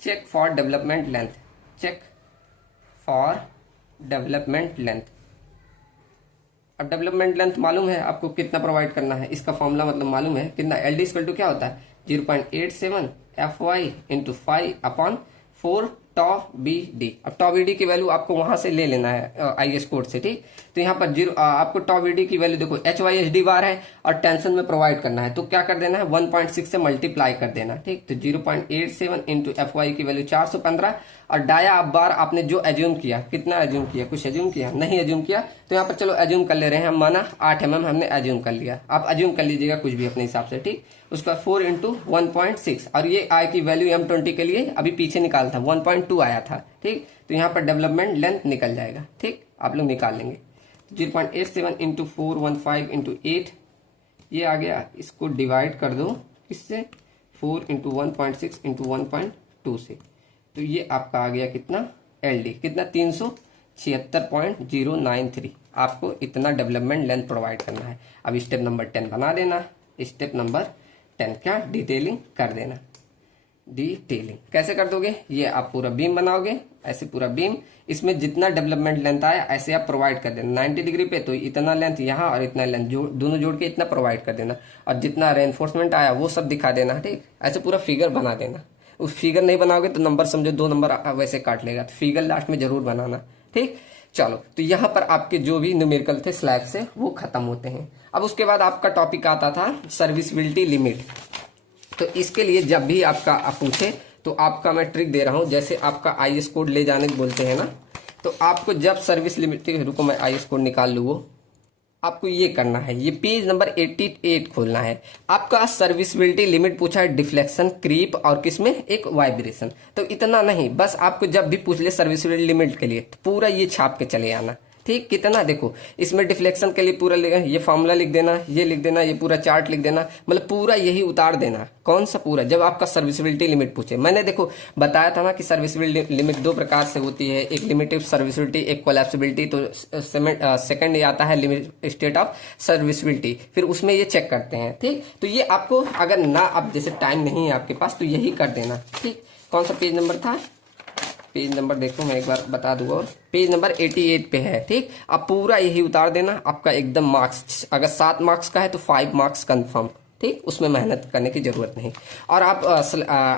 check for development length. Check for development length. अब डेवलपमेंट लेंथ मालूम है आपको कितना प्रोवाइड करना है, इसका फॉर्मूला मतलब मालूम है कितना? LD इक्वल टू क्या होता है? 0.87 FY इंटू 5/4 टॉ BD। अब टॉ BD की वैल्यू आपको वहां से ले लेना है IS कोड से। ठीक, तो यहाँ पर आपको टॉ BD की वैल्यू देखो HYSD बार है और टेंशन में प्रोवाइड करना है, तो क्या कर देना है 1.6 से मल्टीप्लाई कर देना। ठीक, तो 0.87 इंटू FY की वैल्यू 415, और डाया आप बार आपने जो एज्यूम किया, कितना एज्यूम किया? कुछ एज्यूम किया? नहीं एज्यूम किया, तो यहाँ पर चलो एज्यूम कर ले रहे हैं हम, माना 8 mm हमने एज्यूम कर लिया। आप एज्यूम कर लीजिएगा कुछ भी अपने हिसाब से। ठीक, उसका 4 इंटू 1.6, और ये आई की वैल्यू M20 के लिए अभी पीछे निकाल था 1.2 आया था। ठीक, तो यहाँ पर डेवलपमेंट लेंथ निकल जाएगा। ठीक, आप लोग निकाल लेंगे 0.87 इंटू 415 इंटू 8, ये आ गया। इसको डिवाइड कर दो किससे? 4 इंटू 1.6 इंटू 1.2 से, तो ये आपका आ गया कितना? LD कितना? 376.093। आपको इतना डेवलपमेंट लेंथ प्रोवाइड करना है। अब स्टेप नंबर 10 बना देना। स्टेप नंबर 10 क्या? डिटेलिंग कर देना। डिटेलिंग कैसे कर दोगे? ये आप पूरा बीम बनाओगे, ऐसे पूरा बीम, इसमें जितना डेवलपमेंट लेंथ आया ऐसे आप प्रोवाइड कर देना। 90 डिग्री पे तो इतना लेंथ यहाँ और इतना लेंथ दोनों जोड़ के इतना प्रोवाइड कर देना, और जितना रेनफोर्समेंट आया वो सब दिखा देना। ठीक, ऐसे पूरा फिगर बना देना। उस फिगर नहीं बनाओगे तो नंबर समझो 2 नंबर वैसे काट लेगा, तो फिगर लास्ट में जरूर बनाना। ठीक, चलो तो यहाँ पर आपके जो भी न्यूमेरिकल थे स्लैब से वो खत्म होते हैं। अब उसके बाद आपका टॉपिक आता था सर्विसिबिलिटी लिमिट। तो इसके लिए जब भी आपका पूछे तो आपका मैं ट्रिक दे रहा हूं, जैसे आपका IS कोड ले जाने बोलते हैं ना, तो आपको जब सर्विस लिमिट, रुको मैं IS कोड निकाल लूँ, वो आपको ये करना है, ये पेज नंबर 88 खोलना है। आपका सर्विसिबिलिटी लिमिट पूछा है डिफ्लेक्शन, क्रीप और किसमें? एक वाइब्रेशन। तो इतना नहीं, बस आपको जब भी पूछ ले सर्विसिबिलिटी लिमिट के लिए तो पूरा ये छाप के चले आना। ठीक, कितना? देखो इसमें डिफ्लेक्शन के लिए पूरा ये फॉर्मूला लिख देना, ये लिख देना, ये पूरा चार्ट लिख देना, मतलब पूरा यही उतार देना। कौन सा पूरा? जब आपका सर्विसिबिलिटी लिमिट पूछे। मैंने देखो बताया था ना कि सर्विसिबिलिटी लिमिट 2 प्रकार से होती है, एक लिमिटिव सर्विसिबिलिटी, एक कोलैप्सिबिलिटी। तो सेकंड ये आता है लिमिट स्टेट ऑफ सर्विसिबिलिटी, फिर उसमें ये चेक करते हैं। ठीक, तो ये आपको अगर ना, अब जैसे टाइम नहीं है आपके पास तो यही कर देना। ठीक, कौन सा पेज नंबर था? पेज नंबर देखो मैं एक बार बता दूंगा, और पेज नंबर 88 पे है। ठीक, आप पूरा यही उतार देना, आपका एकदम मार्क्स, अगर 7 मार्क्स का है तो 5 मार्क्स कंफर्म। ठीक, उसमें मेहनत करने की जरूरत नहीं। और आप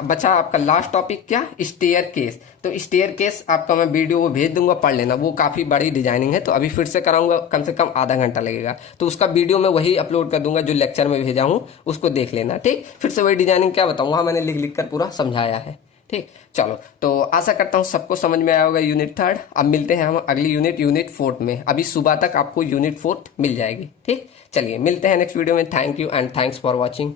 बचा आपका लास्ट टॉपिक क्या? Staircase. तो स्टेयर केस आपका मैं वीडियो वो भेज दूंगा, पढ़ लेना, वो काफी बड़ी डिजाइनिंग है, तो अभी फिर से कराऊंगा, कम से कम आधा घंटा लगेगा, तो उसका वीडियो मैं वही अपलोड कर दूंगा जो लेक्चर में भेजा हूँ, उसको देख लेना। ठीक, फिर से वही डिजाइनिंग क्या बताऊँ, वहां मैंने लिख लिख कर पूरा समझाया है। ठीक, चलो तो आशा करता हूँ सबको समझ में आया होगा यूनिट 3। अब मिलते हैं हम अगली यूनिट 4 में। अभी सुबह तक आपको यूनिट 4 मिल जाएगी। ठीक, चलिए मिलते हैं नेक्स्ट वीडियो में। Thank you and thanks for watching.